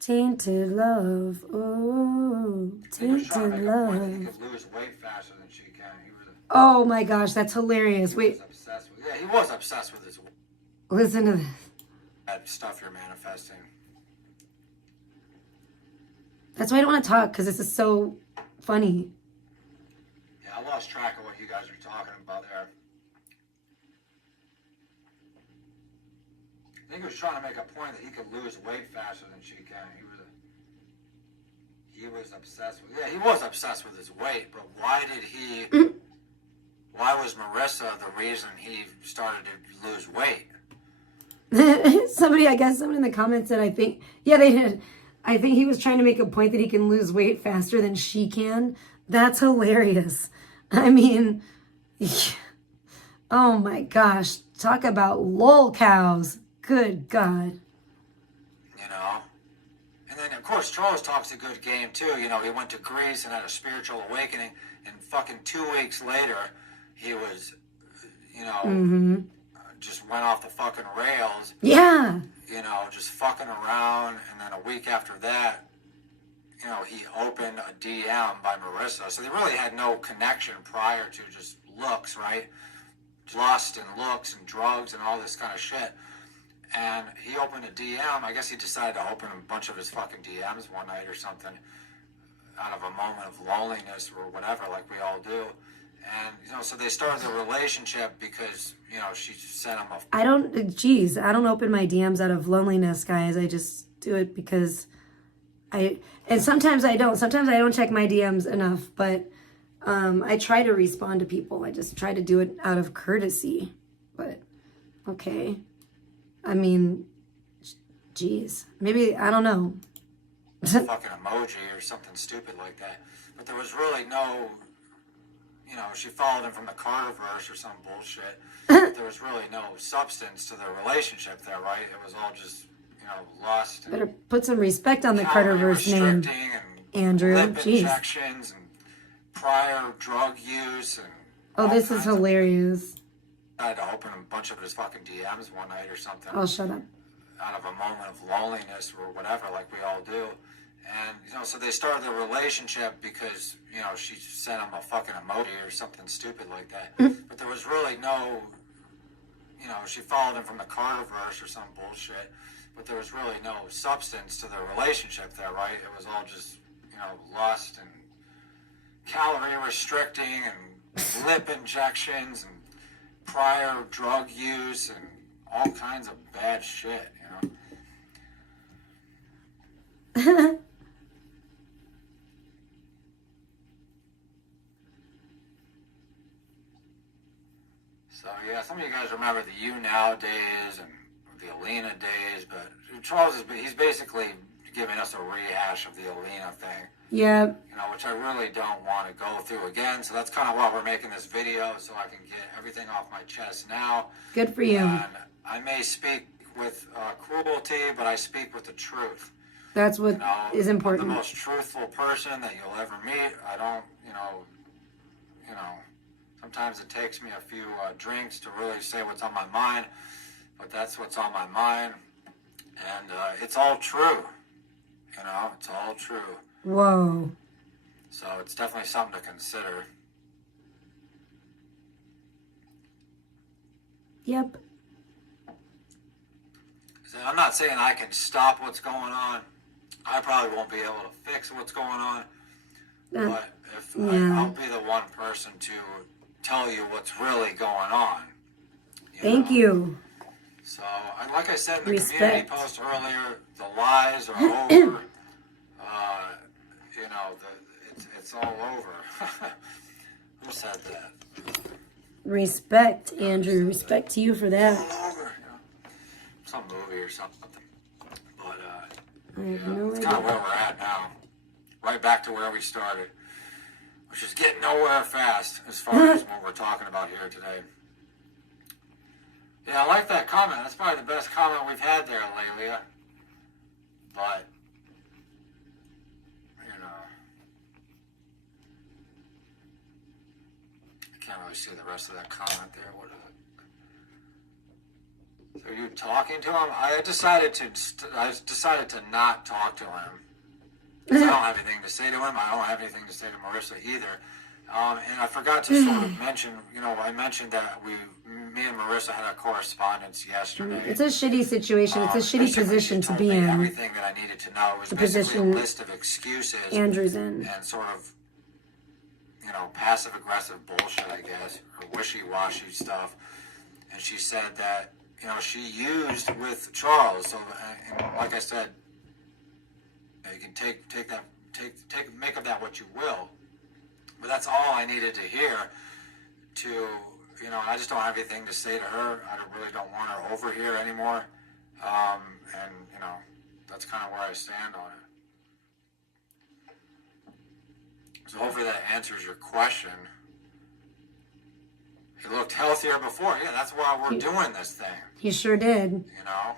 Tainted love, oh, tainted love. He could lose weight faster than she can. Oh my gosh, that's hilarious. Wait. He was obsessed with his weight. Listen to this. That stuff you're manifesting. That's why I don't want to talk, because this is so funny. Yeah, I lost track of what you guys were talking about there. I think he was trying to make a point that he could lose weight faster than she can. He was obsessed with... Yeah, he was obsessed with his weight, but why was Marissa the reason he started to lose weight? Somebody in the comments said, I think, yeah, they did. I think he was trying to make a point that he can lose weight faster than she can. That's hilarious. I mean, oh my gosh. Talk about lol cows. Good God. You know? And then, of course, Charles talks a good game, too. You know, he went to Greece and had a spiritual awakening, and fucking 2 weeks later, he was, you know, just went off the fucking rails. Yeah. You know, just fucking around. And then a week after that, you know, he opened a DM by Marissa. So they really had no connection prior to just looks, right? Lust and looks and drugs and all this kind of shit. And he opened a DM. I guess he decided to open a bunch of his fucking DMs one night or something out of a moment of loneliness or whatever, like we all do. And, you know, so they started the relationship because, you know, she sent him a... I don't open my DMs out of loneliness, guys. I just do it because and sometimes I don't. Sometimes I don't check my DMs enough, but I try to respond to people. I just try to do it out of courtesy. But, okay. I mean, geez. Maybe, I don't know. fucking emoji or something stupid like that. But there was really no... You know, she followed him from the Carterverse or some bullshit. But there was really no substance to their relationship there, right? It was all just, you know, lust. And better put some respect on the Carterverse name, Andrew. Lip Jeez. injections and prior drug use and... Oh, this is hilarious. I had to open a bunch of his fucking DMs one night or something. Oh, shut up. Out of a moment of loneliness or whatever, like we all do. And, you know, so they started their relationship because, you know, she sent him a fucking emoji or something stupid like that. But there was really no, you know, she followed him from the Carterverse or some bullshit. But there was really no substance to their relationship there, right? It was all just, you know, lust and calorie restricting and lip injections and prior drug use and all kinds of bad shit, you know? So, yeah, some of you guys remember the You Now days and the Alina days, but Charles, he's basically giving us a rehash of the Alina thing. Yeah. You know, which I really don't want to go through again, so that's kind of why we're making this video, so I can get everything off my chest now. Good for you. And I may speak with cruelty, but I speak with the truth. That's what is important. I'm the most truthful person that you'll ever meet. I don't, you know, sometimes it takes me a few drinks to really say what's on my mind, but that's what's on my mind, and it's all true, you know, it's all true. Whoa. So it's definitely something to consider. Yep. So I'm not saying I can stop what's going on. I probably won't be able to fix what's going on, but if I'll be the one person to tell you what's really going on. Thank you. So, like I said in the community post earlier, the lies are over. You know, it's all over. Who said that? Respect, Andrew. Respect to you for that. All over. You know, some movie or something. But I have no it's idea. kind of where we're at now. Right back to where we started. Which is getting nowhere fast as far as what we're talking about here today. Yeah, I like that comment. That's probably the best comment we've had there, Lelia. But, you know, I can't really see the rest of that comment there. What is it? So you talking to him? I decided to not talk to him. I don't have anything to say to him. I don't have anything to say to Marissa either. And I forgot to sort of mention, you know, I mentioned that me and Marissa had a correspondence yesterday. It's a shitty situation. It's a shitty position to be in. Everything that I needed to know. It was the basically position a list of excuses. Andrew's in. And sort of, you know, passive-aggressive bullshit, I guess, or wishy-washy stuff. And she said that, you know, she used with Charles. So, and like I said, you can make of that what you will. But that's all I needed to hear to I just don't have anything to say to her. I really don't want her over here anymore. And, you know, that's kind of where I stand on it. So hopefully that answers your question. He looked healthier before. Yeah, that's why we're doing this thing. He sure did. You know?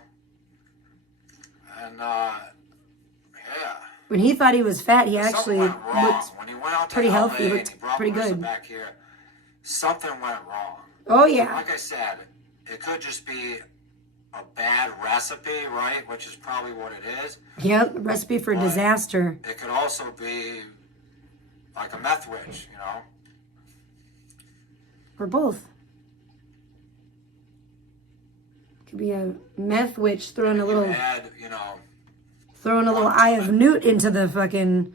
And, yeah. When he thought he was fat, he actually went wrong. looked when he went out to pretty LA healthy. He and looked he brought pretty Marissa good. back here, something went wrong. Oh, yeah. Like I said, it could just be a bad recipe, right? Which is probably what it is. Yep, recipe for disaster. It could also be like a meth witch, you know? Or both. Could be a meth witch throwing a little eye of newt into the fucking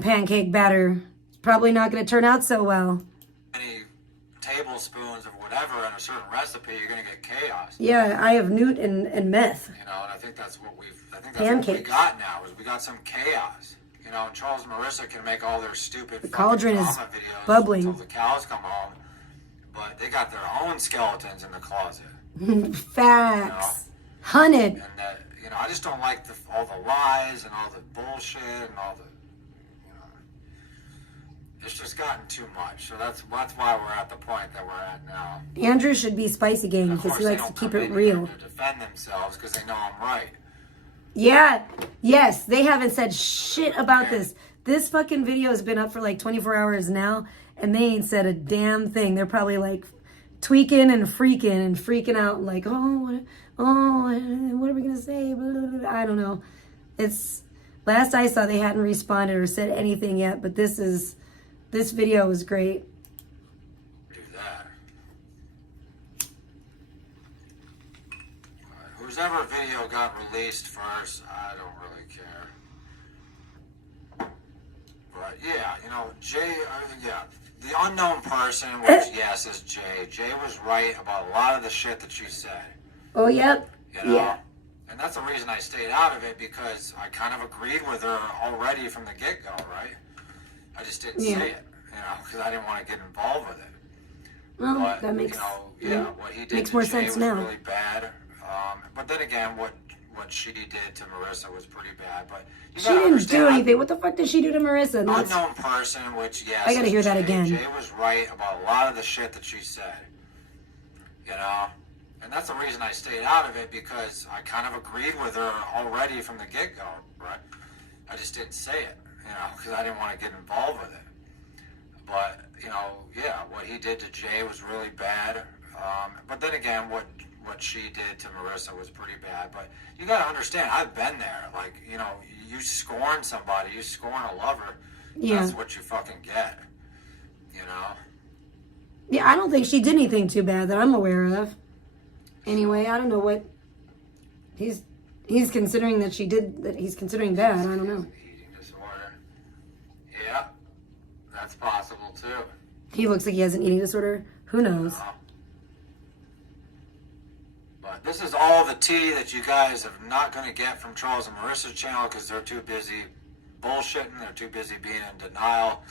pancake batter. It's probably not going to turn out so well. Any tablespoons of whatever in a certain recipe, you're going to get chaos. Yeah, eye of newt and meth. You know, and I think that's what what we got now, is we got some chaos. You know, Charles and Marissa can make all their stupid The cauldron is videos bubbling. until the cows come home, but they got their own skeletons in the closet. Facts. Hunted. And you know, I just don't like all the lies and all the bullshit and all the, you know, it's just gotten too much. So that's why we're at the point that we're at now. Andrew should be Spicy Gang Of because course, he they likes to don't keep come it in real. here to defend themselves because they know I'm right. Yeah. Yes, they haven't said shit about this. This fucking video has been up for like 24 hours now, and they ain't said a damn thing. They're probably like tweaking and freaking out like, what are we gonna say? Blah, blah, blah. I don't know. It's last I saw they hadn't responded or said anything yet, but this video was great. Do that. Whoever video got released first, I don't really care. But yeah, you know, the unknown person, which yes is Jay. Jay was right about a lot of the shit that you said. Oh, yep. You know? Yeah. And that's the reason I stayed out of it, because I kind of agreed with her already from the get-go, right? I just didn't say it, you know, because I didn't want to get involved with it. Well, But, that makes what he did makes to more Jay sense was now. really bad. But then again, what she did to Marissa was pretty bad. But you She gotta didn't understand, do anything. What the fuck did she do to Marissa? That's- unknown person, which yes, I gotta hear that again. Jay was right about a lot of the shit that she said. You know, and that's the reason I stayed out of it, because I kind of agreed with her already from the get-go, right? I just didn't say it, you know, because I didn't want to get involved with it. But you know, what he did to Jay was really bad. But then again, what she did to Marissa was pretty bad. But you got to understand, I've been there. Like, you know, you scorn somebody, you scorn a lover, that's what you fucking get, you know? Yeah, I don't think she did anything too bad that I'm aware of. Anyway, I don't know what he's considering that she did, that he's considering bad. I don't know. Eating disorder. Yeah, that's possible too. He looks like he has an eating disorder. Who knows? But this is all the tea that you guys are not going to get from Charles and Marissa's channel, because they're too busy bullshitting. They're too busy being in denial.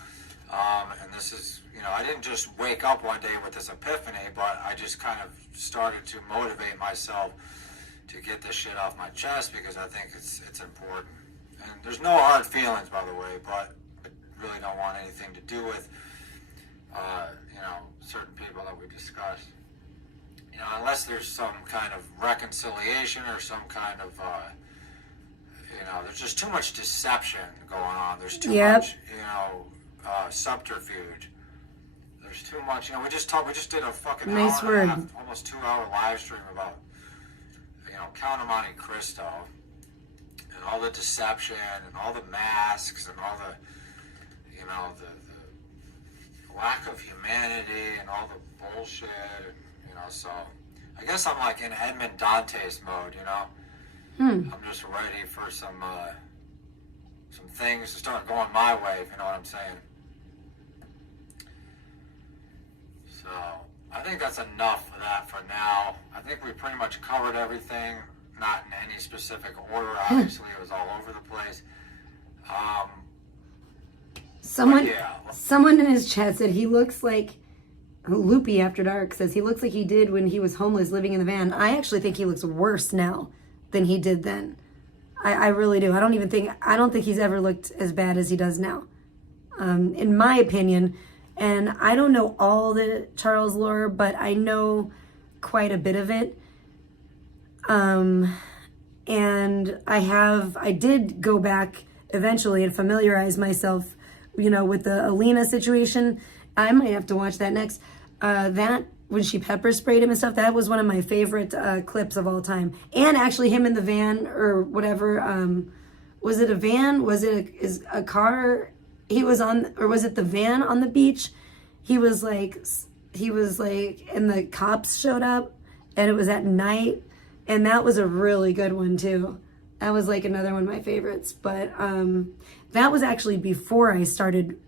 And this is, you know, I didn't just wake up one day with this epiphany, but I just kind of started to motivate myself to get this shit off my chest, because I think it's important. And there's no hard feelings, by the way, but I really don't want anything to do with, you know, certain people that we discussed. You know, unless there's some kind of reconciliation or some kind of, you know, there's just too much deception going on. There's too much, you know, subterfuge. There's too much, you know, we just did a fucking nice hour and a word. half, almost 2 hour live stream about, you know, Count of Monte Cristo and all the deception and all the masks and all the, you know, the lack of humanity and all the bullshit, and, you know, so I guess I'm like in Edmond Dantes mode, you know. I'm just ready for some things to start going my way, if you know what I'm saying. So I think that's enough of that for now. I think we pretty much covered everything, not in any specific order. Obviously, it was all over the place. Someone in his chat said he looks like Loopy After Dark says he looks like he did when he was homeless living in the van. I actually think he looks worse now than he did then. I really do. I don't think he's ever looked as bad as he does now. In my opinion. And I don't know all the Charles lore, but I know quite a bit of it. And I did go back eventually and familiarize myself, with the Alina situation. I might have to watch that next. That, when she pepper sprayed him and stuff, that was one of my favorite clips of all time. And actually him in the van or whatever. Was it a van? Was it a car he was on? Or was it the van on the beach? He was like, and the cops showed up and it was at night. And that was a really good one too. That was like another one of my favorites. But that was actually before I started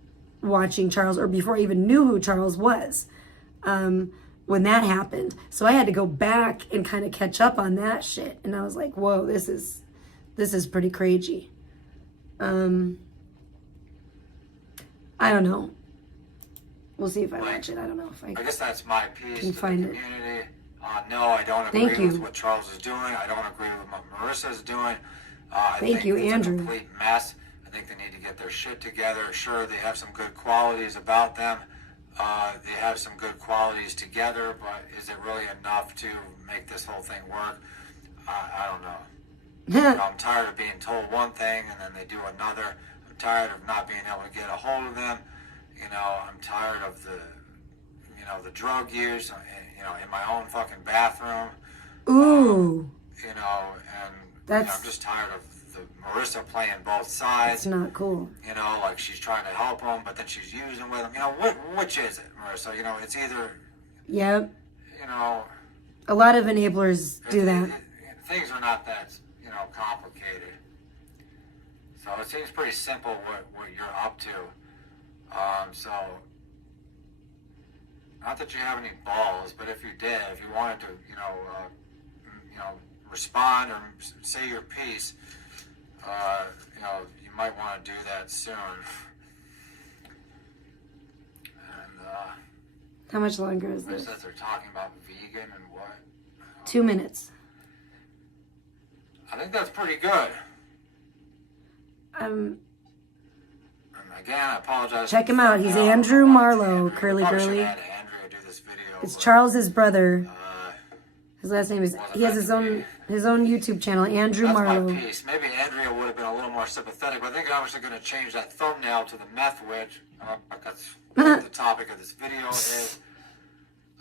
watching Charles, or before I even knew who Charles was, when that happened. So I had to go back and kind of catch up on that shit. And I was like, whoa, this is pretty crazy. I don't know. We'll see if I watch it. I don't know if I guess that's my piece can to find the it. community. No, I don't agree with what Charles is doing. I don't agree with what Marissa is doing. I think it's Andrew. a complete mess. I think they need to get their shit together. Sure, they have some good qualities about them. They have some good qualities together, but is it really enough to make this whole thing work? I don't know. I'm tired of being told one thing and then they do another. I'm tired of not being able to get a hold of them. I'm tired of the drug use, in my own fucking bathroom. Ooh. And I'm just tired of the Marissa playing both sides. It's not cool. Like she's trying to help them, but then she's using with them. Which is it, Marissa? It's either. Yep. A lot of enablers do that. Things are not that, complicated. So it seems pretty simple what you're up to. So, not that you have any balls, but if you did, if you wanted to, respond or say your piece, you might want to do that soon. And, how much longer is this? this? They're talking about vegan and what? 2 minutes. I think that's pretty good. And again, I apologize. Check him out. He's Andrew Marlo, Curly Girly. It's Charles's brother. His last name is. He has his own YouTube channel, Andrew Marlo. My piece. Maybe Andrea would have been a little more sympathetic, but I think I'm actually going to change that thumbnail to the meth witch. That's what the topic of this video is.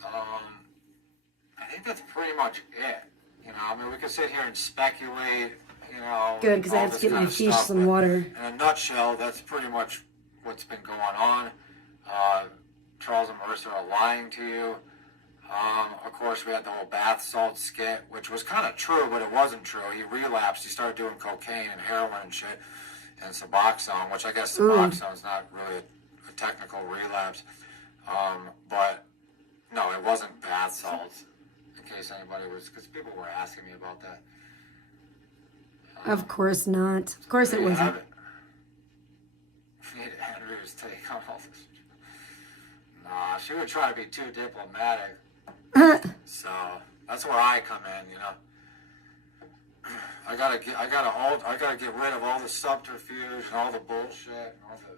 I think that's pretty much it. We could sit here and speculate. Good, because I have to get my fish some water. In a nutshell, that's pretty much what's been going on. Charles and Marissa are lying to you. Of course, we had the whole bath salt skit, which was kind of true, but it wasn't true. He relapsed. He started doing cocaine and heroin and shit, and Suboxone, which I guess Suboxone's not really a technical relapse. But no, it wasn't bath salts. In case anybody was, because people were asking me about that. Of course not. Of course it wasn't. Andrew's take on all this. Nah, she would try to be too diplomatic. So that's where I come in. I gotta get rid of all the subterfuge and all the bullshit and all the,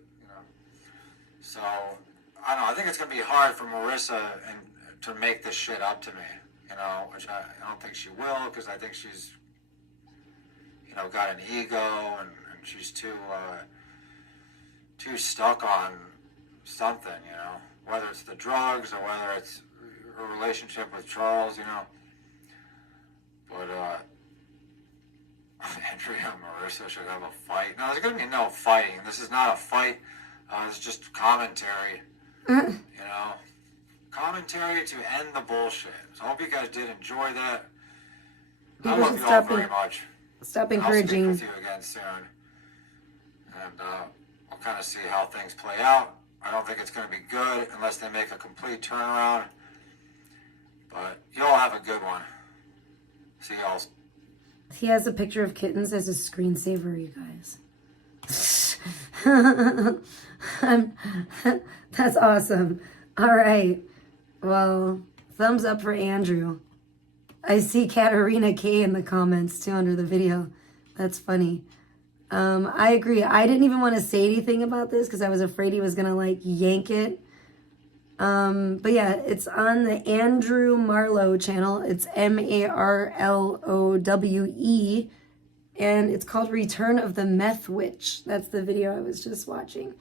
So I don't know. I think it's gonna be hard for Marissa to make this shit up to me. Which I don't think she will, because I think she's, got an ego and she's too stuck on something, whether it's the drugs or whether it's her relationship with Charles, But Andrea and Marissa should have a fight. No, there's going to be no fighting. This is not a fight. It's just commentary, Commentary to end the bullshit. So I hope you guys did enjoy that. I love you all very much. Stop encouraging. I'll speak with you again soon. And we'll kind of see how things play out. I don't think it's going to be good unless they make a complete turnaround. But you all have a good one. See y'all. He has a picture of kittens as a screensaver, you guys. That's awesome. All right. Well, thumbs up for Andrew. I see Katarina K in the comments too under the video. That's funny. I agree. I didn't even want to say anything about this because I was afraid he was gonna like yank it. But yeah, it's on the Andrew Marlo channel. It's Marlowe, and it's called Return of the Meth Witch. That's the video I was just watching.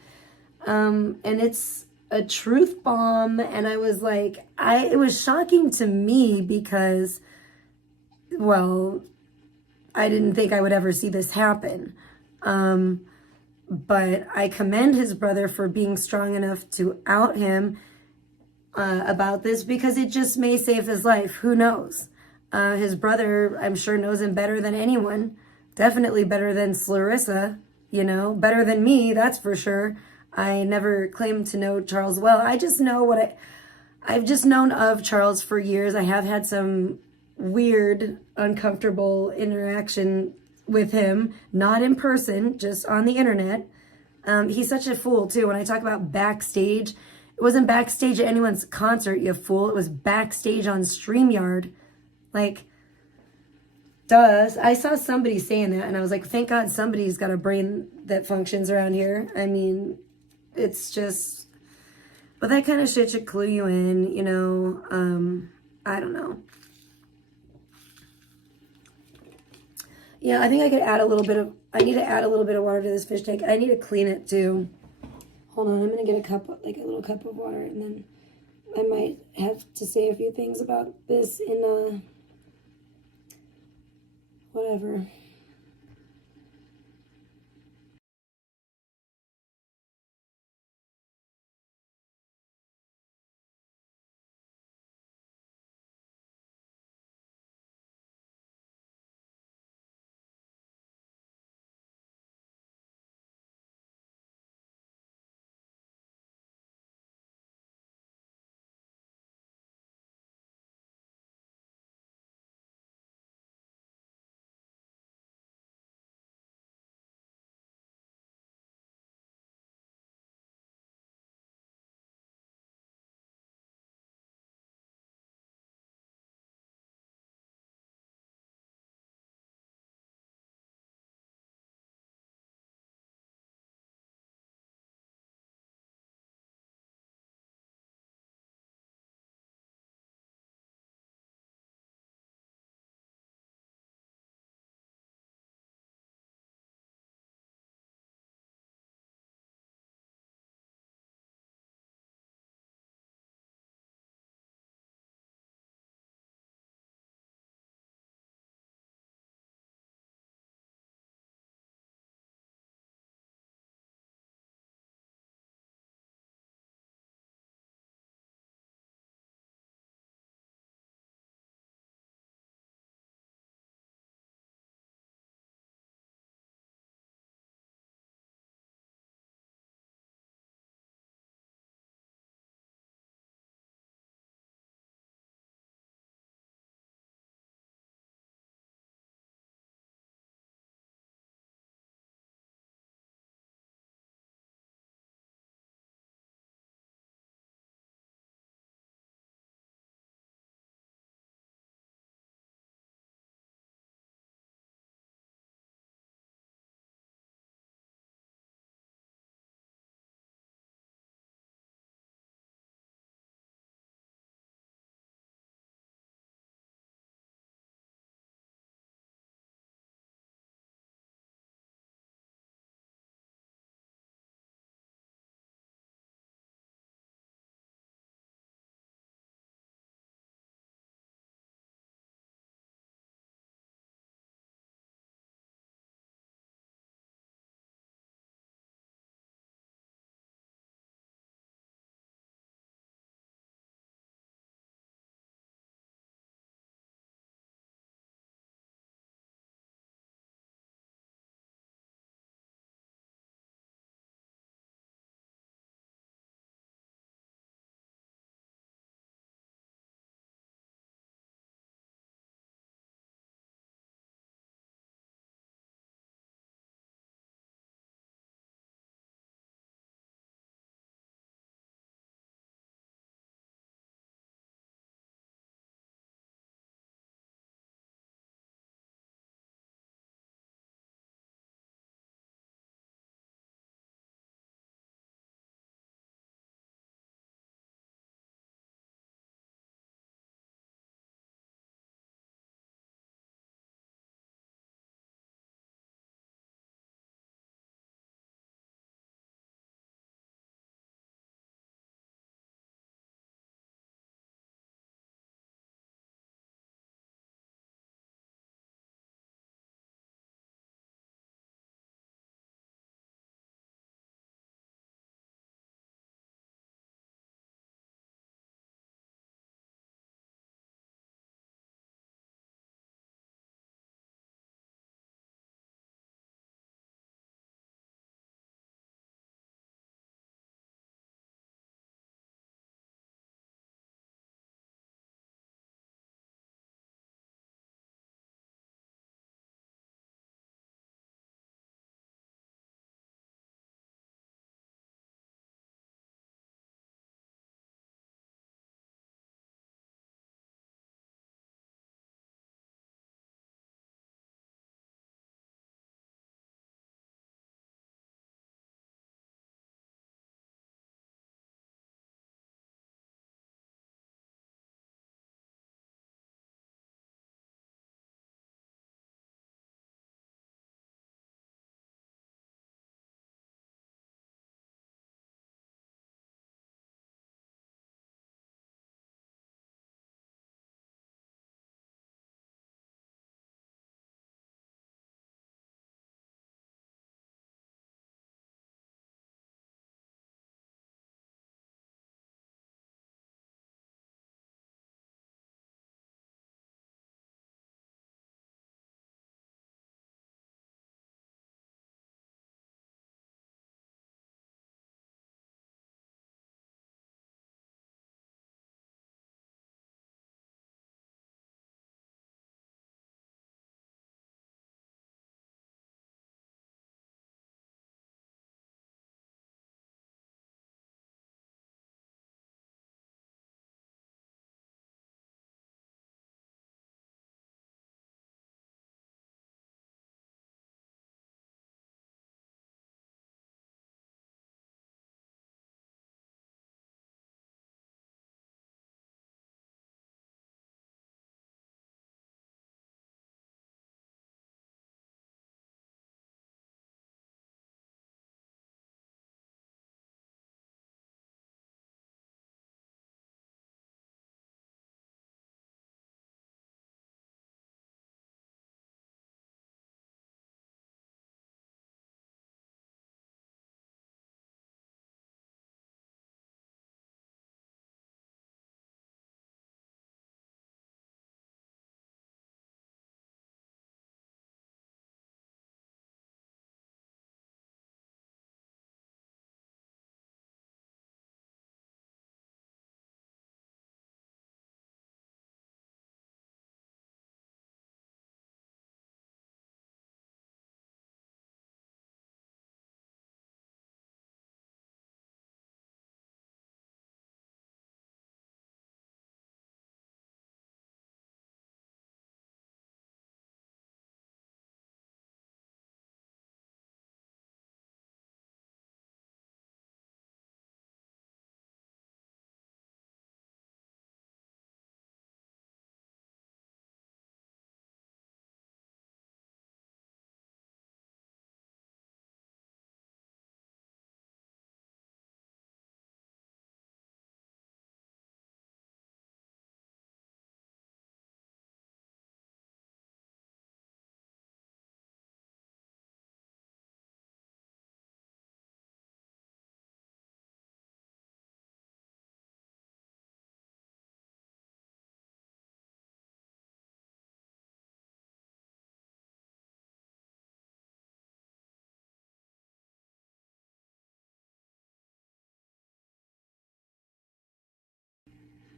And it's a truth bomb, and I was like, it was shocking to me because, well, I didn't think I would ever see this happen. But I commend his brother for being strong enough to out him about this because it just may save his life. Who knows? His brother, I'm sure, knows him better than anyone. Definitely better than Clarissa, you know, better than me, that's for sure. I never claimed to know Charles well. I just know I've just known of Charles for years. I have had some weird, uncomfortable interaction with him, not in person, just on the internet. He's such a fool too. When I talk about backstage, it wasn't backstage at anyone's concert, you fool. It was backstage on StreamYard. Like, duh. I saw somebody saying that and I was like, thank God somebody's got a brain that functions around here. I mean, it's just, but that kind of shit should clue you in, you know. I don't know. Yeah, I think I could add a little bit of, I need to add a little bit of water to this fish tank. I need to clean it too. Hold on, I'm going to get a cup, like a little cup of water, and then I might have to say a few things about this in, whatever.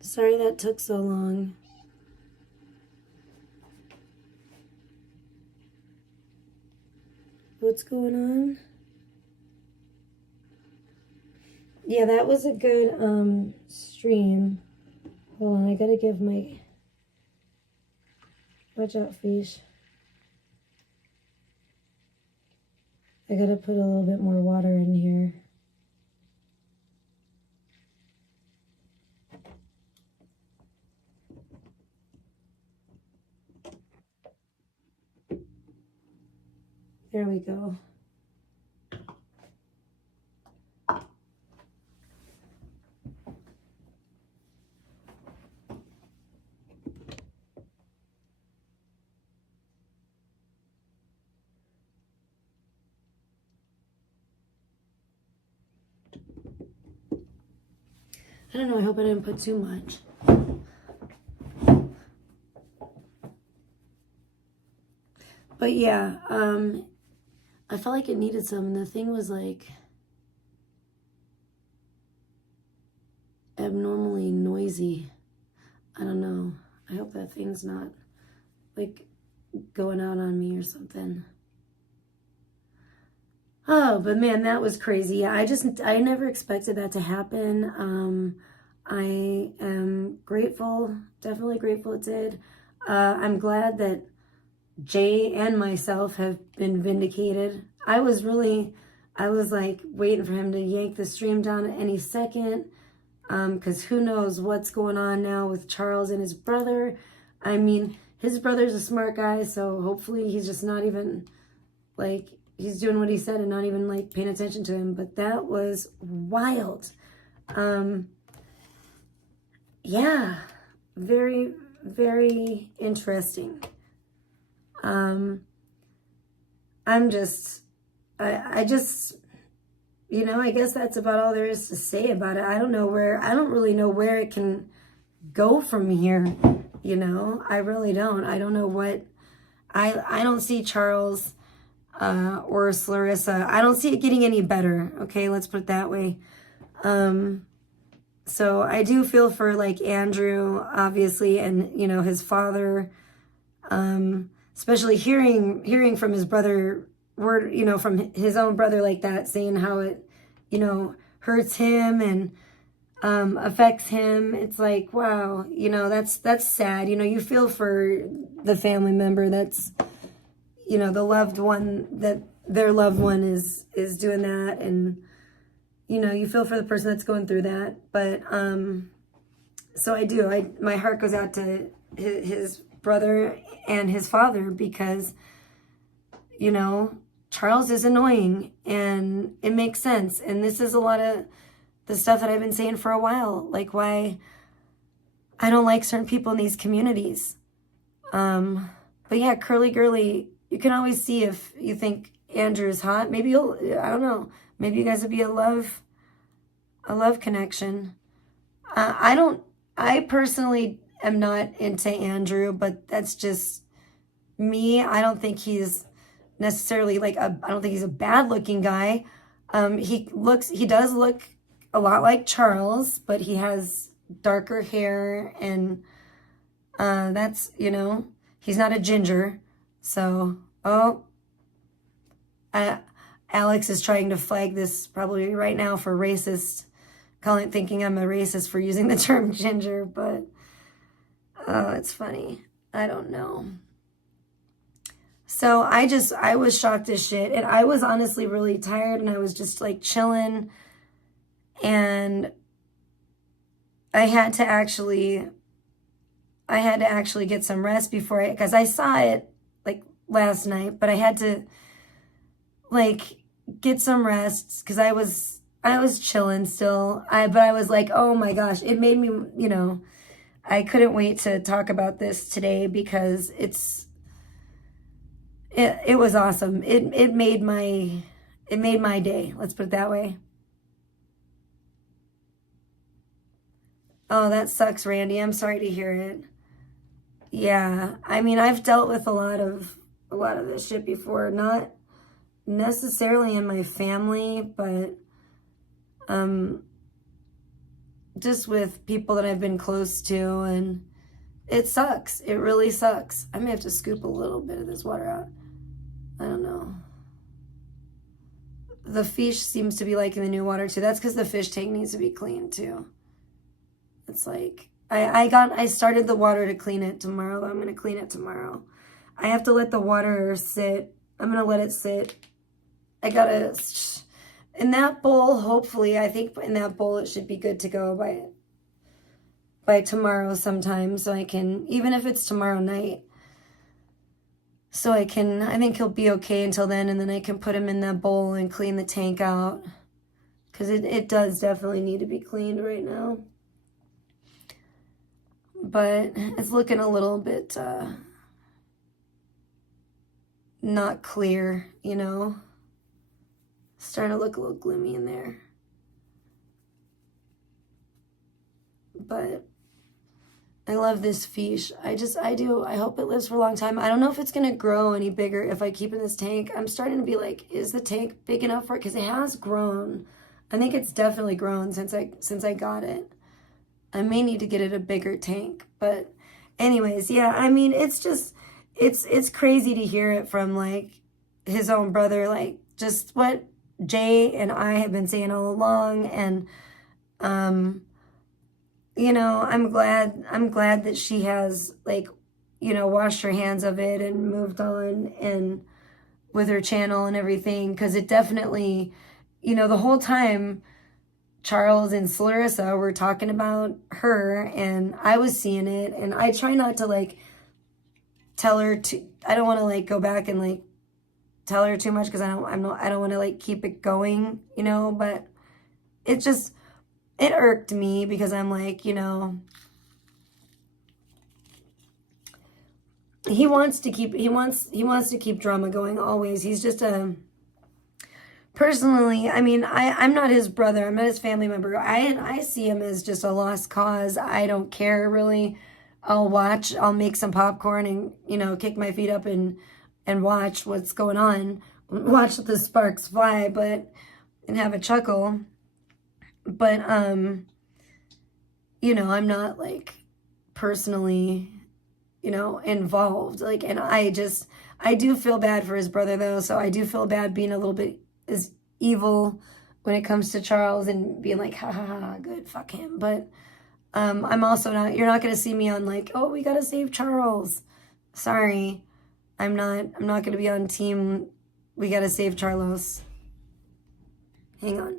Sorry that took so long. What's going on? Yeah, that was a good stream. Hold on, I gotta give my... Watch out, fish. I gotta put a little bit more water in here. There we go. I don't know, I hope I didn't put too much. But yeah, I felt like it needed some, and the thing was like abnormally noisy. I don't know. I hope that thing's not like going out on me or something. Oh, but man, that was crazy. Yeah, I never expected that to happen. I am grateful, definitely grateful it did. I'm glad that Jay and myself have been vindicated. I was like waiting for him to yank the stream down at any second. Because who knows what's going on now with Charles and his brother. I mean, his brother's a smart guy, so hopefully he's just not even, like, he's doing what he said and not even, like, paying attention to him. But that was wild. Yeah, very, very interesting. I just, you know, I guess that's about all there is to say about it. I don't really know where it can go from here, you know? I really don't. I don't know what, I don't see Charles or Clarissa. I don't see it getting any better, okay? Let's put it that way. So I do feel for, like, Andrew, obviously, and, you know, his father, especially hearing from his brother, word, you know, from his own brother like that, saying how it, you know, hurts him and affects him. It's like, wow, you know, that's sad. You know, you feel for the family member that's, you know, the loved one, that their loved one is doing that, and, you know, you feel for the person that's going through that. But so I do. My heart goes out to his brother and his father, because, you know, Charles is annoying, and it makes sense. And this is a lot of the stuff that I've been saying for a while, like why I don't like certain people in these communities. But yeah, Curly Girly, you can always see if you think Andrew is hot. Maybe I don't know, maybe you guys would be a love connection. I personally am not into Andrew, but that's just me. I don't think he's necessarily like I don't think he's a bad looking guy. He does look a lot like Charles, but he has darker hair, and that's, you know, he's not a ginger. So, Alex is trying to flag this probably right now for racist, thinking I'm a racist for using the term ginger, but it's funny. I don't know. So I was shocked as shit, and I was honestly really tired, and I was just like chilling, and I had to actually get some rest before because I saw it like last night, but I had to like get some rest because I was chilling still. But I was like, oh my gosh, it made me, you know, I couldn't wait to talk about this today because it was awesome. It made my day. Let's put it that way. Oh, that sucks, Randy. I'm sorry to hear it. Yeah, I mean, I've dealt with a lot of this shit before, not necessarily in my family, but just with people that I've been close to, and it sucks. It really sucks. I may have to scoop a little bit of this water out. I don't know. The fish seems to be liking the new water too. That's because the fish tank needs to be cleaned too. It's like, I started the water to clean it tomorrow. I'm going to clean it tomorrow. I have to let the water sit. I'm going to let it sit. I got to, in that bowl, hopefully, I think in that bowl it should be good to go by tomorrow sometime. So I can, even if it's tomorrow night, so I think he'll be okay until then. And then I can put him in that bowl and clean the tank out. Because it does definitely need to be cleaned right now. But it's looking a little bit not clear, you know. Starting to look a little gloomy in there. But I love this fish. I do. I hope it lives for a long time. I don't know if it's going to grow any bigger if I keep in this tank. I'm starting to be like, is the tank big enough for it? Because it has grown. I think it's definitely grown since I got it. I may need to get it a bigger tank. But anyways, yeah, I mean, it's just, it's crazy to hear it from, like, his own brother. Like, just what Jay and I have been saying all along. And, you know, I'm glad that she has, like, you know, washed her hands of it and moved on and with her channel and everything. Because it definitely, you know, the whole time Charles and Clarissa were talking about her, and I was seeing it, and I try not to, like, tell her to, I don't want to, like, go back and, like, tell her too much, because I don't want to, like, keep it going, you know. But it irked me, because I'm like, you know, he wants to keep drama going always. He's just personally, I mean, I'm not his brother. I'm not his family member. I see him as just a lost cause. I don't care, really. I'll watch. I'll make some popcorn and, you know, kick my feet up and watch what's going on. Watch the sparks fly, and have a chuckle. But, you know, I'm not, like, personally, you know, involved. Like, and I do feel bad for his brother, though. So I do feel bad being a little bit is evil when it comes to Charles and being like, ha ha ha, good, fuck him. But I'm also not, you're not going to see me on, like, oh, we got to save Charles. Sorry. I'm not going to be on team, we got to save Charlos. Hang on.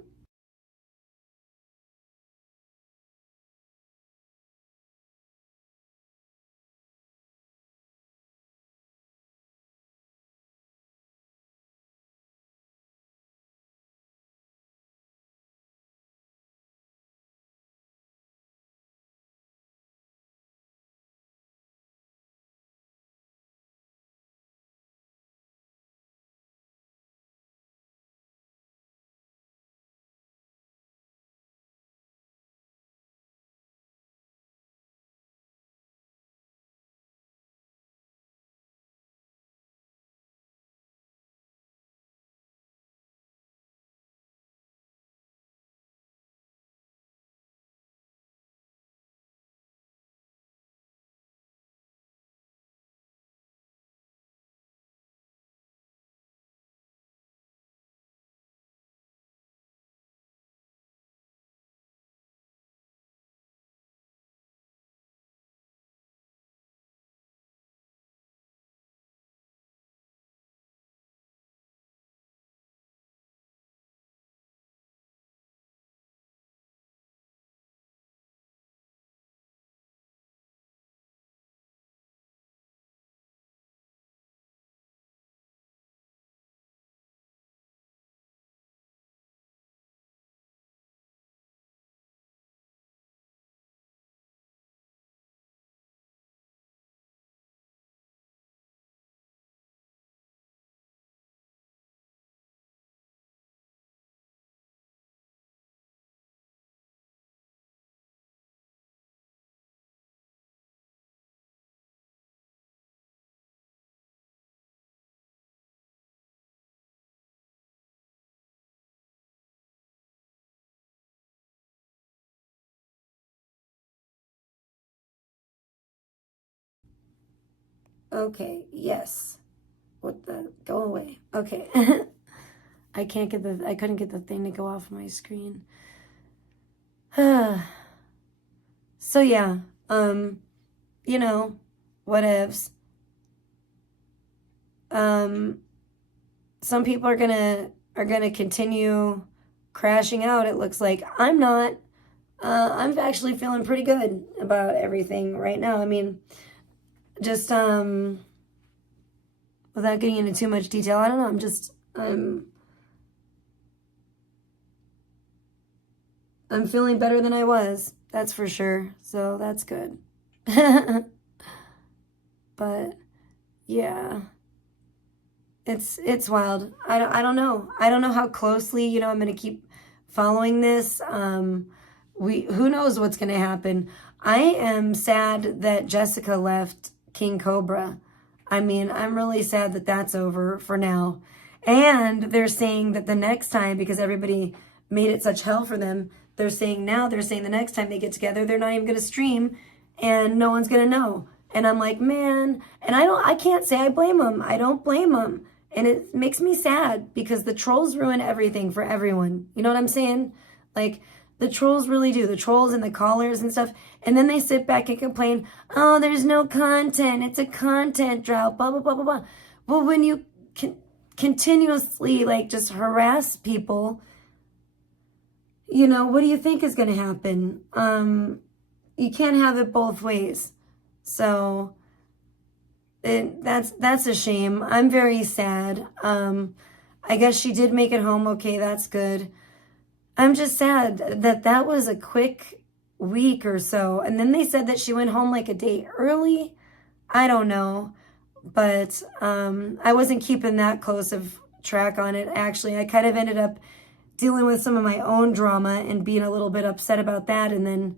Okay, yes. What the? Go away. Okay. I couldn't get the thing to go off my screen. So yeah, you know, whatevs. Some people are gonna continue crashing out. It looks like I'm not. I'm actually feeling pretty good about everything right now. I mean, just without getting into too much detail, I don't know. I'm feeling better than I was. That's for sure. So that's good. But yeah. It's wild. I don't know. I don't know how closely, you know, I'm going to keep following this. Who knows what's going to happen. I am sad that Jessica left King Cobra. I mean, I'm really sad that that's over for now. And they're saying that the next time, because everybody made it such hell for them, they're saying the next time they get together, they're not even going to stream and no one's going to know. And I'm like, man, and I can't say I blame them. I don't blame them. And it makes me sad because the trolls ruin everything for everyone. You know what I'm saying? Like, the trolls really do. The trolls and the callers and stuff. And then they sit back and complain, oh, there's no content. It's a content drought, blah, blah, blah, blah, blah. Well, when you continuously, like, just harass people, you know, what do you think is going to happen? You can't have it both ways. So that's a shame. I'm very sad. I guess she did make it home okay. That's good. I'm just sad that was a quick week or so. And then they said that she went home like a day early. I don't know. But I wasn't keeping that close of track on it. Actually, I kind of ended up dealing with some of my own drama and being a little bit upset about that. And then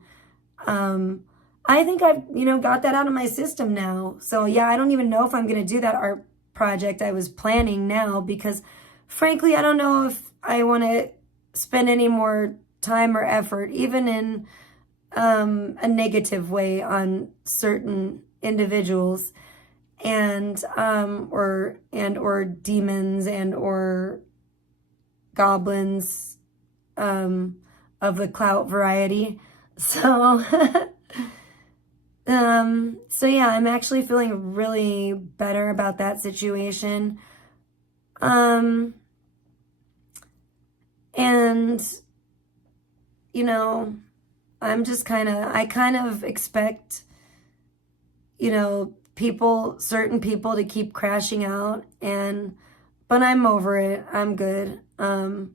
I think I've, you know, got that out of my system now. So yeah, I don't even know if I'm going to do that art project I was planning now because frankly, I don't know if I want to spend any more time or effort, even in a negative way on certain individuals and or demons and or goblins of the clout variety. So so yeah, I'm actually feeling really better about that situation. And you know, I kind of expect, you know, certain people to keep crashing out but I'm over it. I'm good. I'm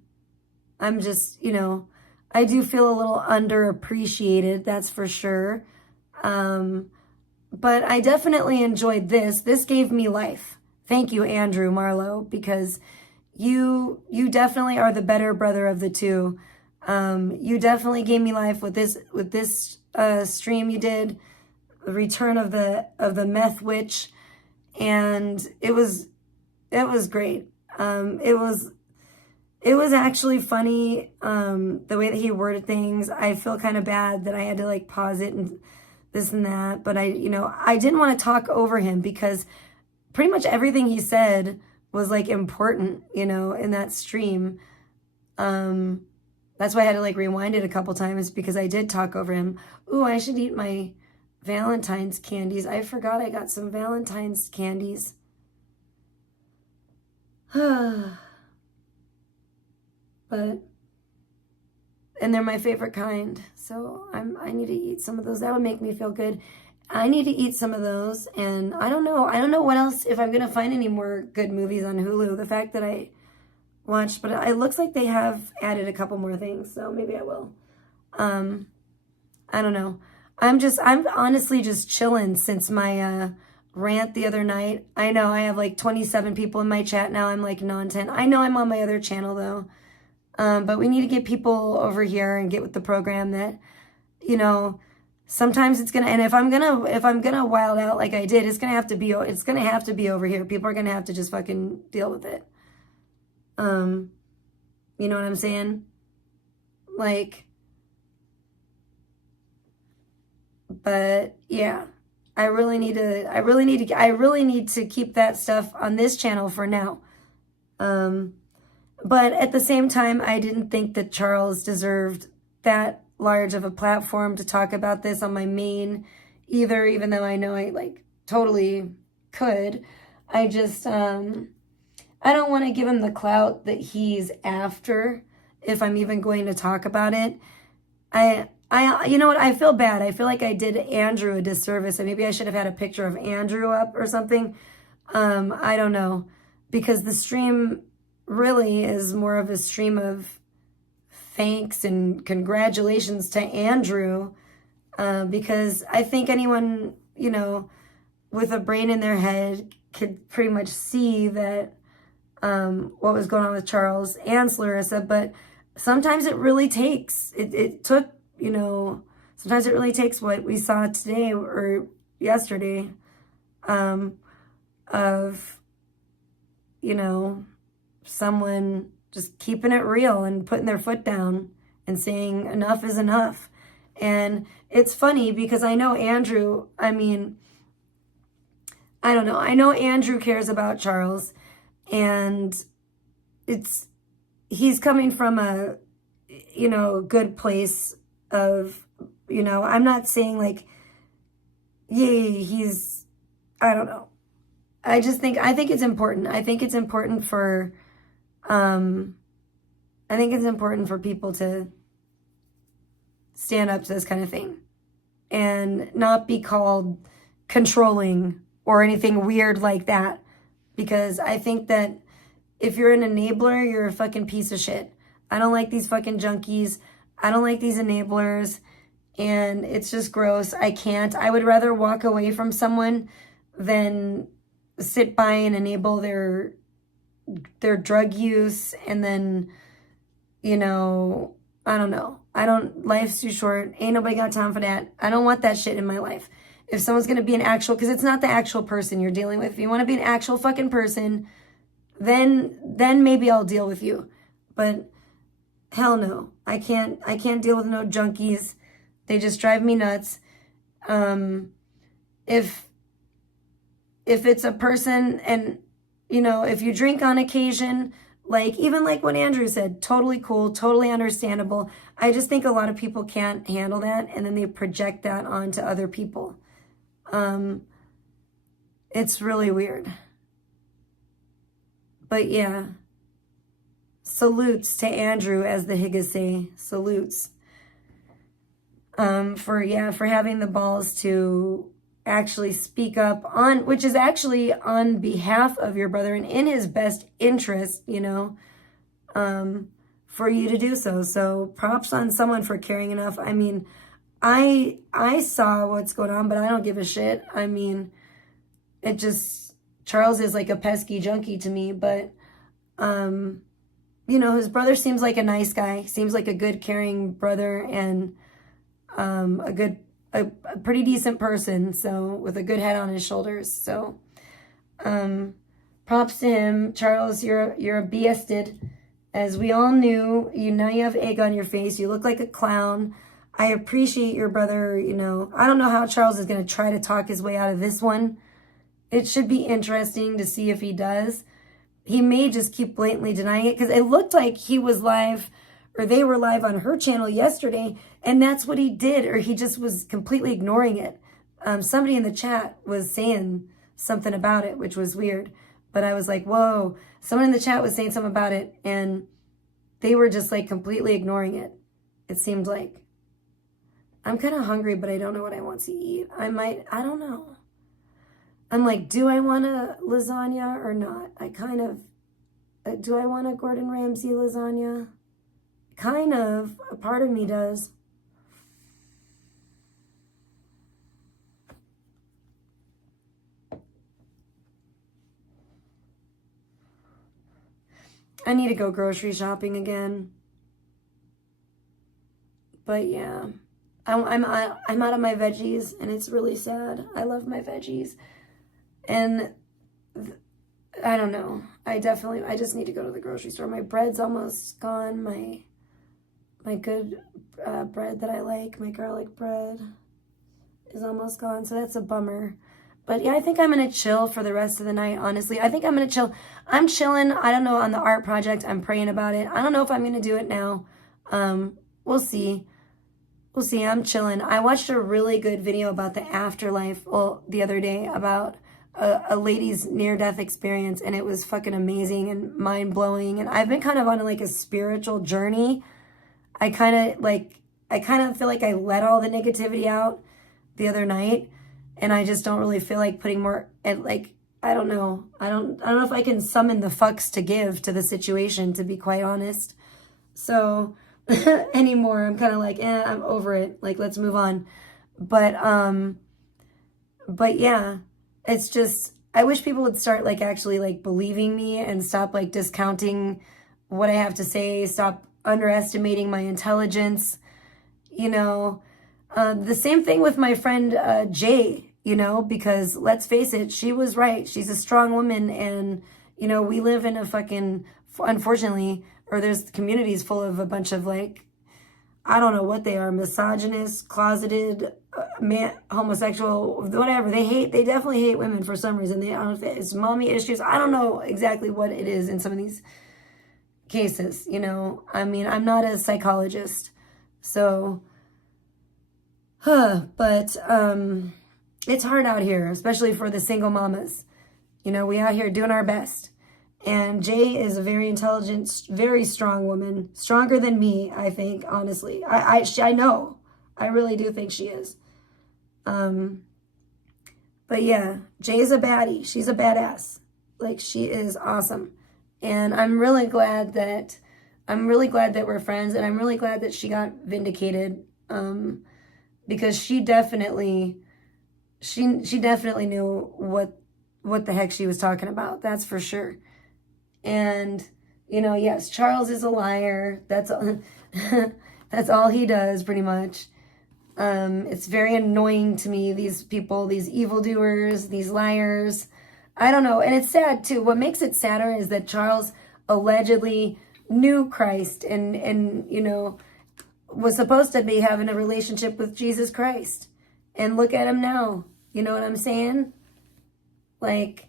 just, you know, I do feel a little underappreciated, that's for sure. But I definitely enjoyed this. This gave me life. Thank you, Andrew Marlo, because you definitely are the better brother of the two. You definitely gave me life with this stream you did, the return of the meth witch, and it was great. It was actually funny, the way that he worded things. I feel kind of bad that I had to like pause it and this and that, but I didn't want to talk over him because pretty much everything he said was like important, you know, in that stream. That's why I had to like rewind it a couple times because I did talk over him. Ooh, I should eat my Valentine's candies. I forgot I got some Valentine's candies. And they're my favorite kind. So I need to eat some of those. That would make me feel good. I need to eat some of those. And I don't know what else, if I'm going to find any more good movies on Hulu. The fact that I watched, but it looks like they have added a couple more things. So maybe I will. I don't know. I'm honestly just chilling since my rant the other night. I know I have like 27 people in my chat now. I'm like non-10. I know I'm on my other channel though. But we need to get people over here and get with the program that, you know, sometimes it's going to, and if I'm going to wild out like I did, it's going to have to be over here. People are going to have to just fucking deal with it. You know what I'm saying? Like, but yeah, I really need to keep that stuff on this channel for now. But at the same time, I didn't think that Charles deserved that large of a platform to talk about this on my main either, even though I know I like totally could. I just, I don't want to give him the clout that he's after if I'm even going to talk about it. You know what? I feel bad. I feel like I did Andrew a disservice. And maybe I should have had a picture of Andrew up or something. I don't know. Because the stream really is more of a stream of thanks and congratulations to Andrew. Because I think anyone, you know, with a brain in their head could pretty much see that what was going on with Charles and Slarissa. But sometimes it really takes, it took, you know, sometimes it really takes what we saw today or yesterday of, you know, someone just keeping it real and putting their foot down and saying enough is enough. And it's funny because I know Andrew, I mean, I don't know. I know Andrew cares about Charles, and he's coming from a, you know, good place of, you know, I'm not saying like, yay, I don't know. I think it's important. I think it's important for people to stand up to this kind of thing and not be called controlling or anything weird like that. Because I think that if you're an enabler, you're a fucking piece of shit. I don't like these fucking junkies. I don't like these enablers. And it's just gross. I can't. I would rather walk away from someone than sit by and enable their drug use. And then, you know, I don't know. Life's too short. Ain't nobody got time for that. I don't want that shit in my life. If someone's going to be an actual, because it's not the actual person you're dealing with. If you want to be an actual fucking person, then maybe I'll deal with you. But hell no. I can't deal with no junkies. They just drive me nuts. If it's a person and, you know, if you drink on occasion, like, even like what Andrew said, totally cool, totally understandable. I just think a lot of people can't handle that, and then they project that onto other people. It's really weird. But yeah, salutes to Andrew, as the Higgas say, salutes. For having the balls to actually speak up on, which is actually on behalf of your brother and in his best interest, you know, for you to do so. So props on someone for caring enough. I mean, I saw what's going on, but I don't give a shit. I mean, Charles is like a pesky junkie to me, but, you know, his brother seems like a nice guy, seems like a good, caring brother, and a pretty decent person, so, with a good head on his shoulders. So props to him. Charles, you're a beasted. As we all knew, now you have egg on your face. You look like a clown. I appreciate your brother, you know. I don't know how Charles is going to try to talk his way out of this one. It should be interesting to see if he does. He may just keep blatantly denying it, because it looked like he was live, or they were live on her channel yesterday, and that's what he did, or he just was completely ignoring it. Somebody in the chat was saying something about it, which was weird, but I was like, whoa. Someone in the chat was saying something about it, and they were just like completely ignoring it, it seemed like. I'm kind of hungry, but I don't know what I want to eat. I don't know. I'm like, do I want a lasagna or not? Do I want a Gordon Ramsay lasagna? Kind of. A part of me does. I need to go grocery shopping again. But yeah, I'm out of my veggies, and it's really sad. I love my veggies, and I don't know. I just need to go to the grocery store. My bread's almost gone. My good bread that I like, my garlic bread, is almost gone, so that's a bummer. But yeah, I think I'm gonna chill for the rest of the night, honestly. I think I'm gonna chill. I'm chilling, I don't know, on the art project. I'm praying about it. I don't know if I'm gonna do it now. We'll see. We'll see. I'm chilling. I watched a really good video about the afterlife, well, the other day, about a lady's near-death experience, and it was fucking amazing and mind-blowing. And I've been kind of on like a spiritual journey. I kind of feel like I let all the negativity out the other night, and I just don't really feel like putting more, and like, I don't know. I don't know if I can summon the fucks to give to the situation, to be quite honest. So anymore, I'm kind of like, I'm over it. Like, let's move on. But yeah, it's just, I wish people would start like actually like believing me and stop like discounting what I have to say, stop underestimating my intelligence, you know. The same thing with my friend Jay, you know, because let's face it, she was right. She's a strong woman, and, you know, we live in a fucking, unfortunately, or there's communities full of a bunch of like, I don't know what they are, misogynist, closeted, man, homosexual, whatever. They definitely hate women for some reason. They, I don't know if it's mommy issues. I don't know exactly what it is in some of these cases, you know. I mean, I'm not a psychologist, so, but it's hard out here, especially for the single mamas. You know, we out here doing our best. And Jay is a very intelligent, very strong woman, stronger than me, I think, honestly. I know. I really do think she is. But yeah, Jay's a baddie. She's a badass. Like, she is awesome. And I'm really glad that we're friends, and I'm really glad that she got vindicated. Because she definitely knew what the heck she was talking about. That's for sure. And, you know, yes, Charles is a liar. That's all, that's all he does, pretty much. It's very annoying to me, these people, these evildoers, these liars. I don't know. And it's sad, too. What makes it sadder is that Charles allegedly knew Christ and you know, was supposed to be having a relationship with Jesus Christ. And look at him now. You know what I'm saying? Like,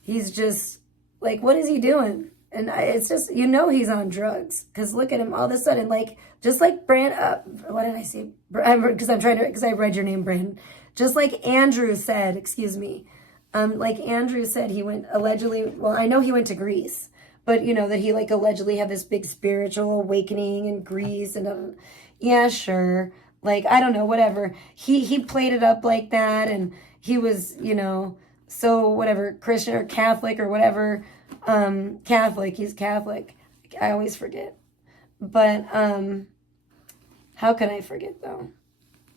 he's just... like, what is he doing? And it's just, you know, he's on drugs. Because look at him all of a sudden, like, just like what did I say? Because I read your name, Brandon. Just like Andrew said, excuse me. Like Andrew said, he went allegedly, well, I know he went to Greece. But, you know, that he, like, allegedly had this big spiritual awakening in Greece. And, yeah, sure. Like, I don't know, whatever. He played it up like that. And he was, you know... so whatever, Christian or Catholic or whatever, Catholic, he's Catholic. I always forget. But how can I forget, though?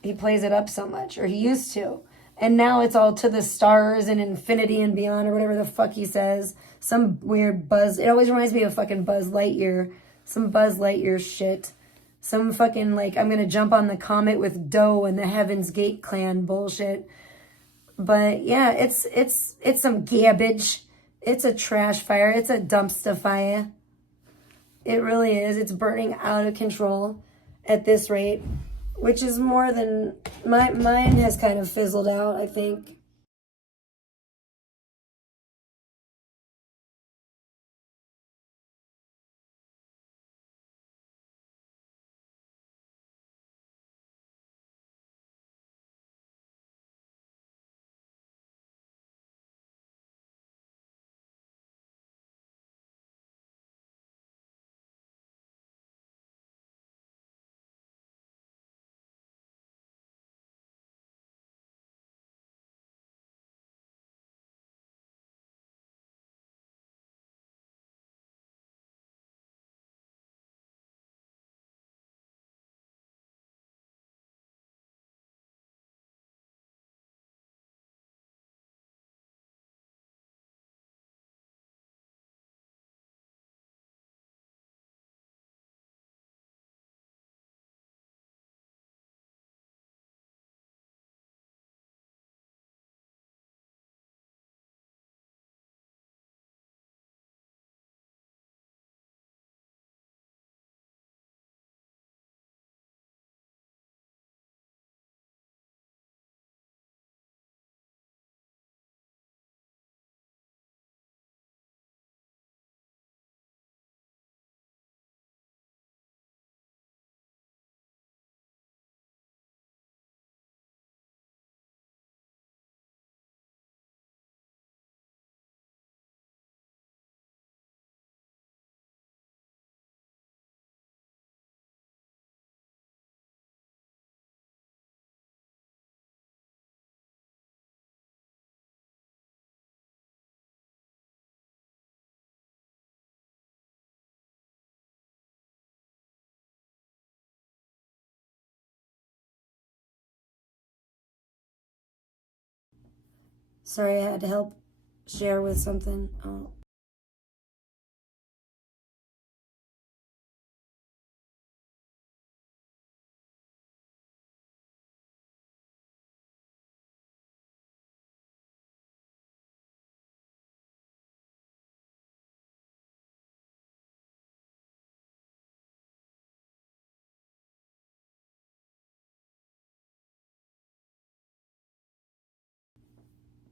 He plays it up so much, or he used to. And now it's all to the stars and infinity and beyond, or whatever the fuck he says. Some weird Buzz, it always reminds me of fucking Buzz Lightyear. Some Buzz Lightyear shit. Some fucking, like, I'm gonna jump on the comet with Doe and the Heaven's Gate clan bullshit. But yeah, it's some garbage. It's a trash fire. It's a dumpster fire. It really is. It's burning out of control at this rate, which is more than mine has kind of fizzled out, I think. Sorry, I had to help share with something. Oh.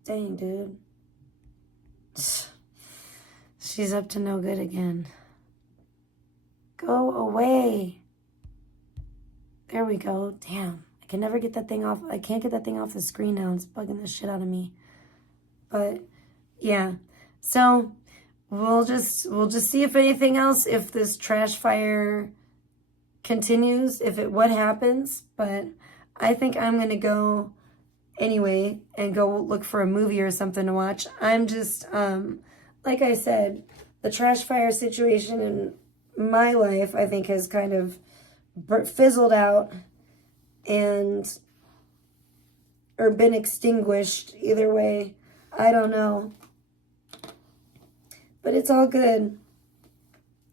Dang, dude. She's up to no good again. Go away. There we go. Damn. I can never get that thing off. I can't get that thing off the screen now. It's bugging the shit out of me. But yeah. So we'll just see if anything else, if this trash fire continues, what happens. But I think I'm gonna go anyway and go look for a movie or something to watch. I'm just like I said, the trash fire situation in my life, I think, has kind of fizzled out or been extinguished. Either way, I don't know, but it's all good.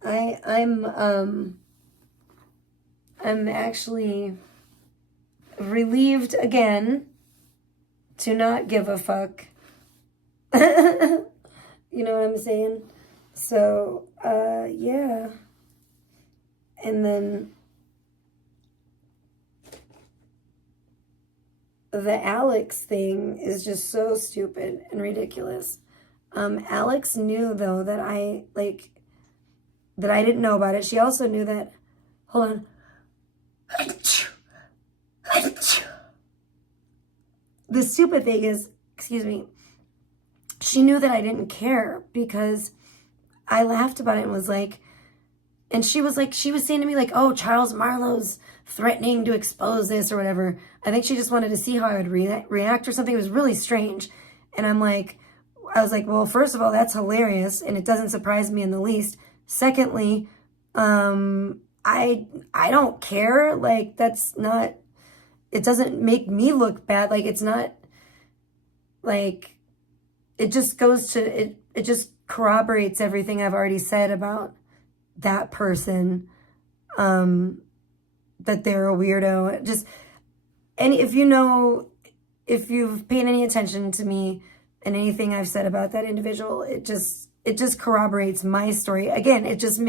I'm actually relieved again to not give a fuck. You know what I'm saying? So, yeah. And then the Alex thing is just so stupid and ridiculous. Alex knew, though, that I didn't know about it. She also knew that, hold on. The stupid thing is, excuse me, she knew that I didn't care because I laughed about it and was like, and she was saying to me like, oh, Charles Marlo's threatening to expose this or whatever. I think she just wanted to see how I would react or something. It was really strange. And I was like, well, first of all, that's hilarious. And it doesn't surprise me in the least. Secondly, I don't care. Like, that's not, it doesn't make me look bad. Like, it's not like, it just goes to, it just corroborates everything I've already said about that person, that they're a weirdo. Just, and if you've paid any attention to me and anything I've said about that individual, it just corroborates my story. Again, it just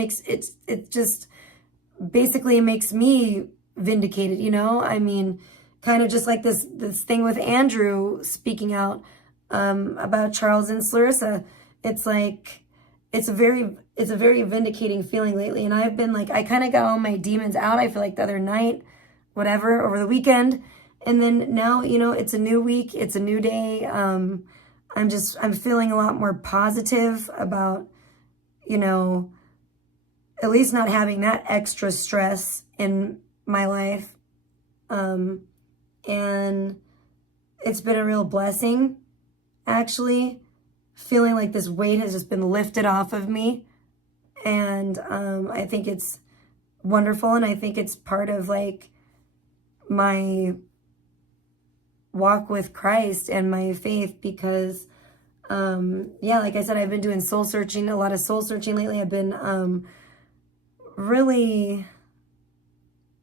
basically makes me vindicated, you know? I mean, kind of just like this thing with Andrew speaking out about Charles and Clarissa. It's like, it's a very vindicating feeling lately. And I've been like, I kind of got all my demons out, I feel like, the other night, whatever, over the weekend. And then now, you know, it's a new week, it's a new day. I'm feeling a lot more positive about, you know, at least not having that extra stress in my life. And it's been a real blessing, actually, feeling like this weight has just been lifted off of me. And I think it's wonderful. And I think it's part of like my walk with Christ and my faith, because yeah, like I said, I've been doing a lot of soul searching lately. I've been really,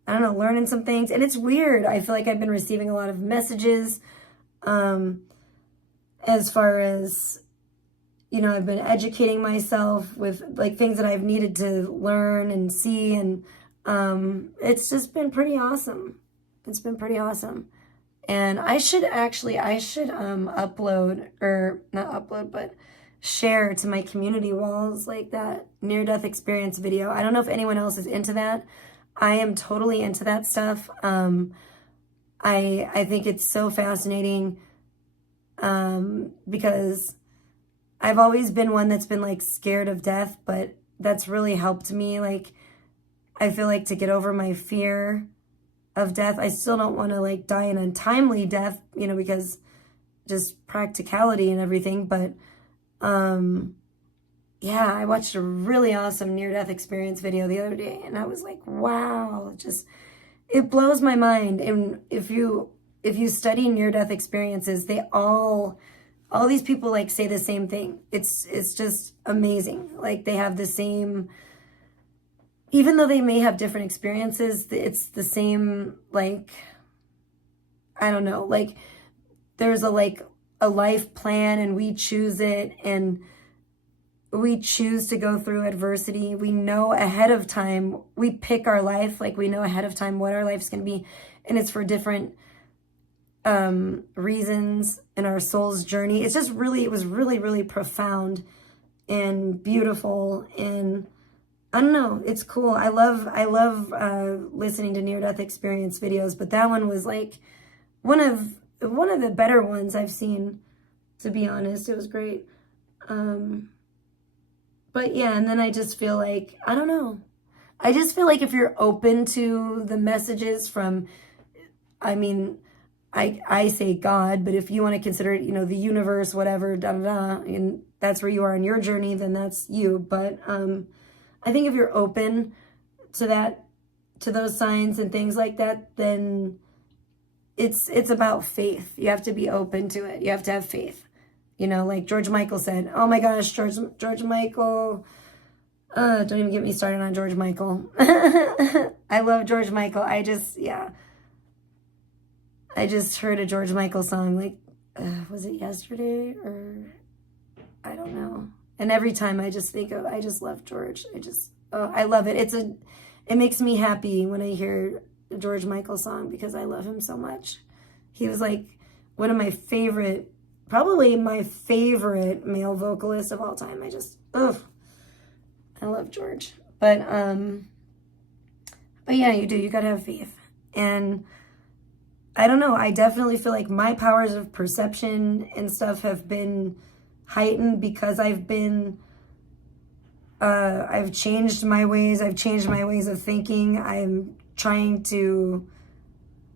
I don't know, learning some things. And it's weird. I feel like I've been receiving a lot of messages as far as, you know, I've been educating myself with like things that I've needed to learn and see. And it's just been pretty awesome. It's been pretty awesome. And I should upload, or not upload, but share to my community walls like that near-death experience video. I don't know if anyone else is into that. I am totally into that stuff. I think it's so fascinating because I've always been one that's been like scared of death, but that's really helped me. Like, I feel like to get over my fear of death. I still don't want to like die an untimely death, you know, because just practicality and everything. But yeah, I watched a really awesome near-death experience video the other day, and I was like, wow, it blows my mind. And if you study near-death experiences, they all all these people like say the same thing. It's just amazing. Like they have the same, even though they may have different experiences, it's the same, like, I don't know, like there's a life plan and we choose it, and we choose to go through adversity. We know ahead of time, we pick our life, like we know ahead of time what our life's going to be, and it's for different reasons in our soul's journey. It's just really, it was really, really profound and beautiful, and I don't know, it's cool. I love listening to near-death experience videos, but that one was like one of the better ones I've seen, to be honest. It was great. But yeah, and then I just feel like, I don't know. I just feel like if you're open to the messages from, I mean, I say God, but if you want to consider it, you know, the universe, whatever, da da da, and that's where you are on your journey, then that's you. But I think if you're open to that, to those signs and things like that, then it's about faith. You have to be open to it. You have to have faith. You know, like George Michael said, oh my gosh, George Michael. Don't even get me started on George Michael. I love George Michael. I just heard a George Michael song, like, was it yesterday or I don't know. And every time I just love George. I love it. It makes me happy when I hear a George Michael song because I love him so much. He was like one of my favorite, probably my favorite male vocalist of all time. I love George. But yeah, you gotta have faith. And I don't know, I definitely feel like my powers of perception and stuff have been heightened because I've changed my ways. I've changed my ways of thinking. I'm trying to,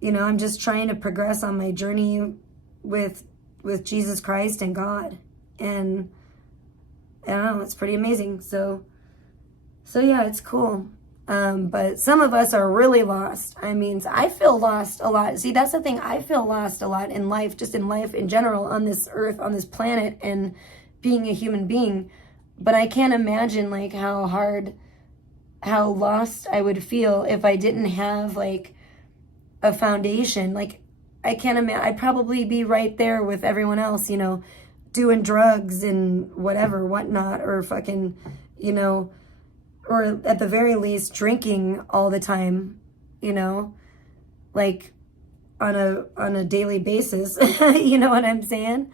I'm just trying to progress on my journey with Jesus Christ and God. And I don't know, it's pretty amazing. So yeah, it's cool. But some of us are really lost. I mean, I feel lost a lot. See, that's the thing. I feel lost a lot in life, just in life in general, on this earth, on this planet, and being a human being. But I can't imagine like how lost I would feel if I didn't have like a foundation. Like I can't imagine, I'd probably be right there with everyone else, doing drugs and whatever, whatnot, or fucking, or at the very least drinking all the time, like on a daily basis. You know what I'm saying?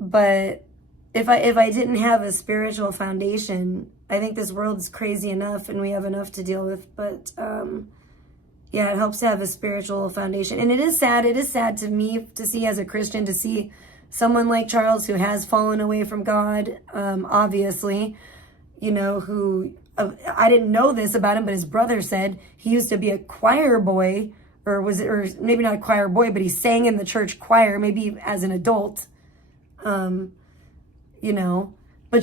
But if I didn't have a spiritual foundation, I think this world is crazy enough and we have enough to deal with. But yeah, it helps to have a spiritual foundation. And it is sad to me to see, as a Christian, to see someone like Charles who has fallen away from God, obviously, who, I didn't know this about him, but his brother said he used to be a choir boy, or maybe not a choir boy, but he sang in the church choir, maybe as an adult, but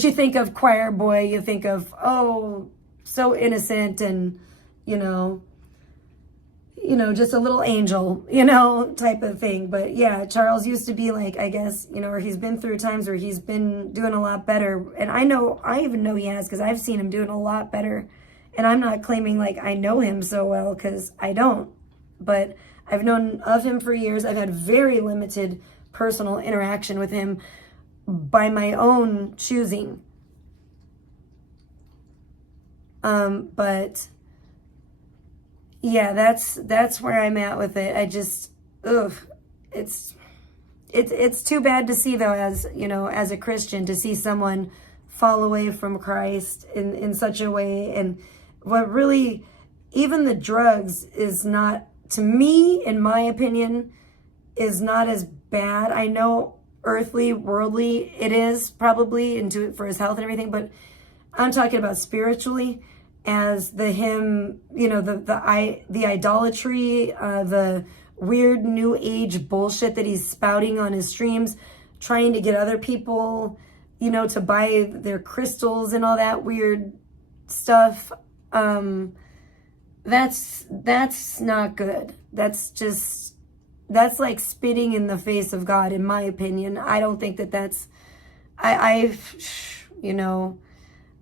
you think of choir boy, you think of, oh, so innocent and, just a little angel, type of thing. But yeah, Charles used to be like, I guess, or he's been through times where he's been doing a lot better. And I even know he has, because I've seen him doing a lot better. And I'm not claiming like I know him so well, because I don't. But I've known of him for years. I've had very limited personal interaction with him by my own choosing. But yeah, that's where I'm at with it. I just, it's too bad to see, though, as a Christian, to see someone fall away from Christ in such a way. And what really, even the drugs is not, to me, in my opinion, is not as bad. I know earthly, worldly, it is probably for his health and everything, but I'm talking about spiritually, as the idolatry, the weird new age bullshit that he's spouting on his streams, trying to get other people, to buy their crystals and all that weird stuff. That's not good. That's just that's like spitting in the face of God, in my opinion. I don't think that that's, you know,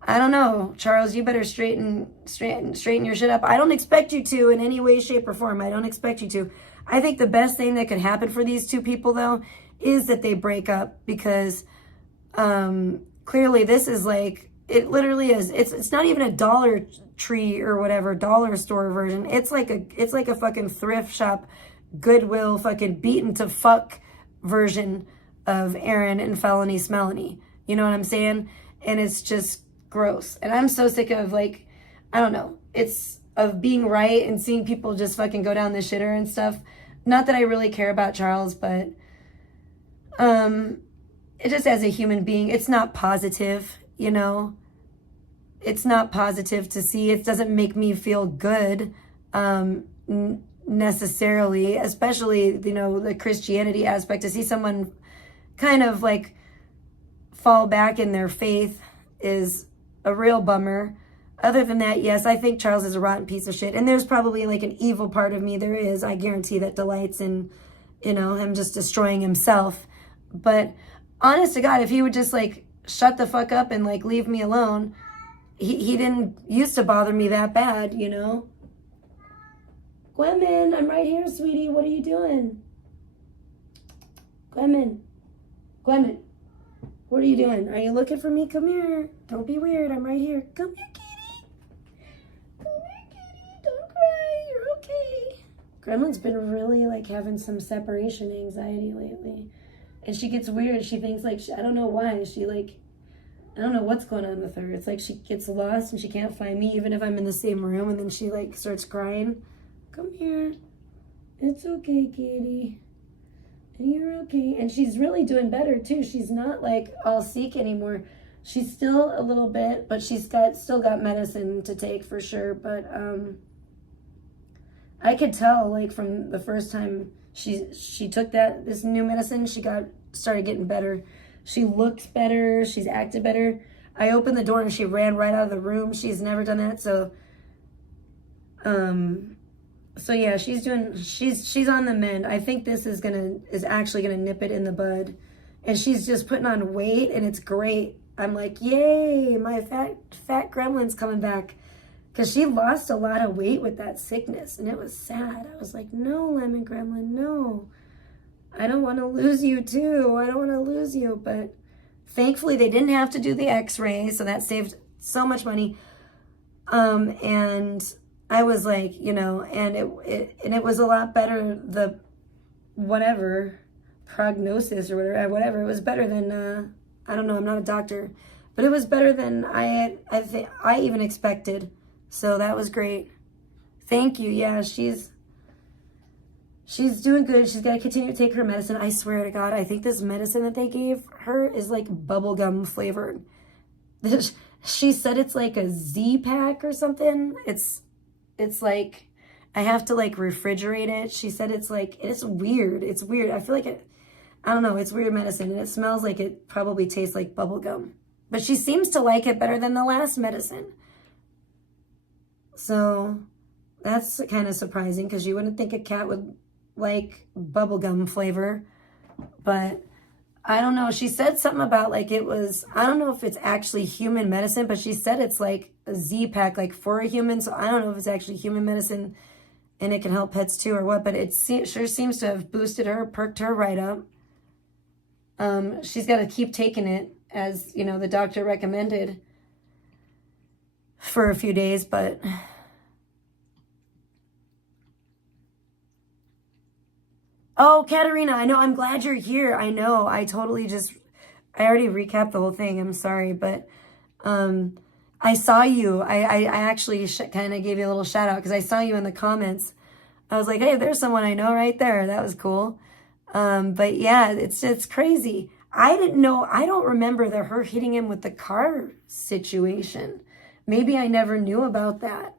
I don't know. Charles, you better straighten your shit up. I don't expect you to in any way, shape, or form. I don't expect you to. I think the best thing that could happen for these two people, though, is that they break up, because clearly this is like, it literally is. It's not even a Dollar Tree or whatever, dollar store version. It's like a fucking thrift shop, Goodwill, fucking beaten to fuck version of Aaron and Felony Smelony. You know what I'm saying? And it's just gross. And I'm so sick of, like, I don't know, it's of being right and seeing people just fucking go down the shitter and stuff. Not that I really care about Charles, but it just, as a human being, it's not positive, you know. It's not positive to see. It doesn't make me feel good necessarily, especially, you know, the Christianity aspect. To see someone kind of like fall back in their faith is a real bummer. Other than that, yes, I think Charles is a rotten piece of shit. And there's probably like an evil part of me, there is, I guarantee, that delights in, you know, him just destroying himself. But honest to God, if he would just like shut the fuck up and like leave me alone, he didn't used to bother me that bad, you know. Gwenmin, I'm right here, sweetie. What are you doing? Gwenmin, what are you doing? Are you looking for me? Come here. Don't be weird. I'm right here. Come here, kitty. Come here, kitty. Don't cry. You're okay. Gremlin's been really like having some separation anxiety lately. And she gets weird. She thinks like, I don't know why. She like, I don't know what's going on with her. It's like she gets lost and she can't find me even if I'm in the same room, and then she like starts crying. Come here. It's okay, kitty. You're okay. And she's really doing better too. She's not like all sick anymore. She's still a little bit, but she's still got medicine to take for sure. But I could tell like from the first time she took this new medicine, she started getting better. She looked better. She's acted better. I opened the door and she ran right out of the room. She's never done that. So yeah, she's on the mend. I think this is actually gonna nip it in the bud. And she's just putting on weight, and it's great. I'm like, yay, my fat gremlin's coming back. Because she lost a lot of weight with that sickness, and it was sad. I was like, no, Lemon Gremlin, no. I don't want to lose you too. I don't want to lose you. But thankfully they didn't have to do the x-ray, so that saved so much money. And I was like, you know, and it was a lot better, the whatever prognosis or whatever. It was better than I don't know, I'm not a doctor, but it was better than I even expected. So that was great. Thank you. Yeah, she's doing good. She's got to continue to take her medicine. I swear to God, I think this medicine that they gave her is like bubblegum flavored. She said it's like a Z-pack or something. It's like, I have to like refrigerate it. She said it's like, it's weird. It's weird. I feel like I don't know, it's weird medicine, and it smells like it probably tastes like bubblegum. But she seems to like it better than the last medicine. So that's kind of surprising, because you wouldn't think a cat would like bubblegum flavor. But I don't know. She said something about like it was, I don't know if it's actually human medicine, but she said it's like a Z-pack, like for a human. So I don't know if it's actually human medicine and it can help pets too or what, but it sure seems to have boosted her, perked her right up. She's got to keep taking it, as you know, the doctor recommended, for a few days. But oh, Katerina, I know, I'm glad you're here. I know, I already recapped the whole thing. I'm sorry, but I saw you. I actually kind of gave you a little shout out because I saw you in the comments. I was like, hey, there's someone I know right there. That was cool. But yeah, it's crazy. I don't remember her hitting him with the car situation. Maybe I never knew about that.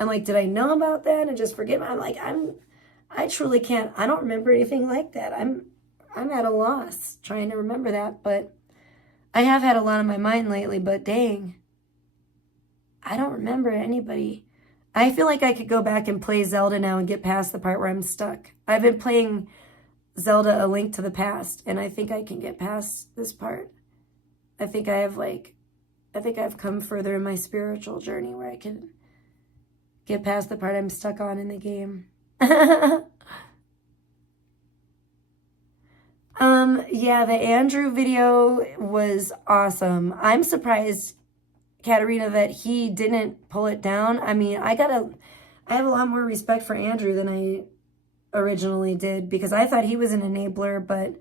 I'm like, did I know about that and just forget? I'm like, I truly can't. I don't remember anything like that. I'm at a loss trying to remember that, but I have had a lot on my mind lately, but dang, I don't remember anybody. I feel like I could go back and play Zelda now and get past the part where I'm stuck. I've been playing Zelda A Link to the Past, and I think I can get past this part. I think I've come further in my spiritual journey where I can get past the part I'm stuck on in the game. Yeah, the Andrew video was awesome. I'm surprised, Katerina, that he didn't pull it down. I mean, I have a lot more respect for Andrew than I originally did, because I thought he was an enabler, but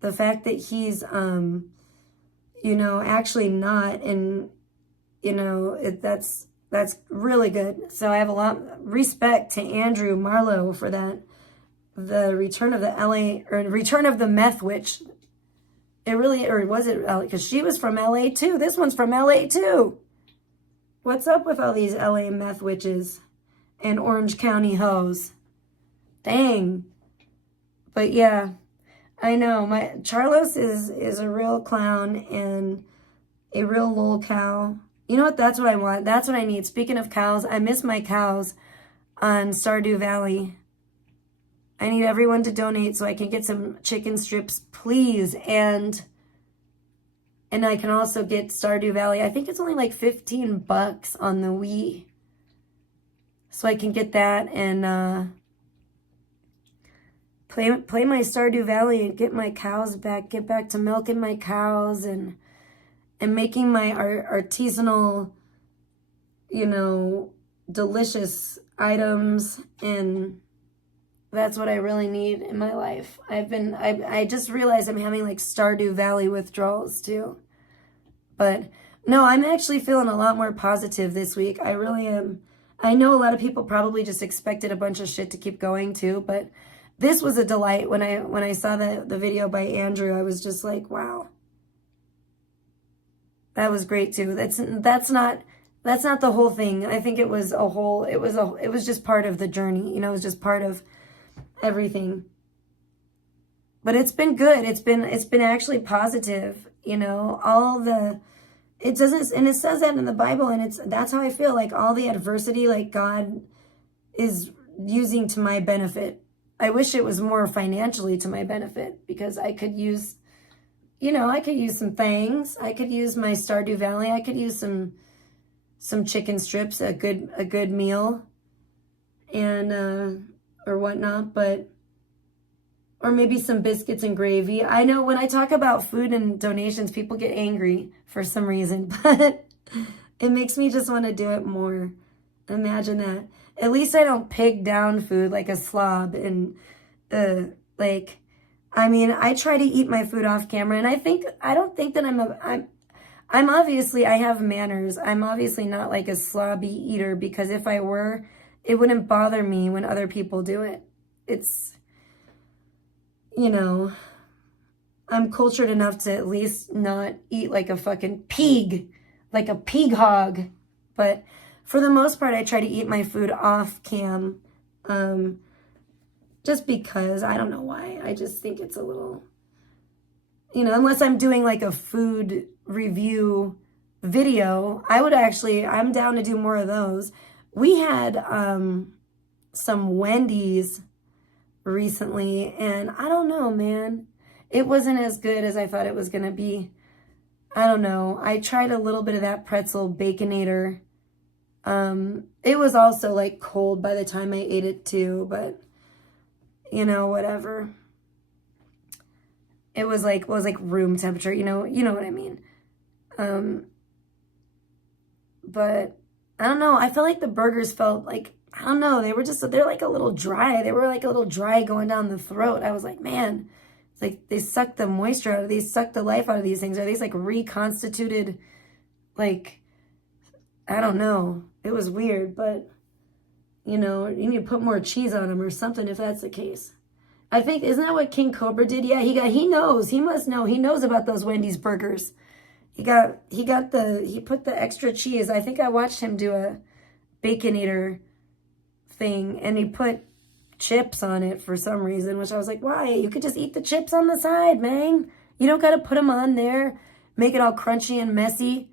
the fact that he's, you know, actually not, and, you know, that's really good. So I have a lot of respect to Andrew Marlo for that. The return of the LA, or return of the meth witch. It really, or was it LA? Because she was from LA too. This one's from LA too. What's up with all these LA meth witches and Orange County hoes? Dang. But yeah, I know. My Charlose is a real clown and a real lol cow. You know what? That's what I want. That's what I need. Speaking of cows, I miss my cows on Stardew Valley. I need everyone to donate so I can get some chicken strips, please. And I can also get Stardew Valley. I think it's only like $15 on the Wii. So I can get that and play my Stardew Valley and get my cows back. Get back to milking my cows and making my artisanal, you know, delicious items. And that's what I really need in my life. I just realized I'm having like Stardew Valley withdrawals too. But no, I'm actually feeling a lot more positive this week. I really am. I know a lot of people probably just expected a bunch of shit to keep going too, but this was a delight. When I saw the video by Andrew, I was just like, wow. That was great too. That's not the whole thing. I think it was just part of the journey. You know, it was just part of everything. But it's been good. It's been actually positive, you know. It doesn't, and it says that in the Bible, and that's how I feel. Like all the adversity, like God is using to my benefit. I wish it was more financially to my benefit, because I could use, you know, I could use some things. I could use my Stardew Valley. I could use some chicken strips, a good meal, and or whatnot, or maybe some biscuits and gravy. I know when I talk about food and donations, people get angry for some reason, but it makes me just want to do it more. Imagine that. At least I don't pig down food like a slob. And I mean, I try to eat my food off camera, and I don't think that I'm obviously, I have manners. I'm obviously not like a slobby eater, because if I were, it wouldn't bother me when other people do it. It's, you know, I'm cultured enough to at least not eat like a fucking pig, like a pig hog. But for the most part, I try to eat my food off cam, just because, I don't know why. I just think it's a little, you know, unless I'm doing like a food review video, I'm down to do more of those. We had some Wendy's recently, and I don't know, man. It wasn't as good as I thought it was going to be. I don't know. I tried a little bit of that pretzel Baconator. It was also like cold by the time I ate it too, but you know, whatever. It was like room temperature, you know what I mean. But I don't know. I felt like the burgers felt like, I don't know, they're like a little dry. They were like a little dry going down the throat. I was like, man, it's like they sucked the moisture out of these, sucked the life out of these things. Are these like reconstituted, like, I don't know. It was weird, but you know, you need to put more cheese on them or something if that's the case. I think, isn't that what King Cobra did? Yeah, he must know. He knows about those Wendy's burgers. He put the extra cheese. I think I watched him do a Baconator thing, and he put chips on it for some reason, which I was like, why? You could just eat the chips on the side, man. You don't got to put them on there, make it all crunchy and messy,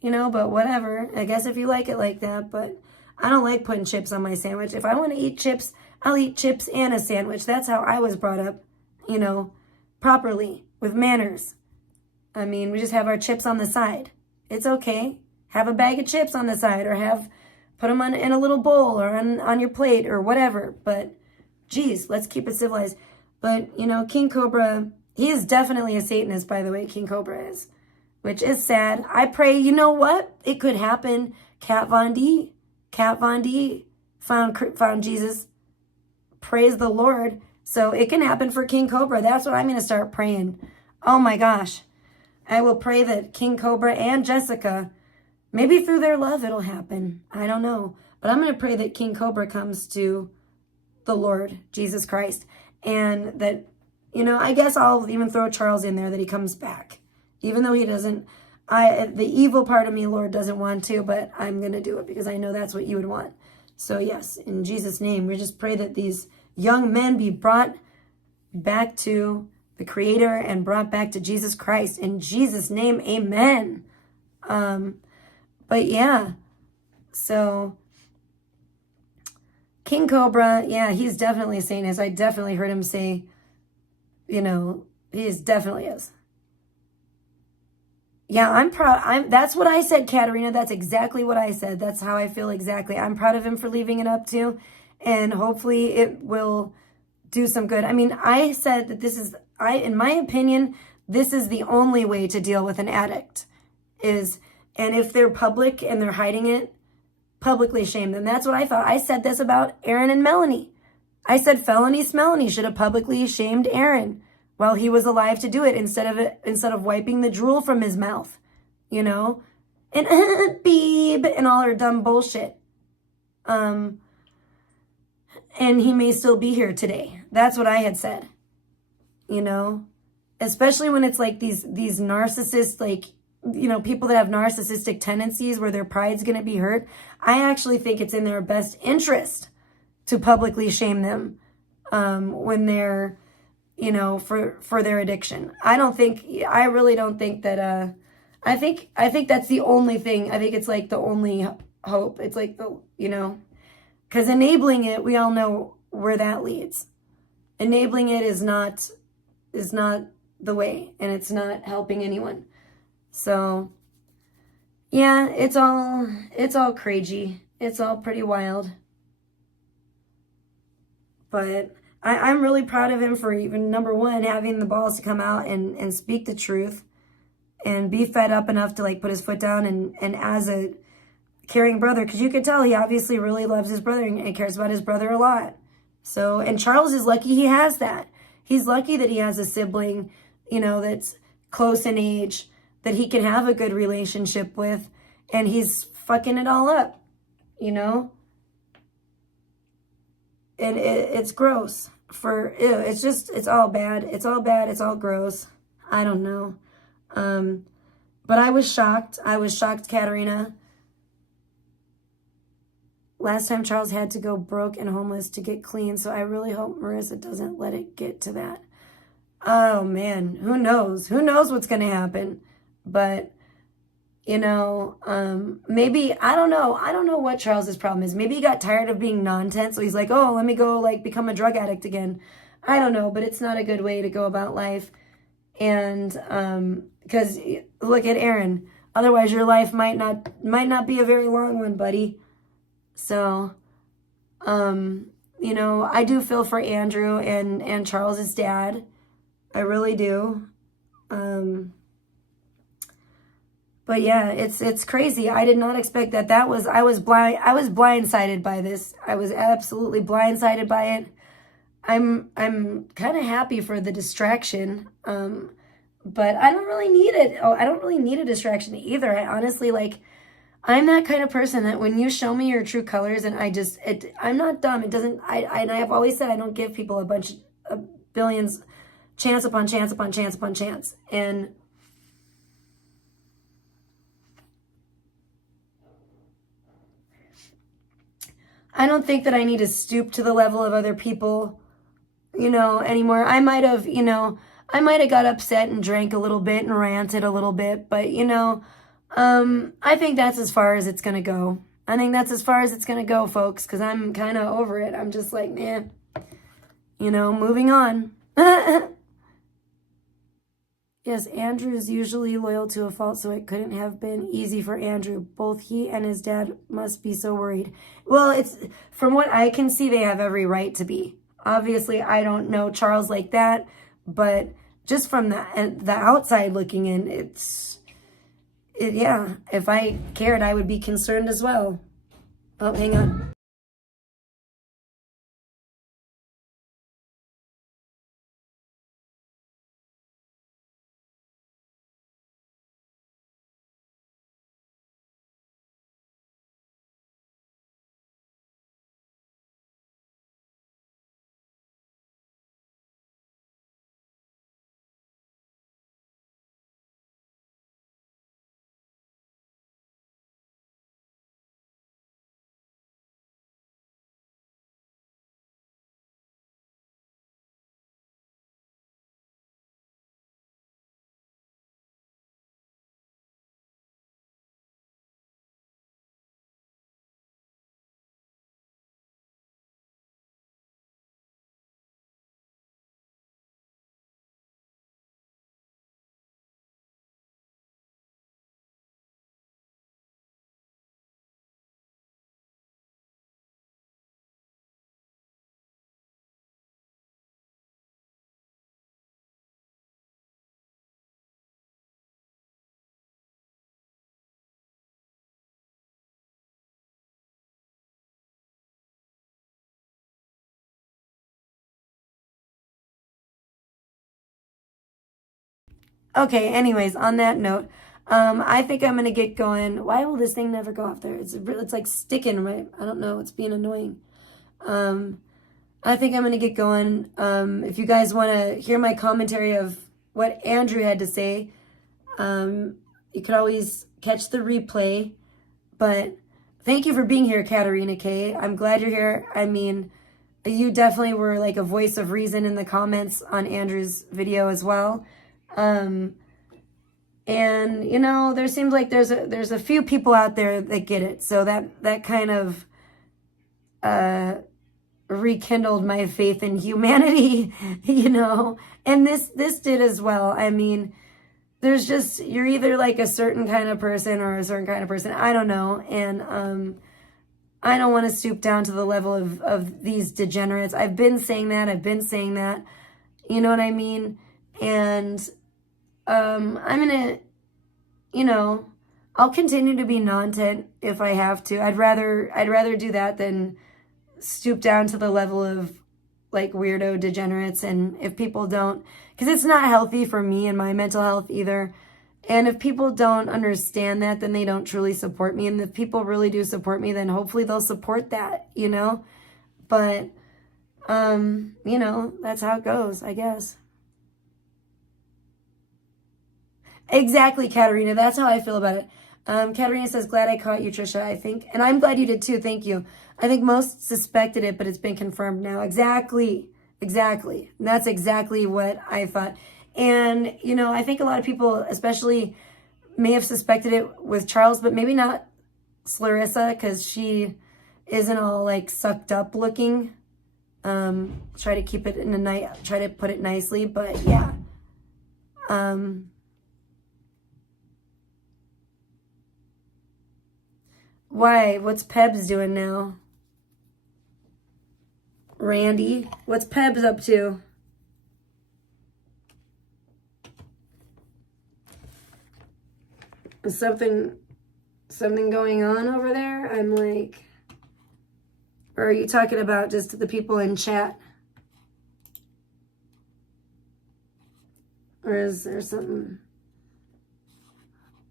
you know, but whatever. I guess if you like it like that, but I don't like putting chips on my sandwich. If I want to eat chips, I'll eat chips and a sandwich. That's how I was brought up, you know, properly, with manners. I mean, we just have our chips on the side. It's okay. Have a bag of chips on the side, or put them in a little bowl, or on your plate, or whatever. But, geez, let's keep it civilized. But, you know, King Cobra, he is definitely a Satanist, by the way, King Cobra is. Which is sad. I pray, you know what? It could happen. Kat Von D found Jesus. Praise the Lord. So it can happen for King Cobra. That's what I'm going to start praying. Oh my gosh. I will pray that King Cobra and Jessica, maybe through their love it'll happen. I don't know. But I'm going to pray that King Cobra comes to the Lord, Jesus Christ. And that, you know, I guess I'll even throw Charles in there, that he comes back. Even though he doesn't, the evil part of me, Lord, doesn't want to, but I'm going to do it because I know that's what you would want. So yes, in Jesus' name, we just pray that these young men be brought back to the Creator and brought back to Jesus Christ. In Jesus' name, amen. But yeah, so King Cobra, yeah, he's definitely a Satanist. I definitely heard him say, you know, he definitely is. Yeah, I'm proud. That's what I said, Katarina. That's exactly what I said. That's how I feel exactly. I'm proud of him for leaving it up to, and hopefully it will do some good. I mean, I said that in my opinion, this is the only way to deal with an addict and if they're public and they're hiding it, publicly shame them. That's what I thought. I said this about Aaron and Melanie. I said Felony Smelanie should have publicly shamed Aaron while he was alive to do it, instead of wiping the drool from his mouth, you know, and beep and all her dumb bullshit. And he may still be here today. That's what I had said, you know, especially when it's like these narcissists, like, you know, people that have narcissistic tendencies where their pride's going to be hurt. I actually think it's in their best interest to publicly shame them when they're, you know, for their addiction. I really don't think that, I think that's the only thing. I think it's like the only hope. It's like you know, because enabling it, we all know where that leads. Enabling it is not the way, and it's not helping anyone. So yeah, it's all crazy. It's all pretty wild. But I'm really proud of him for even, number one, having the balls to come out and speak the truth and be fed up enough to like put his foot down and as a caring brother, because you could tell he obviously really loves his brother and cares about his brother a lot. So, and Charles is lucky he has that. He's lucky that he has a sibling, you know, that's close in age, that he can have a good relationship with, and he's fucking it all up, you know? And it's gross. It's all bad. It's all bad. It's all gross. I don't know. But I was shocked. Katarina. Last time Charles had to go broke and homeless to get clean, so I really hope Marissa doesn't let it get to that. Oh, man. Who knows? Who knows what's going to happen? But, you know, maybe, I don't know. I don't know what Charles's problem is. Maybe he got tired of being non-tense, so he's like, oh, let me go, like, become a drug addict again. I don't know, but it's not a good way to go about life. And, because, look at Aaron. Otherwise, your life might not be a very long one, buddy. So, you know, I do feel for Andrew and Charles's dad. I really do. But yeah, it's crazy. I did not expect that. I was blindsided by this. I was absolutely blindsided by it. I'm kind of happy for the distraction. But I don't really need it. Oh, I don't really need a distraction either. I honestly, like, I'm that kind of person that when you show me your true colors, and I'm not dumb. It doesn't, and I have always said I don't give people a bunch of billions, chance upon chance upon chance upon chance. And I don't think that I need to stoop to the level of other people, you know, anymore. I might have got upset and drank a little bit and ranted a little bit, but, you know, I think that's as far as it's going to go. I think that's as far as it's going to go, folks, because I'm kind of over it. I'm just like, man, you know, moving on. Yes, Andrew's usually loyal to a fault, so it couldn't have been easy for Andrew. Both he and his dad must be so worried. Well, it's from what I can see, they have every right to be. Obviously, I don't know Charles like that, but just from the outside looking in, yeah, if I cared, I would be concerned as well. Oh, hang on. Okay, anyways, on that note, I think I'm gonna get going. Why will this thing never go off there? It's like sticking, right? I don't know. It's being annoying. I think I'm gonna get going. If you guys want to hear my commentary of what Andrew had to say, you could always catch the replay. But thank you for being here, Katarina K. I'm glad you're here. I mean, you definitely were like a voice of reason in the comments on Andrew's video as well. And you know, there seems like there's a few people out there that get it. So that kind of rekindled my faith in humanity, you know. And this did as well. I mean, there's just, you're either like a certain kind of person or a certain kind of person. I don't know. And I don't want to stoop down to the level of these degenerates. I've been saying that. You know what I mean? And I'm gonna, you know, I'll continue to be non-tent if I have to. I'd rather do that than stoop down to the level of like weirdo degenerates. And if people don't, because it's not healthy for me and my mental health either. And if people don't understand that, then they don't truly support me. And if people really do support me, then hopefully they'll support that, you know. But you know, that's how it goes, I guess. Exactly, Katarina. That's how I feel about it. Katarina says, glad I caught you, Trisha, I think. And I'm glad you did too. Thank you. I think most suspected it, but it's been confirmed now. Exactly. And that's exactly what I thought. And, you know, I think a lot of people, especially, may have suspected it with Charles, but maybe not Slarissa, because she isn't all like sucked up looking. Try to keep it in a try to put it nicely, but yeah. Why? What's Pebs doing now? Randy, what's Pebs up to? Is something going on over there? I'm like, or are you talking about just the people in chat? Or is there something?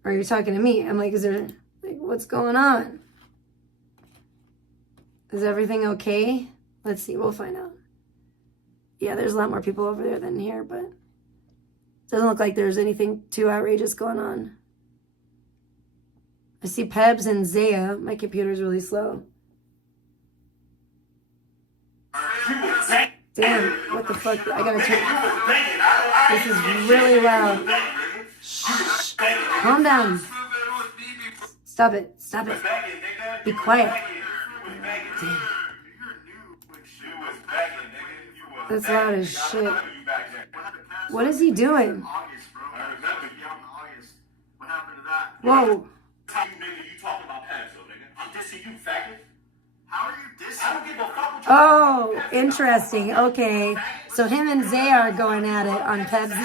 Or are you talking to me? I'm like, is there, like, what's going on? Is everything okay? Let's see, we'll find out. Yeah, there's a lot more people over there than here, but it doesn't look like there's anything too outrageous going on. I see Pebs and Zaya. My computer's really slow. Damn, what the fuck? I gotta turn. This is really loud. Shh. Calm down. Stop it. Be quiet. Damn. That's loud as shit. What is he doing? Whoa. How you nigga you talking about Pabzo, nigga? I'm dissing you, faggot. How are you dissing? I don't give a fuck what you Oh, interesting. Okay. So him and Zay are going at it on Pebs.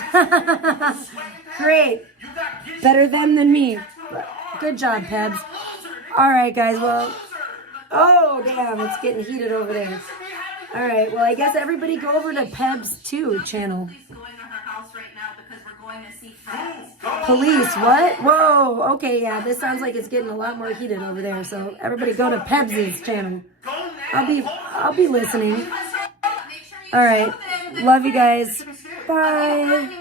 Great. Better them than me. Good job, Pebs. All right, guys. Well, oh, damn. It's getting heated over there. All right. Well, I guess everybody go over to Pebs 2 channel. Police, what? Whoa. Okay, yeah. This sounds like it's getting a lot more heated over there. So everybody go to Pebs' channel. I'll be listening. All right. Love you guys. Bye.